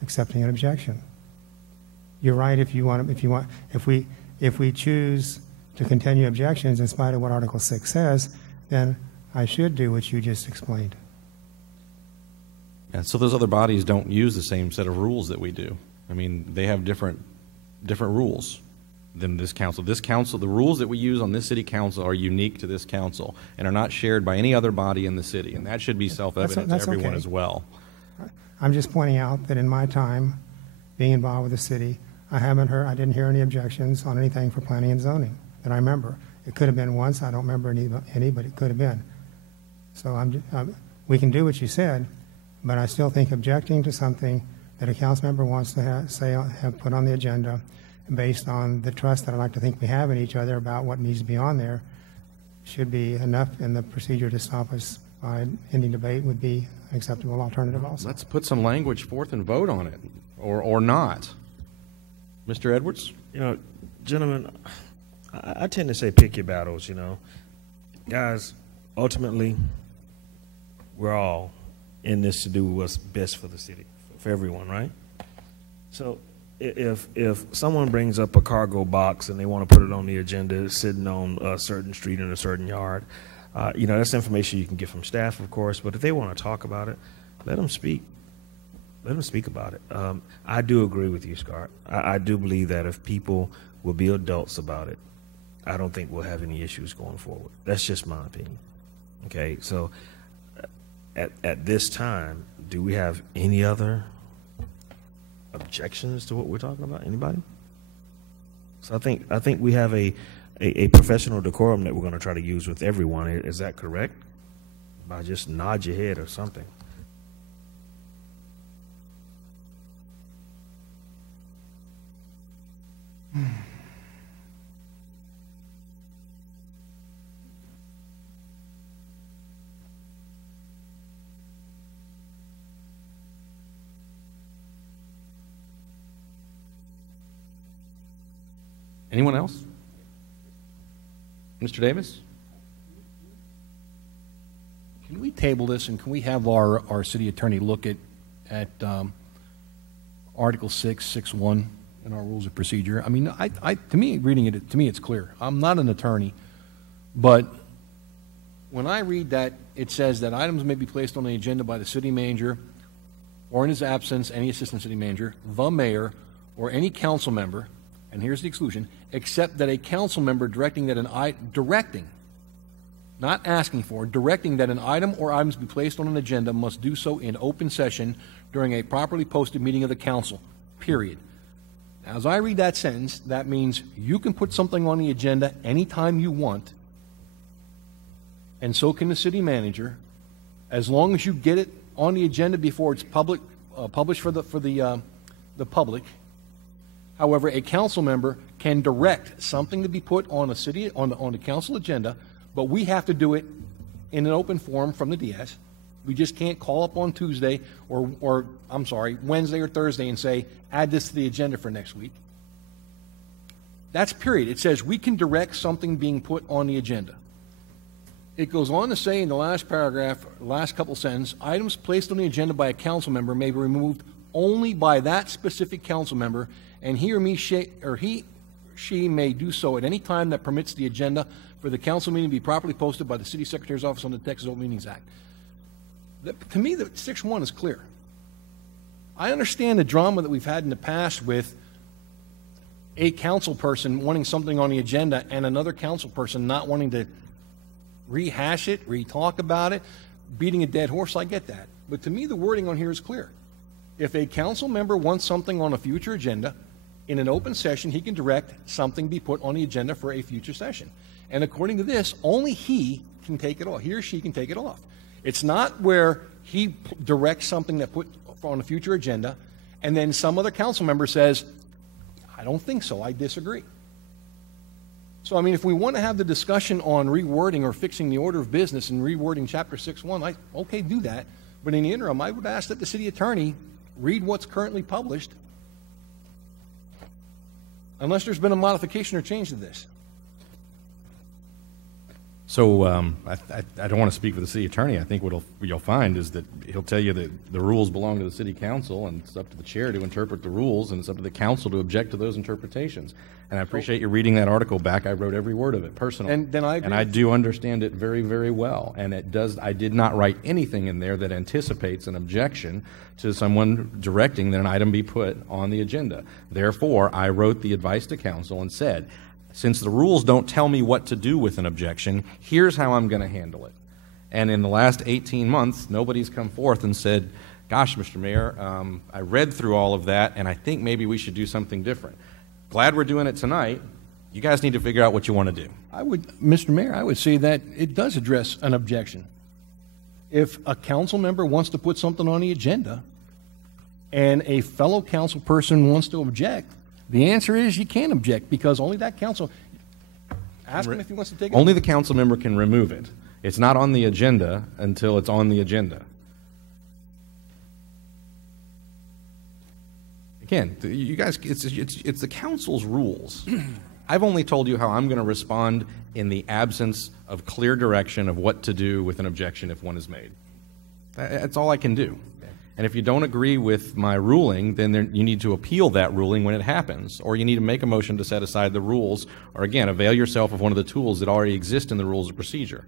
accepting an objection. You're right if we choose to continue objections in spite of what Article 6 says, then I should do what you just explained. Yeah, so those other bodies don't use the same set of rules that we do. I mean, they have different rules than this council. This council, the rules that we use on this city council are unique to this council and are not shared by any other body in the city, and that should be self-evident to everyone as well. I'm just pointing out that in my time being involved with the city, I didn't hear any objections on anything for planning and zoning that I remember. It could have been once, I don't remember any, but it could have been. So we can do what you said, but I still think objecting to something that a council member wants to have put on the agenda based on the trust that I like to think we have in each other about what needs to be on there should be enough, and the procedure to stop us by ending debate would be an acceptable alternative also. Let's put some language forth and vote on it, or not. Mr. Edwards? You know, gentlemen, I tend to say pick your battles, you know. Guys, ultimately, we're all in this to do what's best for the city, for everyone, right? So if someone brings up a cargo box and they want to put it on the agenda sitting on a certain street in a certain yard, you know, that's information you can get from staff, of course, but if they want to talk about it, let them speak. Let them speak about it. I do agree with you, Scott. I do believe that if people will be adults about it, I don't think we'll have any issues going forward. That's just my opinion. Okay, so at this time, do we have any other objections to what we're talking about? Anybody? So I think we have a professional decorum that we're going to try to use with everyone. Is that correct? By just nod your head or something. Anyone else? Mr. Davis? can we table this and can we have our city attorney look at Article 6.1 in our rules of procedure? I mean, to me, reading it, to me, it's clear. I'm not an attorney, but when I read that, it says that items may be placed on the agenda by the city manager, or in his absence, any assistant city manager, the mayor, or any council member, and here's the exclusion, except that a council member directing, not asking for, directing that an item or items be placed on an agenda must do so in open session during a properly posted meeting of the council, period. Now, as I read that sentence, that means you can put something on the agenda anytime you want, and so can the city manager, as long as you get it on the agenda before it's published for the public. However, a council member can direct something to be put on on the council agenda, but we have to do it in an open forum from the DS. We just can't call up on Tuesday or Wednesday or Thursday and say, add this to the agenda for next week. That's period. It says we can direct something being put on the agenda. It goes on to say in the last paragraph, last couple sentences, items placed on the agenda by a council member may be removed only by that specific council member, and she may do so at any time that permits the agenda for the council meeting to be properly posted by the city secretary's office under the Texas Open Meetings Act. To me, the 6.1 is clear. I understand the drama that we've had in the past with a council person wanting something on the agenda and another council person not wanting to rehash it, re-talk about it, beating a dead horse. I get that. But to me, the wording on here is clear. If a council member wants something on a future agenda, in an open session, he can direct something be put on the agenda for a future session. And according to this, only he can take it off. He or she can take it off. It's not where he directs something that put on a future agenda, and then some other council member says, I don't think so, I disagree. So, I mean, if we want to have the discussion on rewording or fixing the order of business and rewording Chapter 6.1, okay, do that. But in the interim, I would ask that the city attorney read what's currently published, unless there's been a modification or change to this. So I don't want to speak for the city attorney. I think what you'll find is that he'll tell you that the rules belong to the city council, and it's up to the chair to interpret the rules, and it's up to the council to object to those interpretations. And I appreciate you reading that article back. I wrote every word of it personally. And then I agree. And I do understand it very, very well. And I did not write anything in there that anticipates an objection to someone directing that an item be put on the agenda. Therefore, I wrote the advice to council and said, since the rules don't tell me what to do with an objection, here's how I'm going to handle it. And in the last 18 months, nobody's come forth and said, gosh, Mr. Mayor, I read through all of that, and I think maybe we should do something different. Glad we're doing it tonight. You guys need to figure out what you want to do. Mr. Mayor, I would say that it does address an objection. If a council member wants to put something on the agenda and a fellow council person wants to object, the answer is you can't object because only that council. Ask him if he wants to take it. Only the council member can remove it. It's not on the agenda until it's on the agenda. Again, you guys, it's the council's rules. I've only told you how I'm going to respond in the absence of clear direction of what to do with an objection if one is made. That's all I can do. And if you don't agree with my ruling, then you need to appeal that ruling when it happens, or you need to make a motion to set aside the rules, or again, avail yourself of one of the tools that already exist in the rules of procedure.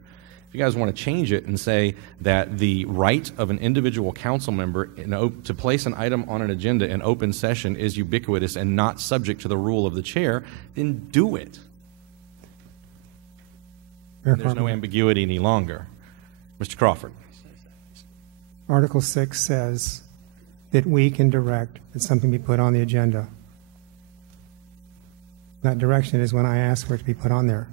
If you guys want to change it and say that the right of an individual council member to place an item on an agenda in open session is ubiquitous and not subject to the rule of the chair, then do it. There's no ambiguity any longer. Mr. Crawford. Article 6 says that we can direct that something be put on the agenda. That direction is when I ask for it to be put on there.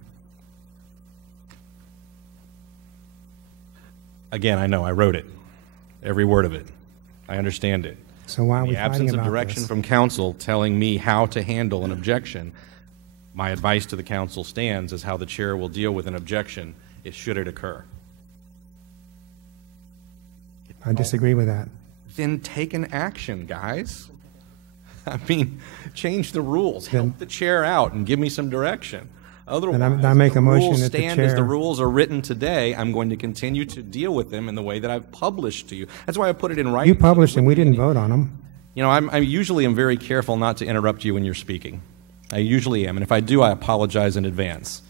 Again, I know, I wrote it. Every word of it. I understand it. So why are we the absence fighting of about direction this? from council telling me how to handle an objection, my advice to the council stands as how the chair will deal with an objection should it occur. I disagree with that. Then take an action, guys. I mean, change the rules. Help the chair out and give me some direction. Then Otherwise, I make the a motion rules that the stand as the chair- rules are written today. I'm going to continue to deal with them in the way that I've published to you. That's why I put it in writing. You published them, we didn't vote on them. You know, I usually am very careful not to interrupt you when you're speaking. I usually am, and if I do, I apologize in advance.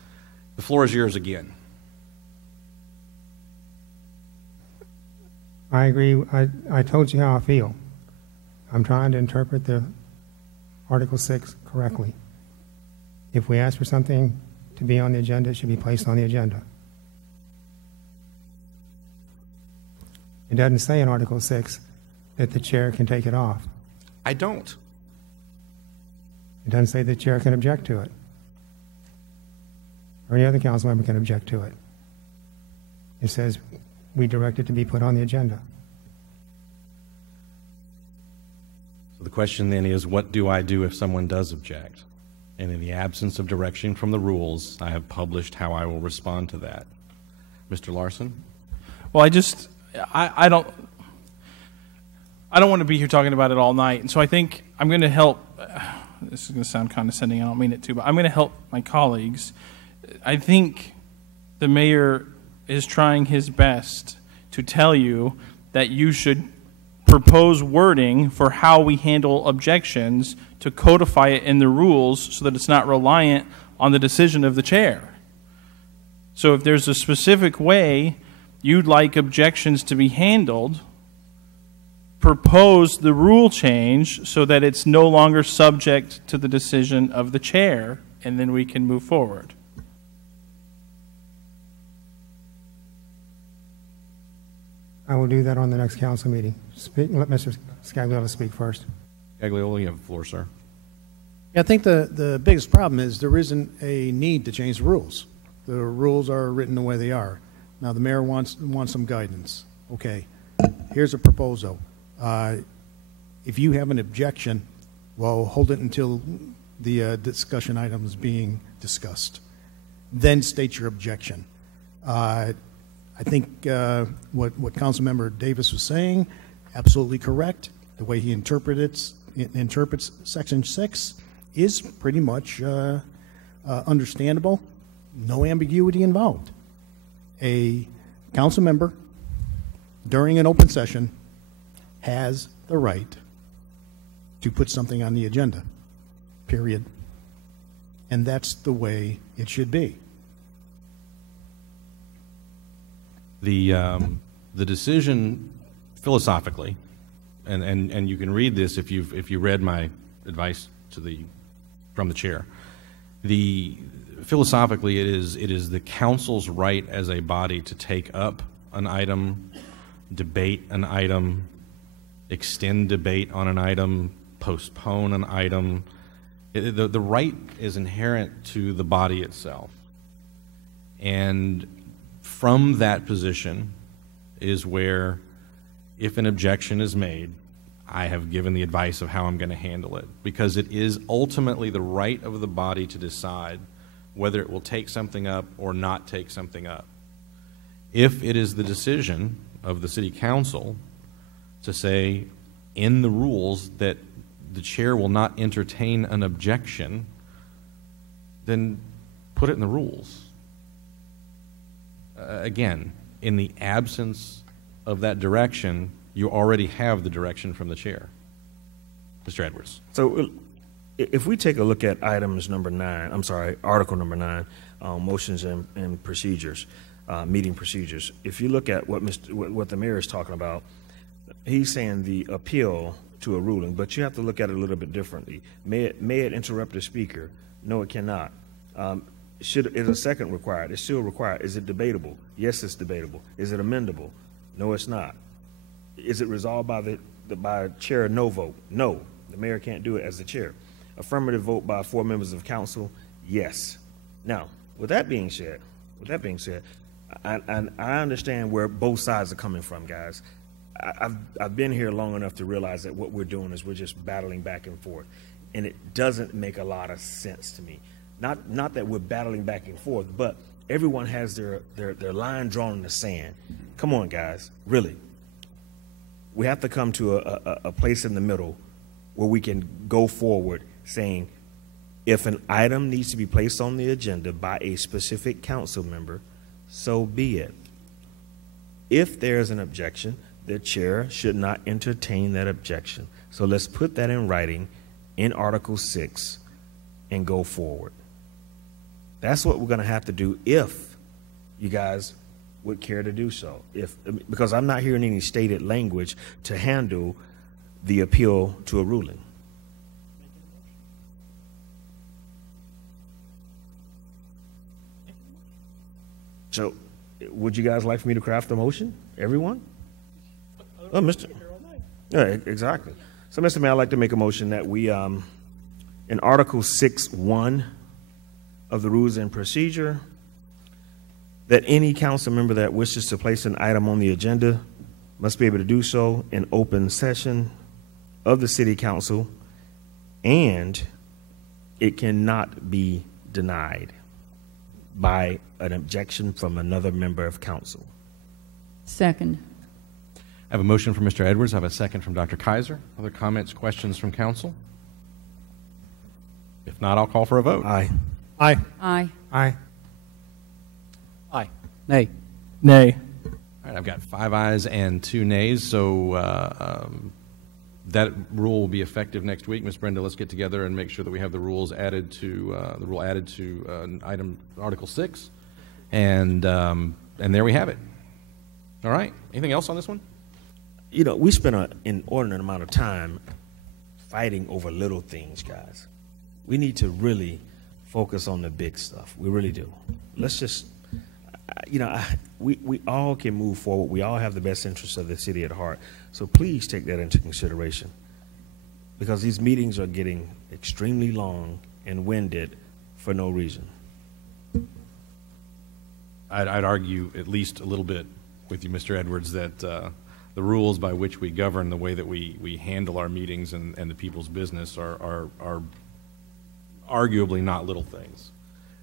The floor is yours again. I agree. I told you how I feel. I'm trying to interpret the Article 6 correctly. If we ask for something to be on the agenda, it should be placed on the agenda. It doesn't say in Article 6 that the chair can take it off. I don't. It doesn't say the chair can object to it. Or any other council member can object to it. It says we direct it to be put on the agenda. So the question then is, what do I do if someone does object? And in the absence of direction from the rules, I have published how I will respond to that. Mr. Larson? Well, I don't want to be here talking about it all night, and so I think I'm going to help. This is going to sound condescending. I don't mean it to, but I'm going to help my colleagues. I think the mayor is trying his best to tell you that you should propose wording for how we handle objections to codify it in the rules so that it's not reliant on the decision of the chair. So if there's a specific way you'd like objections to be handled, propose the rule change so that it's no longer subject to the decision of the chair, and then we can move forward. I will do that on the next council meeting. Let Mr. Scagliola speak first. Scagliola, you have the floor, sir. Yeah, I think the biggest problem is there isn't a need to change the rules. The rules are written the way they are. Now, the mayor wants some guidance. Okay, here's a proposal. If you have an objection, well, hold it until the discussion item is being discussed. Then state your objection. I think what Councilmember Davis was saying, absolutely correct. The way he interprets Section 6 is pretty much understandable. No ambiguity involved. A council member during an open session has the right to put something on the agenda, period. And that's the way it should be. The decision philosophically, and you can read this if you read my advice from the chair. Philosophically, it is the council's right as a body to take up an item, debate an item, extend debate on an item, postpone an item. The right is inherent to the body itself. And from that position is where, if an objection is made, I have given the advice of how I'm going to handle it, because it is ultimately the right of the body to decide whether it will take something up or not take something up. If it is the decision of the city council to say in the rules that the chair will not entertain an objection, then put it in the rules. Again, in the absence of that direction, you already have the direction from the chair. Mr. Edwards. So if we take a look at Article number 9, motions and procedures, meeting procedures, if you look at what the mayor is talking about, he's saying the appeal to a ruling, but you have to look at it a little bit differently. May it interrupt the speaker? No, it cannot. Is a second required? It's still required. Is it debatable? Yes, it's debatable. Is it amendable? No, it's not. Is it resolved by chair no vote? No, the mayor can't do it as the chair. Affirmative vote by 4 members of council? Yes. Now, with that being said, I understand where both sides are coming from, guys. I've been here long enough to realize that what we're doing is we're just battling back and forth, and it doesn't make a lot of sense to me. Not that we're battling back and forth, but everyone has their line drawn in the sand. Come on, guys, really. We have to come to a place in the middle where we can go forward saying, If an item needs to be placed on the agenda by a specific council member, so be it. If there is an objection, the chair should not entertain that objection. So let's put that in writing in Article 6 and go forward. That's what we're going to have to do if you guys would care to do so. Because I'm not hearing any stated language to handle the appeal to a ruling. So, would you guys like for me to craft a motion? Everyone? Oh, Mr. Yeah, exactly. So, Mr. Mayor, I'd like to make a motion that we, in Article 6.1 of the Rules and Procedure, that any council member that wishes to place an item on the agenda must be able to do so in open session of the City Council, and it cannot be denied by an objection from another member of council. Second. I have a motion from Mr. Edwards. I have a second from Dr. Kaiser. Other comments, questions from council? If not, I'll call for a vote. Aye. Aye. Aye. Aye. Aye. Nay. Nay. All right, I've got 5 ayes and 2 nays, so that rule will be effective next week. Ms. Brenda, let's get together and make sure that we have the rules added to item Article 6, and there we have it. All right. Anything else on this one? You know, we spent an inordinate amount of time fighting over little things, guys. We need to really focus on the big stuff. We really do. Let's just, we all can move forward. We all have the best interests of the city at heart. So please take that into consideration, because these meetings are getting extremely long and winded for no reason. I'd argue at least a little bit with you, Mr. Edwards, that the rules by which we govern the way that we handle our meetings and the people's business are arguably not little things,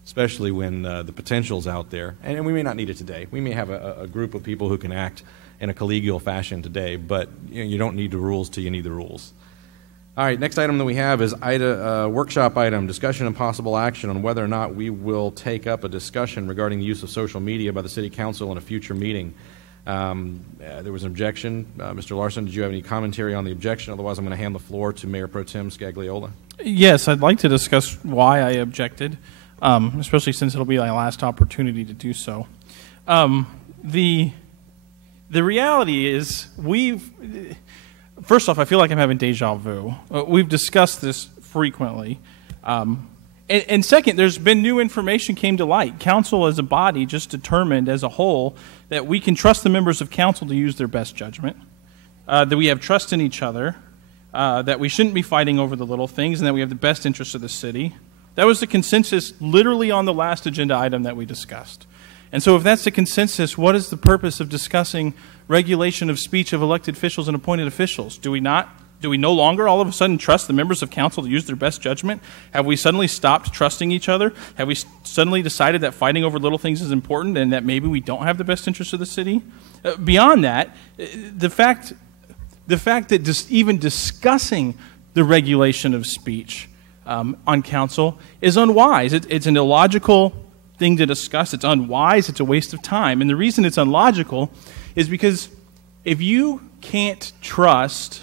especially when the potential's out there. And we may not need it today. We may have a group of people who can act in a collegial fashion today, but you don't need the rules till you need the rules. All right, next item that we have is workshop item, discussion and possible action on whether or not we will take up a discussion regarding the use of social media by the City Council in a future meeting. There was an objection. Mr. Larson, did you have any commentary on the objection? Otherwise, I'm going to hand the floor to Mayor Pro Tem Scagliola. Yes, I'd like to discuss why I objected, especially since it'll be my last opportunity to do so. The reality is first off, I feel like I'm having deja vu. We've discussed this frequently. And second, there's been new information came to light. Council as a body just determined as a whole that we can trust the members of council to use their best judgment, that we have trust in each other, that we shouldn't be fighting over the little things, and that we have the best interests of the city. That was the consensus literally on the last agenda item that we discussed. And so if that's the consensus, what is the purpose of discussing regulation of speech of elected officials and appointed officials? Do we no longer all of a sudden trust the members of council to use their best judgment? Have we suddenly stopped trusting each other? Have we suddenly decided that fighting over little things is important and that maybe we don't have the best interests of the city? Beyond that, the fact that just even discussing the regulation of speech on council is unwise. It's an illogical thing to discuss. It's unwise. It's a waste of time. And the reason it's illogical is because if you can't trust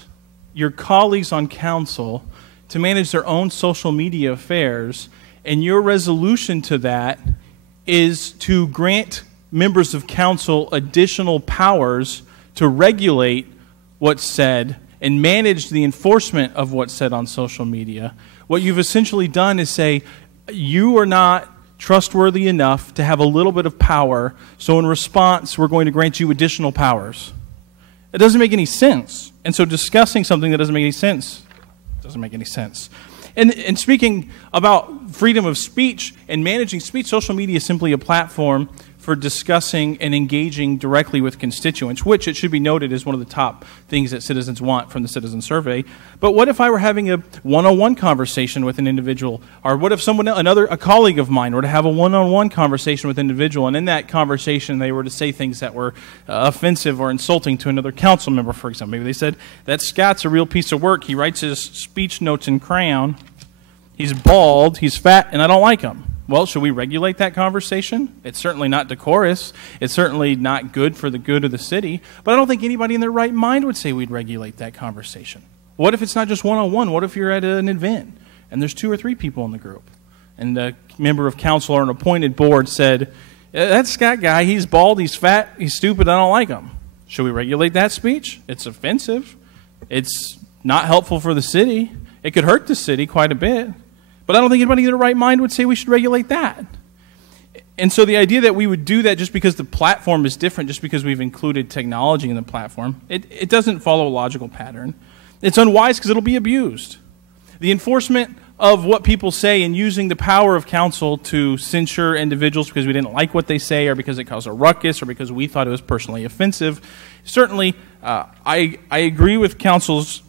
your colleagues on council to manage their own social media affairs, and your resolution to that is to grant members of council additional powers to regulate what's said and manage the enforcement of what's said on social media, what you've essentially done is say, you are not trustworthy enough to have a little bit of power, so in response, we're going to grant you additional powers. It doesn't make any sense. And so discussing something that doesn't make any sense doesn't make any sense. And speaking about freedom of speech and managing speech, social media is simply a platform for discussing and engaging directly with constituents, which it should be noted is one of the top things that citizens want from the citizen survey. But what if I were having a one-on-one conversation with an individual? Or what if a colleague of mine were to have a one-on-one conversation with an individual, and in that conversation they were to say things that were offensive or insulting to another council member, for example. Maybe they said, that Scott's a real piece of work. He writes his speech notes in crayon. He's bald, he's fat, and I don't like him. Well, should we regulate that conversation? It's certainly not decorous. It's certainly not good for the good of the city. But I don't think anybody in their right mind would say we'd regulate that conversation. What if it's not just one-on-one? What if you're at an event and there's 2 or 3 people in the group? And a member of council or an appointed board said, that Scott guy, he's bald, he's fat, he's stupid, I don't like him. Should we regulate that speech? It's offensive. It's not helpful for the city. It could hurt the city quite a bit. But I don't think anybody in their right mind would say we should regulate that. And so the idea that we would do that just because the platform is different, just because we've included technology in the platform, it doesn't follow a logical pattern. It's unwise because it'll be abused. The enforcement of what people say and using the power of council to censure individuals because we didn't like what they say or because it caused a ruckus or because we thought it was personally offensive. Certainly, I agree with council's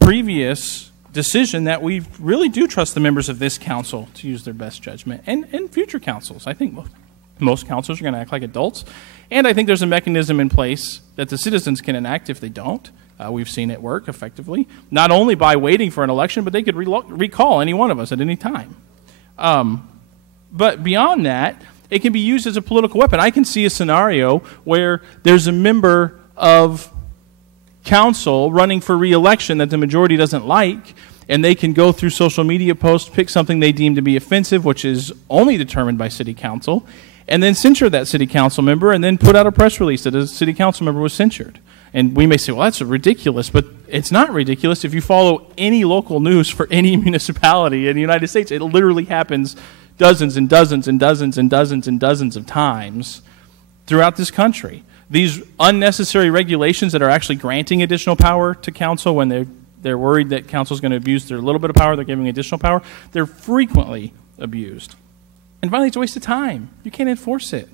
previous decision that we really do trust the members of this council to use their best judgment and future councils. I think most councils are going to act like adults. And I think there's a mechanism in place that the citizens can enact if they don't. We've seen it work effectively, not only by waiting for an election, but they could recall any one of us at any time. But beyond that, it can be used as a political weapon. I can see a scenario where there's a member of council running for re-election that the majority doesn't like, and they can go through social media posts, pick something they deem to be offensive, which is only determined by city council, and then censure that city council member and then put out a press release that a city council member was censured. And we may say, well, that's ridiculous, but it's not ridiculous. If you follow any local news for any municipality in the United States, it literally happens dozens and dozens and dozens and dozens and dozens of times throughout this country. These unnecessary regulations that are actually granting additional power to council when they're worried that council is going to abuse their little bit of power, they're giving additional power, they're frequently abused. And finally, it's a waste of time. You can't enforce it.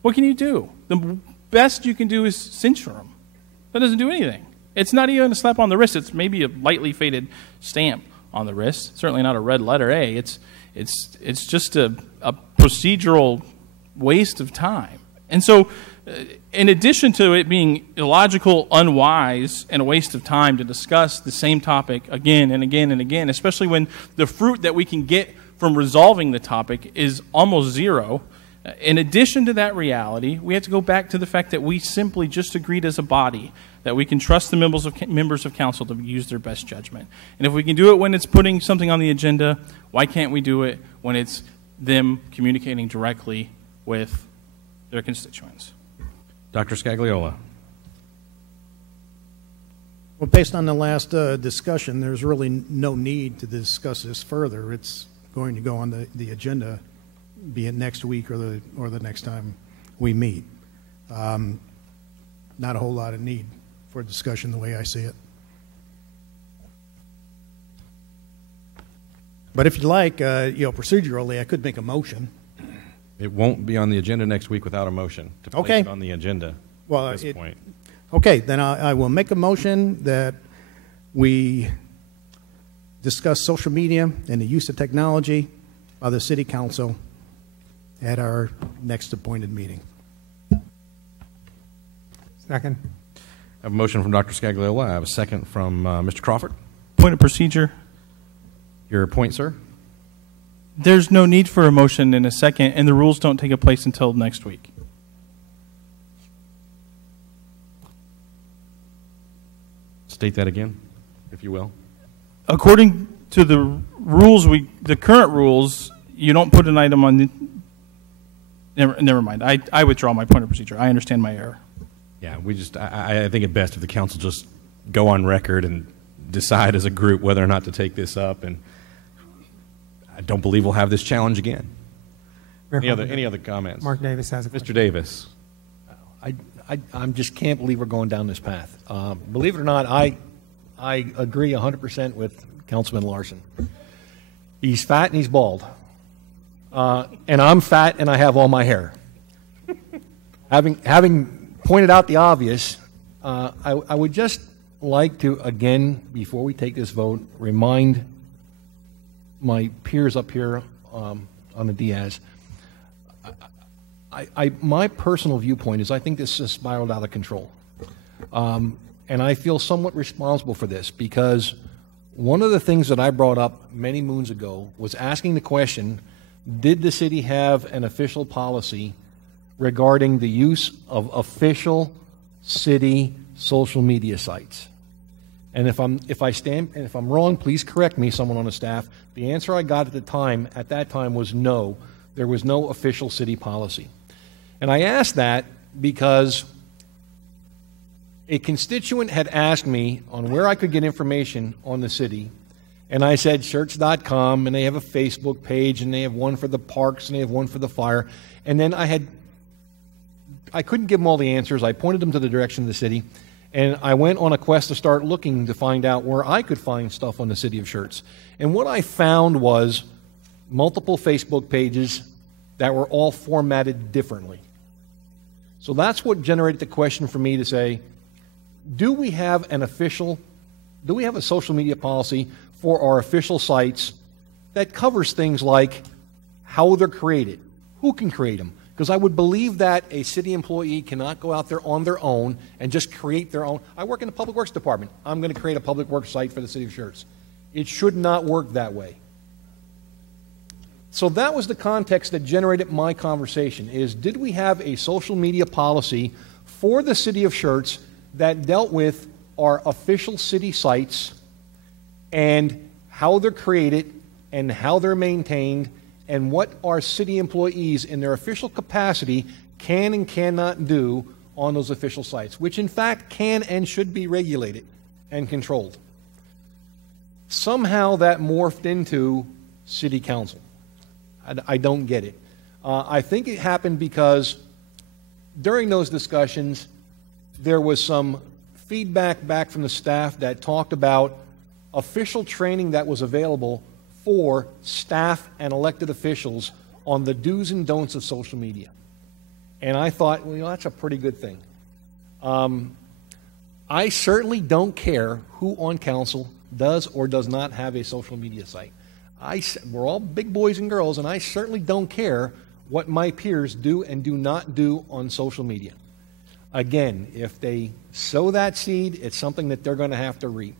What can you do? The best you can do is censure them. That doesn't do anything. It's not even a slap on the wrist. It's maybe a lightly faded stamp on the wrist. Certainly not a red letter A. It's just a procedural waste of time. And so, in addition to it being illogical, unwise, and a waste of time to discuss the same topic again and again and again, especially when the fruit that we can get from resolving the topic is almost zero, in addition to that reality, we have to go back to the fact that we simply just agreed as a body that we can trust the members of council to use their best judgment. And if we can do it when it's putting something on the agenda, why can't we do it when it's them communicating directly with their constituents? Dr. Scagliola. Well, based on the last discussion, there's really no need to discuss this further. It's going to go on the agenda, be it next week or the next time we meet. Not a whole lot of need for discussion the way I see it. But if you like, procedurally, I could make a motion. It won't be on the agenda next week without a motion to place it on the agenda at this point. Okay, then I will make a motion that we discuss social media and the use of technology by the City Council at our next appointed meeting. Second. I have a motion from Dr. Scagliola. I have a second from Mr. Crawford. Point of procedure. Your point, sir? There's no need for a motion in a second, and the rules don't take place until next week. State that again, if you will. According to the rules, the current rules, you don't put an item on the... Never mind. I withdraw my point of procedure. I understand my error. Yeah, I think it best if the council just go on record and decide as a group whether or not to take this up, and I don't believe we'll have this challenge again. Any other comments? Mark Davis has a question. Mr. Davis. I just can't believe we're going down this path. Believe it or not, I agree 100% with Councilman Larson. He's fat and he's bald. And I'm fat and I have all my hair. Having pointed out the obvious, I would just like to, again, before we take this vote, remind my peers up here on the Diaz, my personal viewpoint is I think this has spiraled out of control. And I feel somewhat responsible for this because one of the things that I brought up many moons ago was asking the question, did the city have an official policy regarding the use of official city social media sites? And if I'm wrong, please correct me, someone on the staff. The answer I got at that time was no. There was no official city policy. And I asked that because a constituent had asked me on where I could get information on the city, and I said Schertz.com, and they have a Facebook page, and they have one for the parks, and they have one for the fire. And then I couldn't give them all the answers. I pointed them to the direction of the city, and I went on a quest to start looking to find out where I could find stuff on the city of Schertz. And what I found was multiple Facebook pages that were all formatted differently. So that's what generated the question for me to say, do we have a social media policy for our official sites that covers things like how they're created, who can create them? Because I would believe that a city employee cannot go out there on their own and just create their own. I work in the Public Works Department. I'm going to create a Public Works site for the city of Schertz. It should not work that way. So that was the context that generated my conversation, is did we have a social media policy for the city of Schertz that dealt with our official city sites and how they're created and how they're maintained and what our city employees in their official capacity can and cannot do on those official sites, which in fact can and should be regulated and controlled. Somehow that morphed into city council. I don't get it. I think it happened because during those discussions, there was some feedback back from the staff that talked about official training that was available for staff and elected officials on the do's and don'ts of social media. And I thought, well, that's a pretty good thing. I certainly don't care who on council does or does not have a social media site. We're all big boys and girls, and I certainly don't care what my peers do and do not do on social media. Again, if they sow that seed, it's something that they're going to have to reap.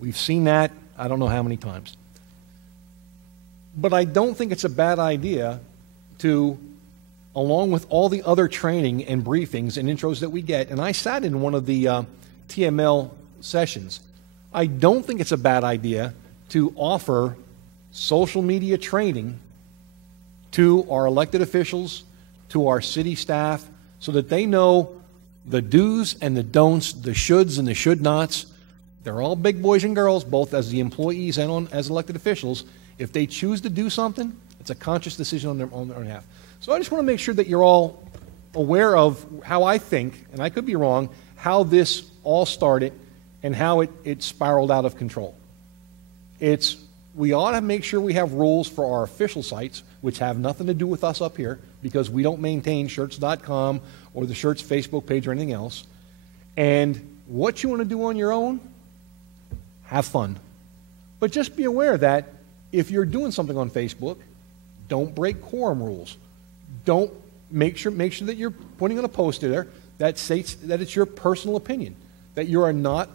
We've seen that I don't know how many times. But I don't think it's a bad idea to, along with all the other training and briefings and intros that we get, and I sat in one of the TML sessions, I don't think it's a bad idea to offer social media training to our elected officials, to our city staff, so that they know the do's and the don'ts, the shoulds and the should nots. They're all big boys and girls, both as the employees and as elected officials. If they choose to do something, it's a conscious decision on their behalf. So I just want to make sure that you're all aware of how I think, and I could be wrong, how this all started and how it spiraled out of control. We ought to make sure we have rules for our official sites, which have nothing to do with us up here, because we don't maintain Schertz.com or the Schertz Facebook page or anything else. And what you want to do on your own, have fun. But just be aware that if you're doing something on Facebook, don't break quorum rules. Don't make sure that you're putting on a post there that states that it's your personal opinion, that you are not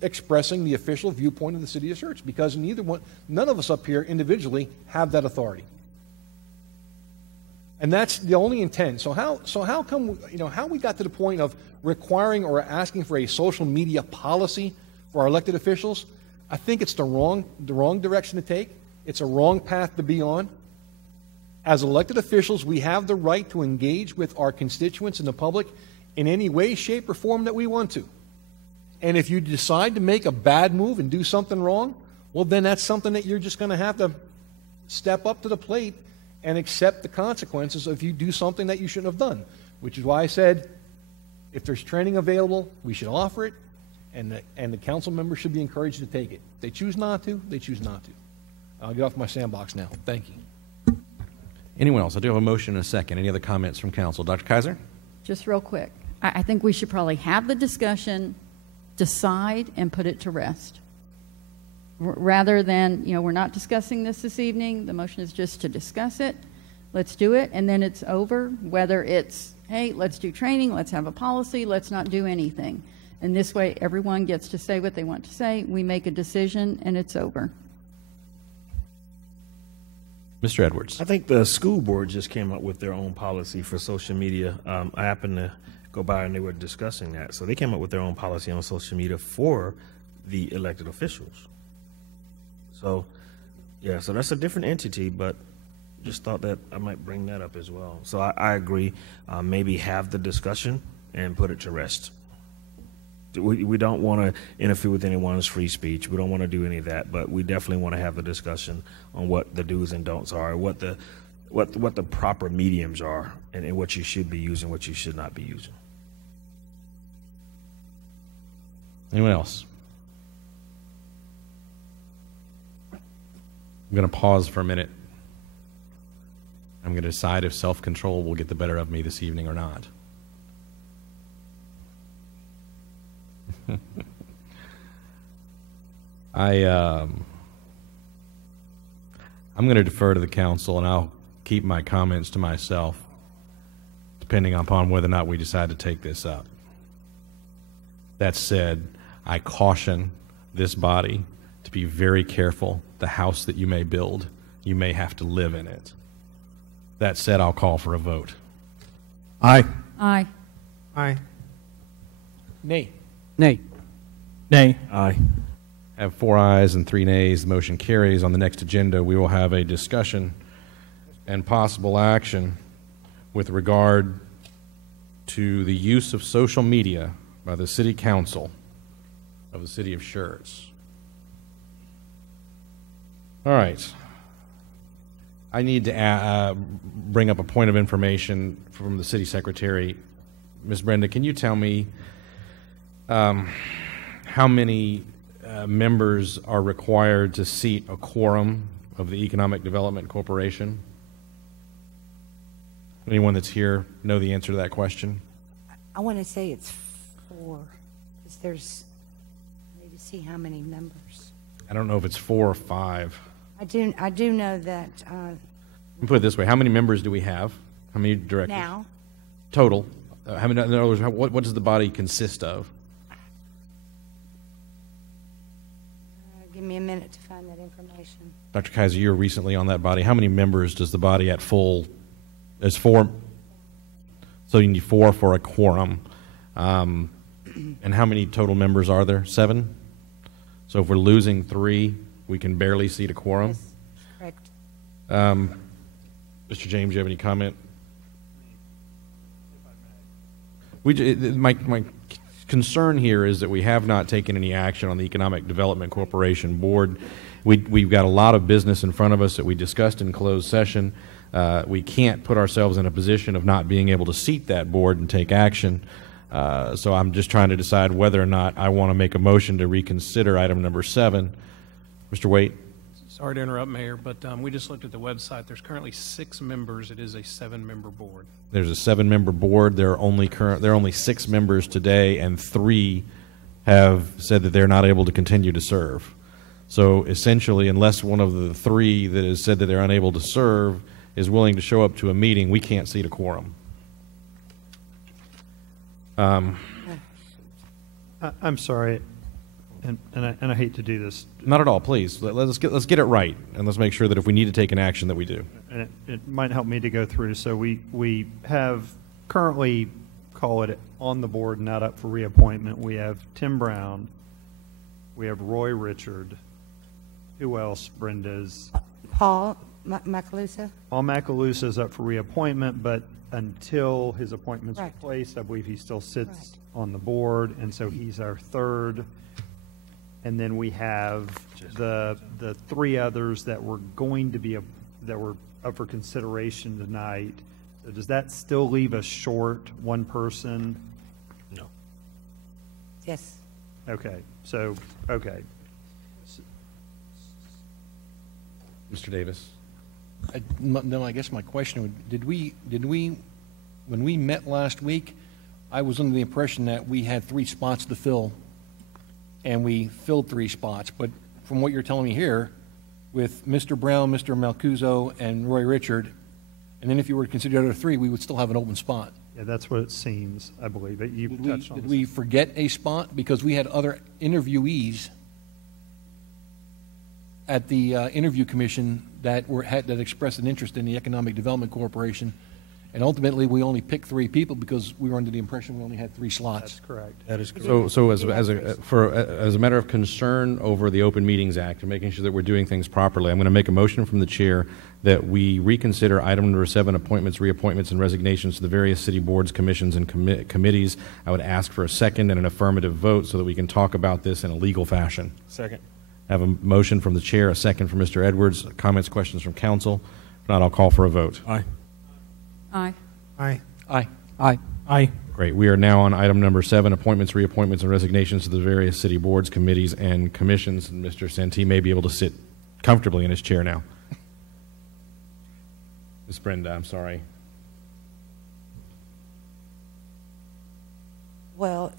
expressing the official viewpoint of the city of Schertz, because none of us up here individually have that authority. And that's the only intent. So how come, how we got to the point of requiring or asking for a social media policy for our elected officials? I think it's the wrong direction to take. It's a wrong path to be on. As elected officials, we have the right to engage with our constituents and the public in any way, shape, or form that we want to. And if you decide to make a bad move and do something wrong, well, then that's something that you're just going to have to step up to the plate and accept the consequences if you do something that you shouldn't have done, which is why I said if there's training available, we should offer it, and the council members should be encouraged to take it. If they choose not to, they choose not to. I'll get off my sandbox now. Thank you. Anyone else? I do have a motion and a second. Any other comments from council? Dr. Kaiser? Just real quick. I think we should probably have the discussion, decide, and put it to rest. Rather than, we're not discussing this evening. The motion is just to discuss it. Let's do it, and then it's over. Whether it's, hey, let's do training, let's have a policy, let's not do anything. And this way, everyone gets to say what they want to say. We make a decision, and it's over. Mr. Edwards. I think the school board just came up with their own policy for social media. I happened to go by and they were discussing that. So they came up with their own policy on social media for the elected officials. So, yeah, so that's a different entity, but just thought that I might bring that up as well. So I agree. Maybe have the discussion and put it to rest. We don't want to interfere with anyone's free speech. We don't want to do any of that, but we definitely want to have the discussion on what the do's and don'ts are, what the proper mediums are, and what you should be using, what you should not be using. Anyone else? I'm going to pause for a minute. I'm going to decide if self-control will get the better of me this evening or not. I'm going to defer to the council, and I'll keep my comments to myself, depending upon whether or not we decide to take this up. That said, I caution this body to be very careful. The house that you may build, you may have to live in it. That said, I'll call for a vote. Aye. Aye. Aye. Nay. Nay. Nay. Aye. I have 4 ayes and 3 nays. The motion carries. On the next agenda, we will have a discussion and possible action with regard to the use of social media by the City Council of the City of Schertz. All right. I need to bring up a point of information from the City Secretary. Ms. Brenda, can you tell me how many members are required to seat a quorum of the Economic Development Corporation? Anyone that's here know the answer to that question? I want to say it's 4, because I need to see how many members. I don't know if it's 4 or 5. I do know that Let me put it this way. How many members do we have? How many directors? now, Total. How many, in other words, what does the body consist of? give me a minute to find that information. Dr. Kaiser, you were recently on that body. How many members does the body at full? There's 4. So you need 4 for a quorum. And how many total members are there? 7? So if we're losing 3, we can barely seat a quorum? Yes, correct. Mr. James, you have any comment? My concern here is that we have not taken any action on the Economic Development Corporation Board. We've got a lot of business in front of us that we discussed in closed session. We can't put ourselves in a position of not being able to seat that board and take action. So I'm just trying to decide whether or not I want to make a motion to reconsider item number 7. Mr. Waite? Sorry to interrupt, Mayor, but we just looked at the website. There's currently 6 members. It is a 7-member board. There's a 7-member board. There are only 6 members today, and 3 have said that they're not able to continue to serve. So essentially, unless one of the 3 that has said that they're unable to serve is willing to show up to a meeting, we can't seat a quorum. I'm sorry, and I hate to do this. Not at all, please. Let's get it right, and let's make sure that if we need to take an action that we do. And it might help me to go through. So we have currently, call it on the board, not up for reappointment. We have Tim Brown. We have Roy Richard. Who else, Brenda's? Paul Macalusa? Paul Macalusa is up for reappointment, but until his appointment's Right. replaced, I believe he still sits on the board, and so he's our 3rd. And then we have the 3 others that were going to be that were up for consideration tonight. So does that still leave us short 1 person? No. Yes. Okay. So okay. Mr. Davis? Then I guess my question would, did we, when we met last week, I was under the impression that we had 3 spots to fill, and we filled 3 spots. But from what you're telling me here, with Mr. Brown, Mr. Malcuso, and Roy Richard, and then if you were to consider the other 3, we would still have an open spot. Yeah, that's what it seems, I believe. But you touched on Did this. we forget a spot? Because we had other interviewees at the interview commission that that expressed an interest in the Economic Development Corporation, and ultimately we only picked 3 people because we were under the impression we only had 3 slots. That's correct. That is correct. So as a matter of concern over the Open Meetings Act and making sure that we're doing things properly, I'm going to make a motion from the chair that we reconsider item number 7, appointments, reappointments, and resignations to the various city boards, commissions, and committees. I would ask for a second and an affirmative vote so that we can talk about this in a legal fashion. Second. I have a motion from the chair, a second from Mr. Edwards. Comments, questions from council? If not, I'll call for a vote. Aye. Aye. Aye. Aye. Aye. Aye. Great. We are now on item number 7, appointments, reappointments, and resignations to the various city boards, committees, and commissions. And Mr. Santee may be able to sit comfortably in his chair now. Ms. Brenda, I'm sorry. Well,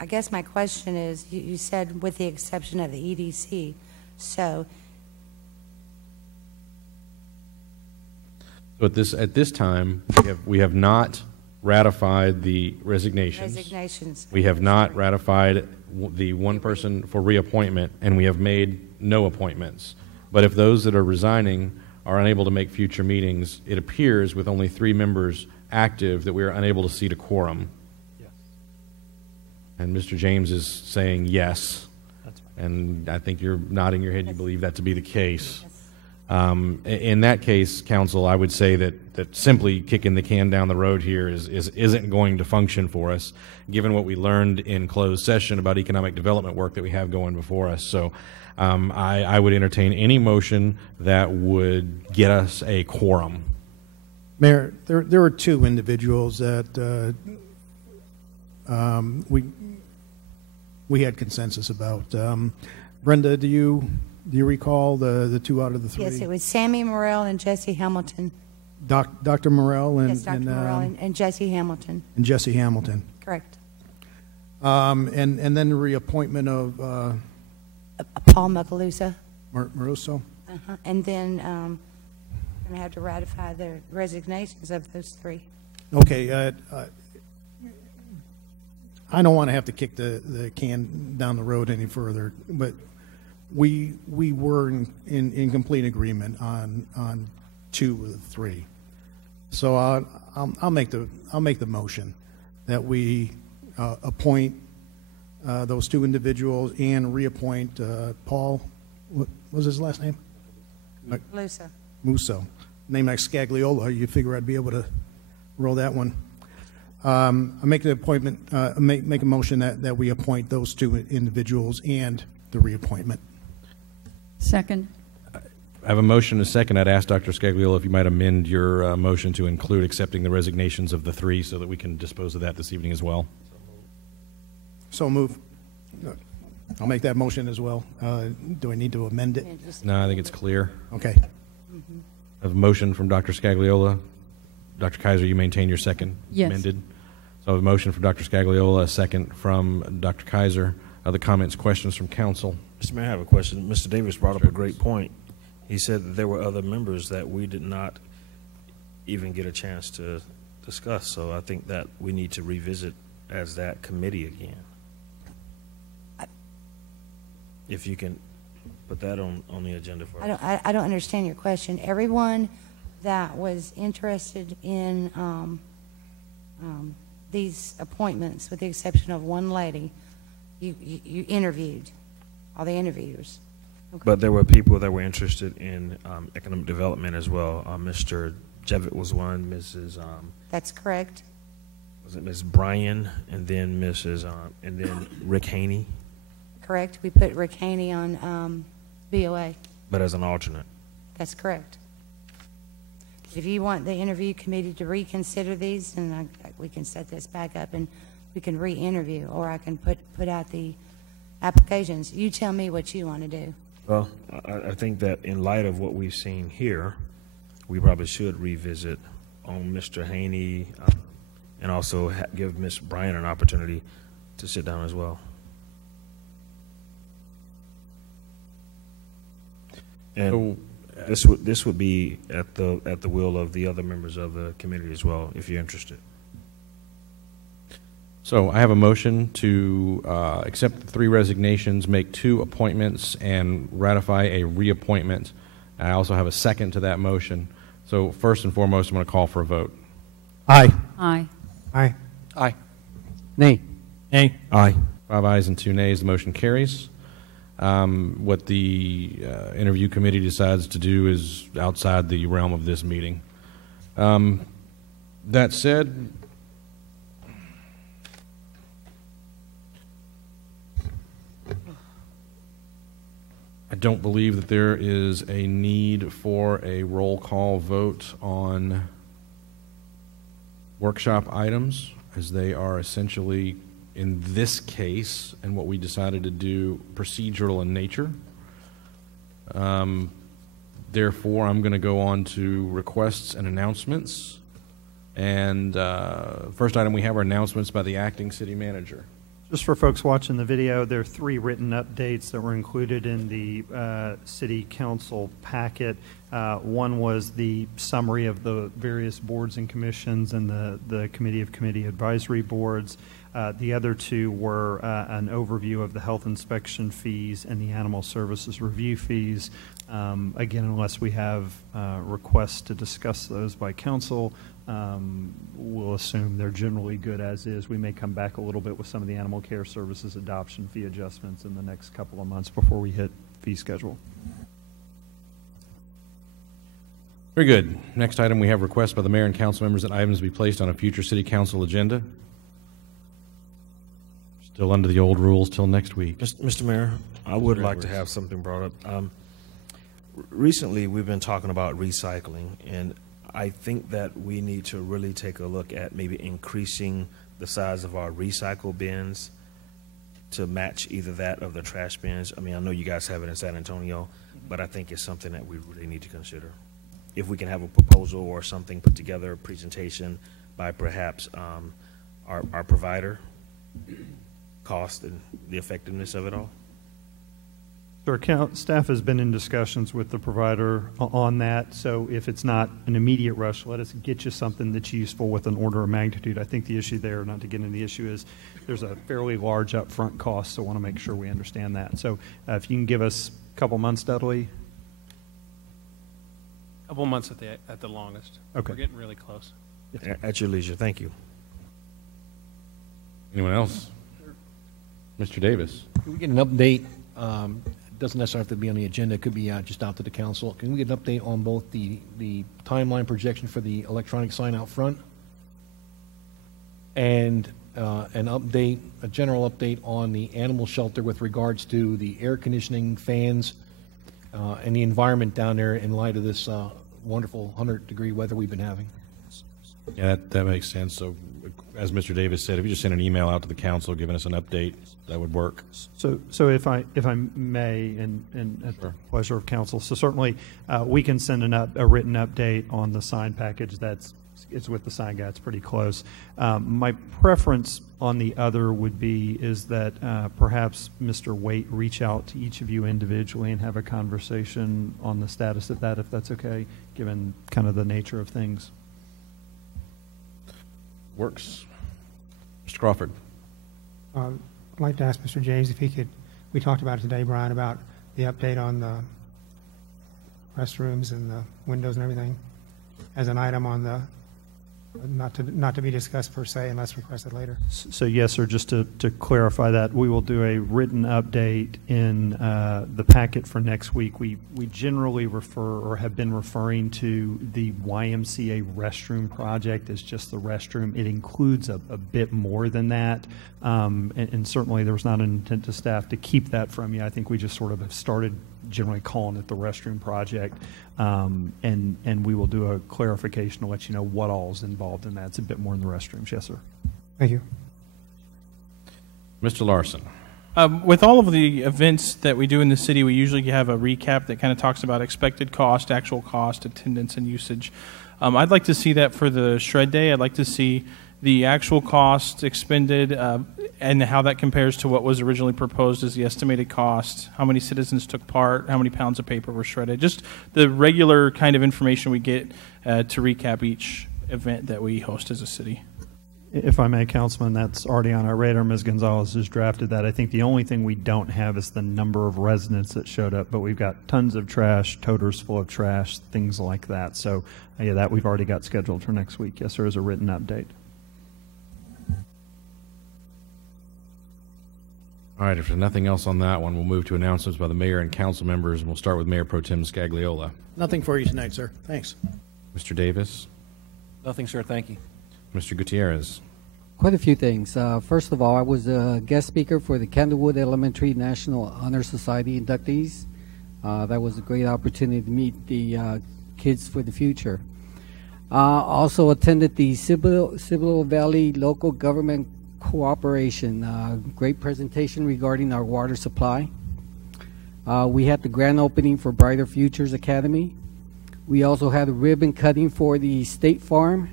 I guess my question is, you said with the exception of the EDC, so So at this time, we have not ratified the resignations. resignations. We have not ratified the one person for reappointment, and we have made no appointments. But if those that are resigning are unable to make future meetings, it appears with only 3 members active that we are unable to seat a quorum. Yes. And Mr. James is saying yes. That's right. And I think you're nodding your head, you believe that to be the case. In that case, counsel, I would say that simply kicking the can down the road here isn't going to function for us, given what we learned in closed session about economic development work that we have going before us. So I would entertain any motion that would get us a quorum. Mayor, there were 2 individuals that we had consensus about. Brenda, do you recall the 2 out of the 3? Yes, it was Sammy Morrell and Jesse Hamilton. Dr. Morrell and Yes, Dr. Morrell and Jesse Hamilton. and Jesse Hamilton. Correct. And then the reappointment of Paul Macalusa. Maruso. And then going to have to ratify the resignations of those 3. Okay. I don't want to have to kick the can down the road any further, but we were in complete agreement on 2 of the 3. So I'll make the motion that we appoint those 2 individuals and reappoint Paul. What was his last name? Lusa. Musso. Name like Scagliola. You figure I'd be able to roll that one. I make the appointment. Make a motion that we appoint those 2 individuals and the reappointment. Second. I have a motion and a second. I'd ask Dr. Scagliola if you might amend your motion to include accepting the resignations of the 3 so that we can dispose of that this evening as well. So move. I'll make that motion as well. Do I need to amend it? No, I think it's clear. Okay. I have a motion from Dr. Scagliola. Dr. Kaiser, you maintain your second Yes. amended. So I have a motion from Dr. Scagliola, a second from Dr. Kaiser. Other comments, questions from council? Mr. Mayor, I have a question. Mr. Davis brought up a great point. He said that there were other members that we did not even get a chance to discuss. So I think that we need to revisit as that committee again. If you can put that on the agenda for us. I don't understand your question. Everyone that was interested in these appointments, with the exception of one lady, you interviewed, all the interviewers. Okay. But there were people that were interested in economic development as well. Mr. Jevitt was one. Mrs. That's correct. Was it Ms. Bryan, and then Mrs. And then Rick Haney? Correct. We put Rick Haney on BOA. But as an alternate. That's correct. If you want the interview committee to reconsider these, then we can set this back up and we can re-interview, or I can put out the applications. You tell me what you want to do. Well, I think that in light of what we've seen here, we probably should revisit on Mr. Haney and also give Ms. Bryan an opportunity to sit down as well. And This would be at the will of the other members of the committee as well, if you're interested. So I have a motion to accept the 3 resignations, make 2 appointments, and ratify a reappointment. I also have a second to that motion. So first and foremost, I'm going to call for a vote. Aye. Aye. Aye. Aye. Nay. Nay. Aye. 5 ayes and 2 nays. The motion carries. What the interview committee decides to do is outside the realm of this meeting. That said, I don't believe that there is a need for a roll call vote on workshop items, as they are essentially, in this case, and what we decided to do, procedural in nature. Therefore, I'm going to go on to requests and announcements. And first item we have are announcements by the acting city manager. Just for folks watching the video, there are 3 written updates that were included in the city council packet. One was the summary of the various boards and commissions and the committee of committee advisory boards. The other 2 were an overview of the health inspection fees and the animal services review fees. Again, unless we have requests to discuss those by council, we'll assume they're generally good as is. We may come back a little bit with some of the animal care services adoption fee adjustments in the next couple of months before we hit fee schedule. Very good. Next item, we have requests by the mayor and council members that items be placed on a future city council agenda. Still under the old rules till next week. Mr. Mayor, I would like to have something brought up. Recently, we've been talking about recycling, and I think that we need to really take a look at maybe increasing the size of our recycle bins to match either that of the trash bins. I mean, I know you guys have it in San Antonio, but I think it's something that we really need to consider. If we can have a proposal or something put together, a presentation by perhaps our provider, cost and the effectiveness of it all. Our staff has been in discussions with the provider on that, so if it's not an immediate rush, let us get you something that's useful with an order of magnitude. I think the issue there, not to get into the issue, is there's a fairly large upfront cost, so I want to make sure we understand that. So if you can give us a couple months, Dudley. A couple months at the longest. Okay. We're getting really close. Yes. At your leisure. Thank you. Anyone else? Mr. Davis. Can we get an update? Doesn't necessarily have to be on the agenda. It could be just out to the council. Can we get an update on both the timeline projection for the electronic sign out front and an update, a general update on the animal shelter with regards to the air conditioning, fans, and the environment down there in light of this wonderful 100-degree weather we've been having? Yeah, that makes sense. So, as Mr. Davis said, if you just send an email out to the council giving us an update, that would work. So if I may, and at the pleasure of council, so certainly we can send a written update on the sign package. It's with the sign guy. It's pretty close. My preference on the other would be is that perhaps Mr. Waite reach out to each of you individually and have a conversation on the status of that, if that's okay, given kind of the nature of things. Works. Mr. Crawford. I'd like to ask Mr. James if he could, we talked about it today, Brian, about the update on the restrooms and the windows and everything as an item on the, not to be discussed per se unless requested later. So yes, sir, just to clarify that, we will do a written update in the packet for next week. We generally refer or have been referring to the YMCA restroom project as just the restroom. It includes a bit more than that, and certainly there was not an intent to staff to keep that from you. I think we just sort of have started generally calling it the restroom project, and we will do a clarification to let you know what all is involved in that. It's a bit more in the restrooms. Yes, sir. Thank you. Mr. Larson. With all of the events that we do in the city, we usually have a recap that kind of talks about expected cost, actual cost, attendance, and usage. I'd like to see that for the Shred Day. I'd like to see the actual cost expended and how that compares to what was originally proposed as the estimated cost, how many citizens took part, how many pounds of paper were shredded, just the regular kind of information we get to recap each event that we host as a city. If I may, Councilman, that's already on our radar. Ms. Gonzalez has drafted that. I think the only thing we don't have is the number of residents that showed up, but we've got tons of trash, toters full of trash, things like that. So, yeah, that we've already got scheduled for next week. Yes, sir, as a written update. All right, if there's nothing else on that one, we'll move to announcements by the mayor and council members, and we'll start with Mayor Pro Tem Scagliola. Nothing for you tonight, sir. Thanks. Mr. Davis? Nothing, sir. Thank you. Mr. Gutierrez? Quite a few things. First of all, I was a guest speaker for the Candlewood Elementary National Honor Society inductees. That was a great opportunity to meet the kids for the future. Also attended the Cibolo Valley Local Government Cooperation. Great presentation regarding our water supply. We had the grand opening for Brighter Futures Academy. We also had a ribbon cutting for the State Farm,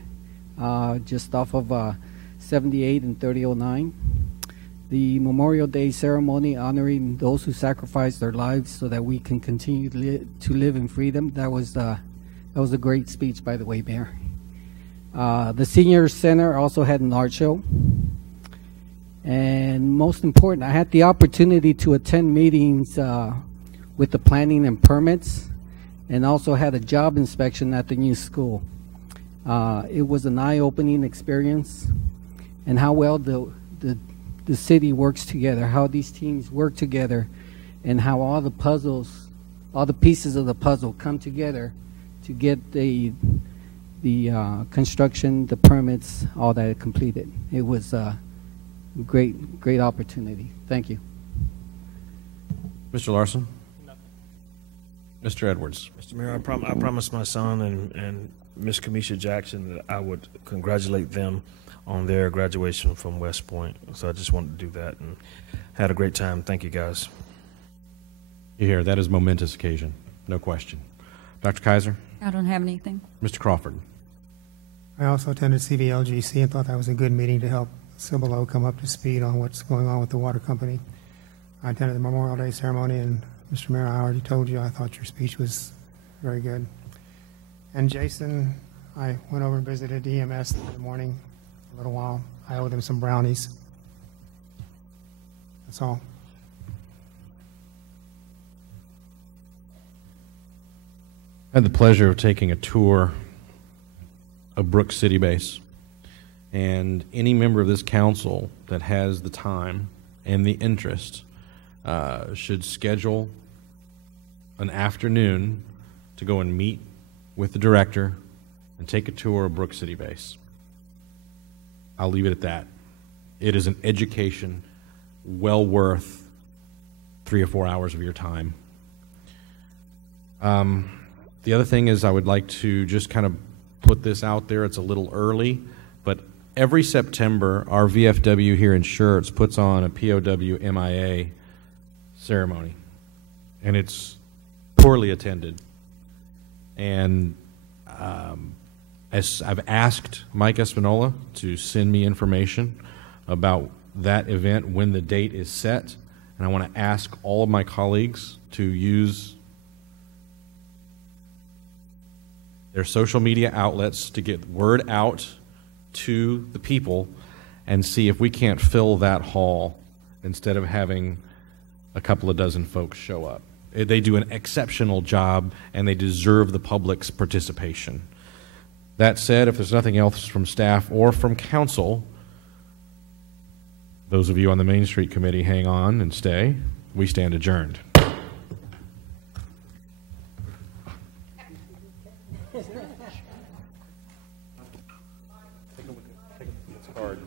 just off of 78 and 3009. The Memorial Day ceremony honoring those who sacrificed their lives so that we can continue to live in freedom. That was a great speech, by the way, Mayor. The Senior Center also had an art show. And most important, I had the opportunity to attend meetings with the planning and permits, and also had a job inspection at the new school. It was an eye-opening experience, and how well the city works together, how these teams work together, and how all the pieces of the puzzle come together to get the construction, the permits, all that completed. It was a great opportunity. Thank you. Mr. Larson? Nothing. Mr. Edwards? Mr. Mayor, I promised my son and Miss Kamisha Jackson that I would congratulate them on their graduation from West Point. So I just wanted to do that and had a great time. Thank you, guys. You hear, that is a momentous occasion, no question. Dr. Kaiser? I don't have anything. Mr. Crawford? I also attended CVLGC and thought that was a good meeting to help Cibolo come up to speed on what's going on with the water company. I attended the Memorial Day ceremony, and Mr. Mayor, I already told you I thought your speech was very good. And Jason, I went over and visited EMS in the morning a little while. I owed him some brownies. That's all. I had the pleasure of taking a tour of Brooks City Base, and any member of this council that has the time and the interest should schedule an afternoon to go and meet with the director and take a tour of Brooks City Base. I'll leave it at that. It is an education well worth 3 or 4 hours of your time. The other thing is I would like to just kind of put this out there. It's a little early, but every September, our VFW here in Schertz puts on a POW MIA ceremony, and it's poorly attended. And as I've asked Mike Espinola to send me information about that event when the date is set, and I want to ask all of my colleagues to use their social media outlets to get word out to the people and see if we can't fill that hall instead of having a couple of dozen folks show up. They do an exceptional job, and they deserve the public's participation. That said, if there's nothing else from staff or from council, those of you on the Main Street Committee hang on and stay. We stand adjourned. Card.